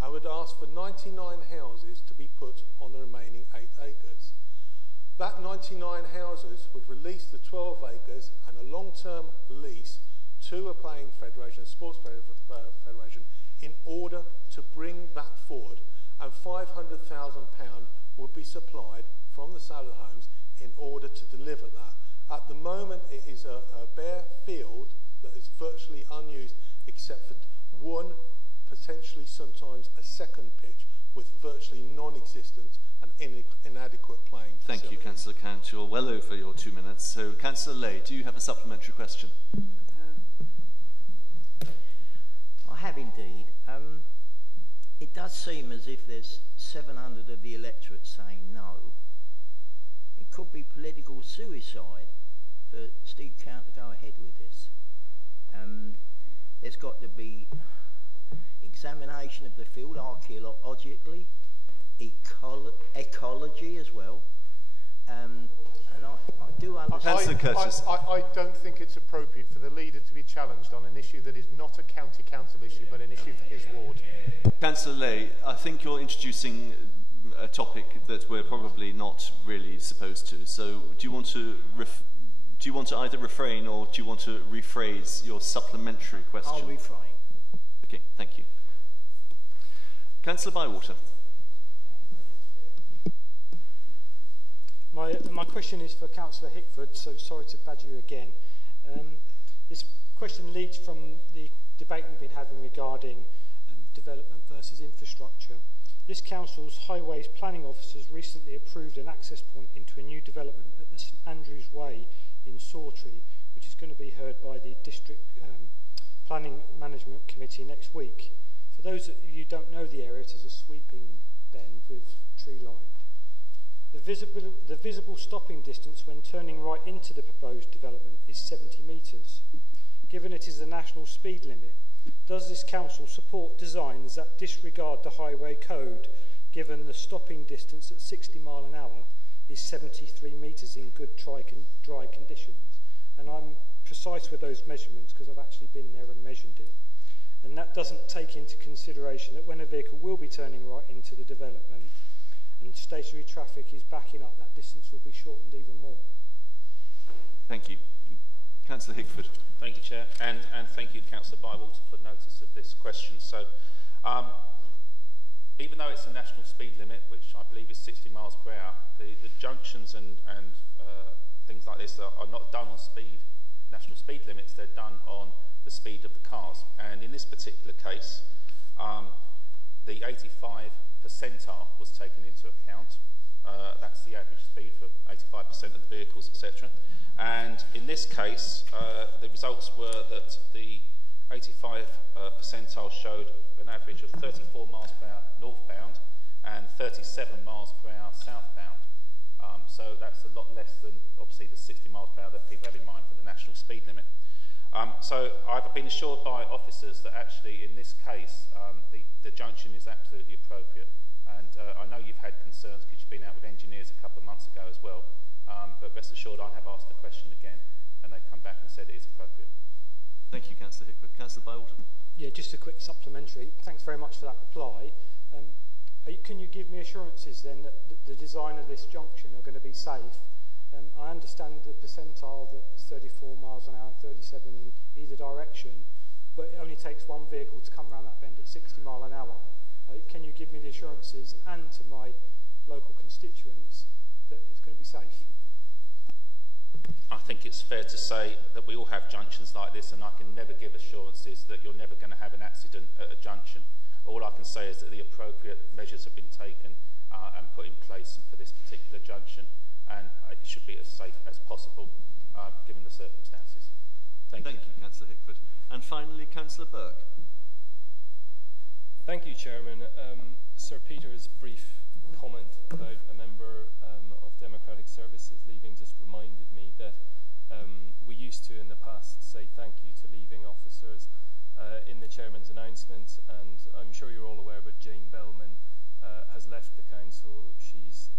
I would ask for 99 houses to be put on the remaining 8 acres. That 99 houses would release the 12 acres and a long-term lease to a playing federation, a sports federation, in order to bring that forward, and £500,000 would be supplied from the sale of the homes in order to deliver that. At the moment, it is a bare field that is virtually unused, except for one, potentially sometimes a second pitch, with virtually non-existent and inadequate playing facilities. Thank you, Councillor Cant. You're well over your 2 minutes. So, Councillor Lay, do you have a supplementary question? I have indeed. It does seem as if there's 700 of the electorate saying no. It could be political suicide for Steve Count to go ahead with this. There's got to be examination of the field archaeologically, ecology as well. And I do understand. I don't think it's appropriate for the leader to be challenged on an issue that is not a county council issue, but an issue for his ward. Councillor Lay, I think you're introducing a topic that we're probably not really supposed to. So, do you want to either refrain or do you want to rephrase your supplementary question? I'll refrain. Okay, thank you. Councillor Bywater. My question is for Councillor Hickford, so sorry to badger you again. This question leads from the debate we've been having regarding development versus infrastructure. This council's highways planning officers recently approved an access point into a new development at the St Andrews Way in Sawtrey, which is going to be heard by the District Planning Management Committee next week. For those of you who don't know the area, it is a sweeping bend with tree lined. The visible stopping distance when turning right into the proposed development is 70 metres. Given it is the national speed limit, does this council support designs that disregard the highway code, given the stopping distance at 60 miles an hour is 73 metres in good dry conditions? And I'm precise with those measurements because I've actually been there and measured it. And that doesn't take into consideration that when a vehicle will be turning right into the development and stationary traffic is backing up, that distance will be shortened even more. Thank you. Councillor Hickford. Thank you, Chair, and thank you, Councillor Bywater, for notice of this question. So, even though it's a national speed limit, which I believe is 60 miles per hour, the junctions and things like this are not done on national speed limits. They're done on the speed of the cars. And in this particular case, the 85 percentile was taken into account. That's the average speed for 85% of the vehicles, etc. And in this case, the results were that the 85 percentile showed an average of 34 miles per hour northbound and 37 miles per hour southbound. So that's a lot less than, obviously, the 60 miles per hour that people have in mind for the national speed limit. So I've been assured by officers that actually, in this case, the junction is absolutely appropriate. And I know you've had concerns because you've been out with engineers a couple of months ago as well. But rest assured, I have asked the question again, and they've come back and said it is appropriate. Thank you, Councillor Hickford. Councillor Bywater? Yeah, just a quick supplementary. Thanks very much for that reply. Can you give me assurances then that the design of this junction are going to be safe? I understand the percentile that's 34 miles an hour and 37 in either direction, but it only takes one vehicle to come around that bend at 60 miles an hour. Can you give me the assurances and to my local constituents that it's going to be safe? I think it's fair to say that we all have junctions like this, and I can never give assurances that you're never going to have an accident at a junction. All I can say is that the appropriate measures have been taken and put in place for this particular junction, and it should be as safe as possible given the circumstances. Thank you, Councillor Hickford. And finally, Councillor Burke. Thank you, Chairman. Sir Peter's brief comment about a member of Democratic Services leaving just reminded me that we used to in the past say thank you to leaving officers in the Chairman's announcement, and I'm sure you're all aware, but Jane Bellman has left the Council. She's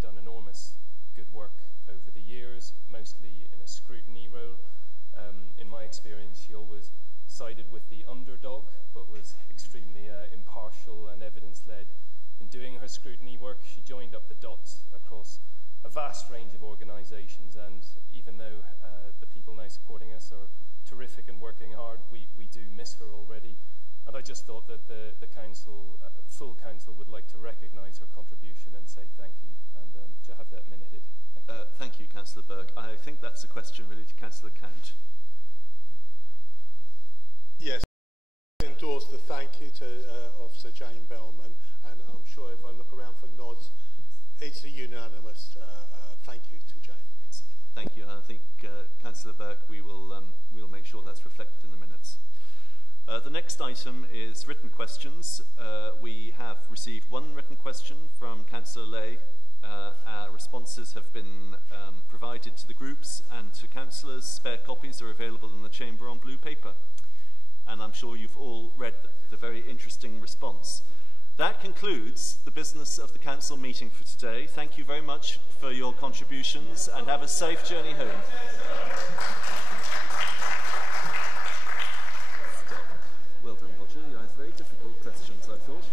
done enormous good work over the years, mostly in a scrutiny role. In my experience, she always sided with the underdog, but was extremely impartial and evidence-led. In doing her scrutiny work, she joined up the dots across a vast range of organisations, and even though the people now supporting us are terrific and working hard, we do miss her already. And I just thought that the council, full council, would like to recognise her contribution and say thank you, and to have that minuted. Thank you, Councillor Burke. I think that's a question really to Councillor Count. Yes, I endorse the thank you to Officer Jane Bellman, and I'm sure if I look around for nods, it's a unanimous thank you to Jane. Thank you. I think, Councillor Burke, we'll make sure that's reflected in the minutes. The next item is written questions. We have received one written question from Councillor Lay. Our responses have been provided to the groups and to councillors. Spare copies are available in the chamber on blue paper. And I'm sure you've all read the very interesting response. That concludes the business of the council meeting for today. Thank you very much for your contributions, and have a safe journey home. Well done, Roger. You asked very difficult questions, I thought.